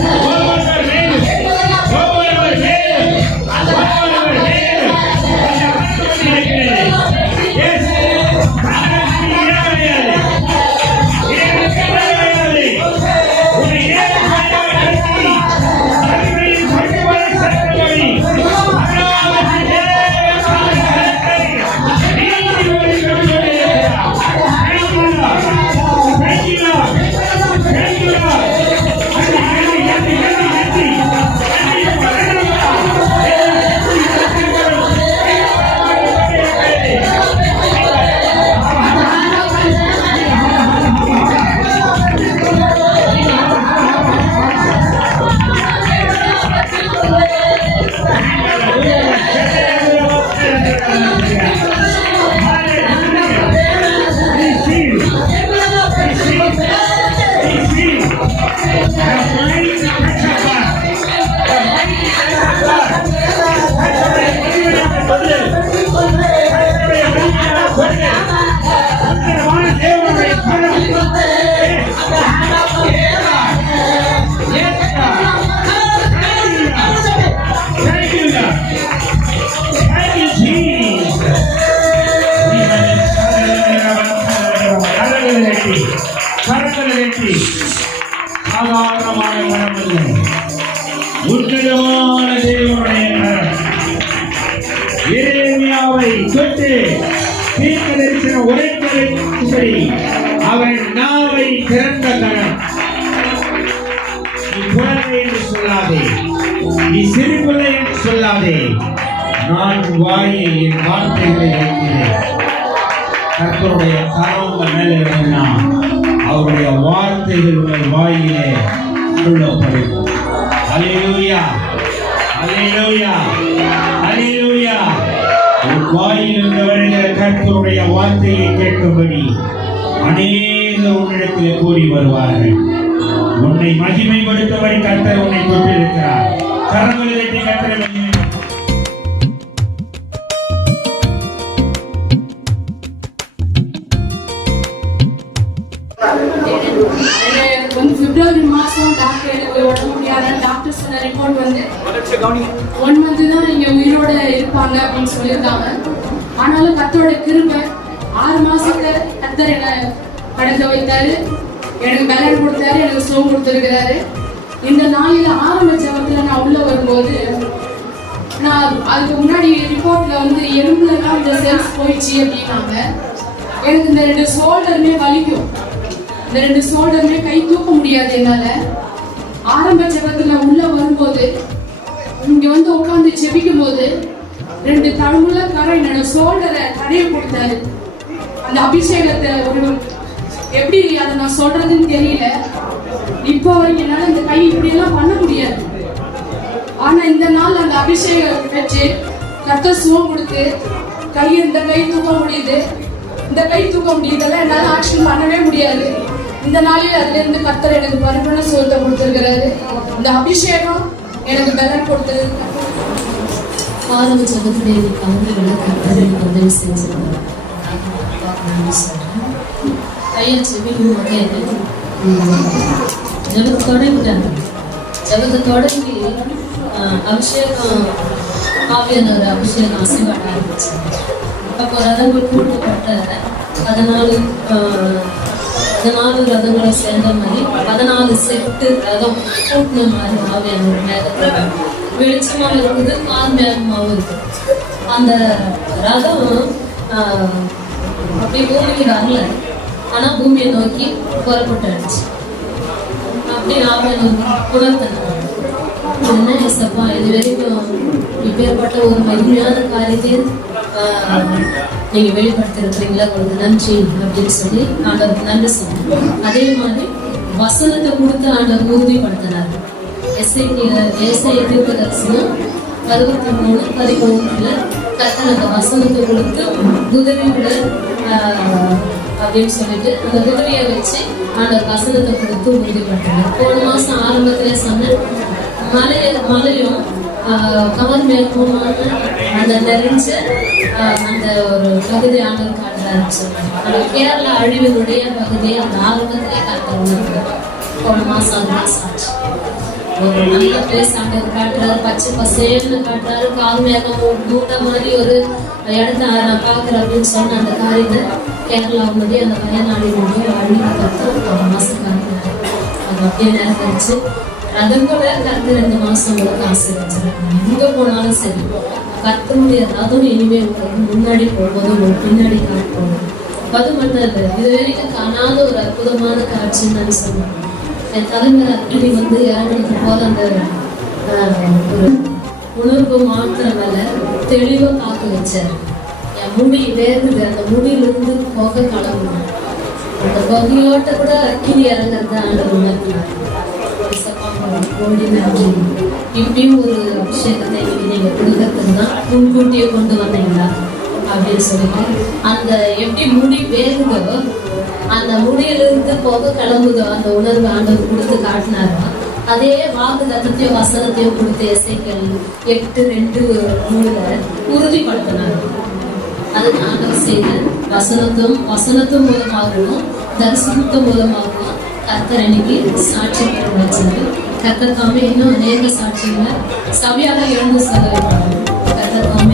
Oh விட்டு தீர்க்க தரிசனம் உரைப்பதற்கும்படி அவன் நாவை திறந்த கணம். நீ குழந்தை என்று சொல்லாதே, நீ சிறுபிள்ளை என்று சொல்லாதே, நான் வாயில் என் வார்த்தைகளை வைக்கிறேன். கர்த்தருடைய கரம் உங்கள் மேல இருக்குன்னா அவருடைய வார்த்தைகள் உங்கள் வாயிலே அருளப்படும். அல்லேலூயா, அல்லேலூயா, அல்லேலூயா. உன் வாயிலிருந்து வருகிற கர்த்தருடைய வார்த்தையை கேட்கும்படி அநேகர் உன்னிடத்தில் கூடி வருவார்கள். உன்னை மகிமைப்படுத்தும்படி கர்த்தர் உன்னை கொண்டிருக்கிறார். கரங்களை தட்டி கர்த்தரை மகிமை பிப்ரவரி மாதம் டாக்டர் எனக்கு உடம்பு முடியாத டாக்டர் சொன்ன ரிப்போர்ட் வந்து 1 மந்த் தான் நீங்க உயிரோட இருப்பாங்க அப்படின்னு சொல்லியிருக்காங்க. ஆனாலும் கர்த்தரோட கிருபை 6 மாசத்துல கர்த்தர் என்னை கடக்க வைத்தாரு, எனக்கு பலன் கொடுத்தாரு, எனக்கு சுகம் கொடுத்துருக்கிறாரு. இந்த நாளில் ஆரம்ப ஜபத்துல நான் உள்ள வரும்போது நான் அதுக்கு முன்னாடி ரிப்போர்ட்ல வந்து எலும்புலாம் இந்த செல்ஸ் போயிடுச்சு அப்படின்னாங்க. எனக்கு இந்த 2 ஷோல்டருமே வலிக்கும், இந்த 2 ஷோல்டருமே கை தூக்க முடியாது என்னால. ஆரம்ப ஜபத்துல உள்ள வரும்போது இங்க வந்து உட்காந்து ஜெபிக்கும் போது 2 தழுமுள்ள கரை என்னோட ஷோல்டரை கரையை கொடுத்தாரு. அந்த அபிஷேகத்தை ஒரு எப்படி அதை நான் சொல்றதுன்னு தெரியல. இப்போ வரைக்கும் என்னால இந்த கை இப்படி எல்லாம் பண்ண முடியாது. ஆனா இந்த நாள் அந்த அபிஷேகம் வச்சு கர்த்தர் சுகம் கொடுத்து இந்த கை தூக்க முடியுது, இந்த கை தூக்க முடியுதெல்லாம் என்னால ஆக்ஷன் பண்ணவே முடியாது. இந்த நாளில் அதுல இருந்து கர்த்தர் எனக்கு பரிபூரண சுகத்தை கொடுத்திருக்கிறாரு. இந்த அபிஷேகம் எனக்கு பலன் கொடுத்தது. ஆரம்ப ஜபத்துடைய கவலைகளை கர்த்தர் எனக்கு உதவி செஞ்சிருக்காரு. ஐயா ஜெபிக்கும் போதே ஜபத்தை தொடங்கிட்டாங்க. ஜபத்தை தொடங்கி அபிஷேகம் ஆவியானவர் அபிஷேகம் ஆசீர்வாத ஆரம்பிச்சாங்க. அப்போ ரதங்கள் கூட்டப்பட்ட 14 ரதங்களை சேர்ந்த மாதிரி 14 செட்டு ரதம் கூட்டின மாதிரி ஆவியானவர் மேகத்துல வெளிச்சமாக இருக்குது, கார் மேகமாகவும் இருக்குது. அந்த ரதம் அப்படியே பூமிக்கு வரல, ஆனா பூமியை நோக்கி புறப்பட்டுச்சு. அப்படி ஆவியானவர் உணர்த்தினாங்க, என்ன ஏசப்பா இது வரைக்கும் இப்பேற்பட்ட ஒரு மகிமையான காரியத்தை நீங்க வெளிப்படுத்திருக்கிறீங்களா, உங்களுக்கு நன்றி அப்படின்னு சொல்லி ஆண்டவருக்கு நன்றி சொன்னார். அதே மாதிரி வசனத்தை கொடுத்து ஆண்டவர் உறுதிப்படுத்தினார். ஏசாயா தீர்க்கதரிசனம் 63:13 கர்த்தர் அந்த வசனத்தை கொடுத்து குதிரைகளை அப்படின்னு சொல்லிட்டு அந்த குதிரையை வச்சு ஆண்டவர் வசனத்தை கொடுத்து உறுதிப்படுத்தினார். போன மாசம் ஆரம்பத்திலே சொன்ன மலையும் கவர் மேற்கோமான அந்த நிறைஞ்ச அந்த ஒரு பகுதி ஆண்டவர் காட்டுறாருன்னு சொல்றாங்க. அந்த கேரளா அழிவினுடைய பகுதியை அந்த ஆரம்பத்திலே காட்டுறாங்க. போன மாசம் 6 மாசம் ஆச்சு. ஒரு நல்ல பிளேஸ் ஆண்டவர் காட்டுறாரு, பச்சை பசேல்னு காட்டுறாரு, கால் மேகம் மூட்டை மாதிரி ஒரு இடத்த நான் பார்க்குறேன் அப்படின்னு சொன்ன அந்த காரியத்தை கேரளாவுடைய அந்த வயநாடினுடைய அழிவு கருத்து போன மாசம் காட்டுறாரு. அது அப்படியே நிறைவேறிச்சு. ரதம் கூட கருத்து 2 மாசம் உங்களுக்கு ஆசீர்வதிச்சிருக்காங்க. எங்க போனாலும் சரி கர்த்தருடைய ரதம் இனிமேல் உங்களுக்கு முன்னாடி போகும்போது உங்களுக்கு பின்னாடி காட்டுவோம். அது மட்டும் இல்லை, இது வரைக்கும் காணாத ஒரு அற்புதமான காட்சின்னு நான் சொல்லுவேன். என் தலைவர் அக்னி வந்து இறங்குறது போல அந்த ஒரு உணர்வு மாத்திரமல்ல தெளிவாக காக்க வச்சார். என் முடி வேறுது, அந்த முடியிலிருந்து புகை கலங்கணும். அந்த புகையோட்ட கூட அக்கினி இறங்குறது ஆண்டவர் உணர்த்தினார். இப்படியும் ஒரு அபிஷேகத்தை நீங்க கொடுக்கறதுக்கு தான் முன்கூட்டியே கொண்டு வந்தீங்களா அப்படின்னு சொல்லிட்டு அந்த எப்படி முடி வேகுதோ அந்த முடியிலிருந்து போக கிளம்புதோ அந்த உணர்வு ஆண்டவர் கொடுத்து காட்டினாரோ அதே வாக்கு தத்தத்தையும் வசனத்தையும் கொடுத்து எசேக்கியேல் 8:2-3 உறுதிப்படுத்தினார். அதுக்கு ஆண்டவர் செய்த வசனத்தும் மூலமாகவும் தரிசனத்தின் மூலமாகவும் கர்த்தர் இன்னைக்கு சாட்சி பெற வச்சாரு. கர்த்தர் தாமே இன்னும் அநேக சாட்சிகளை சபையாக எழுந்து சொல்ல வைப்பாங்க. கர்த்தர் தாமே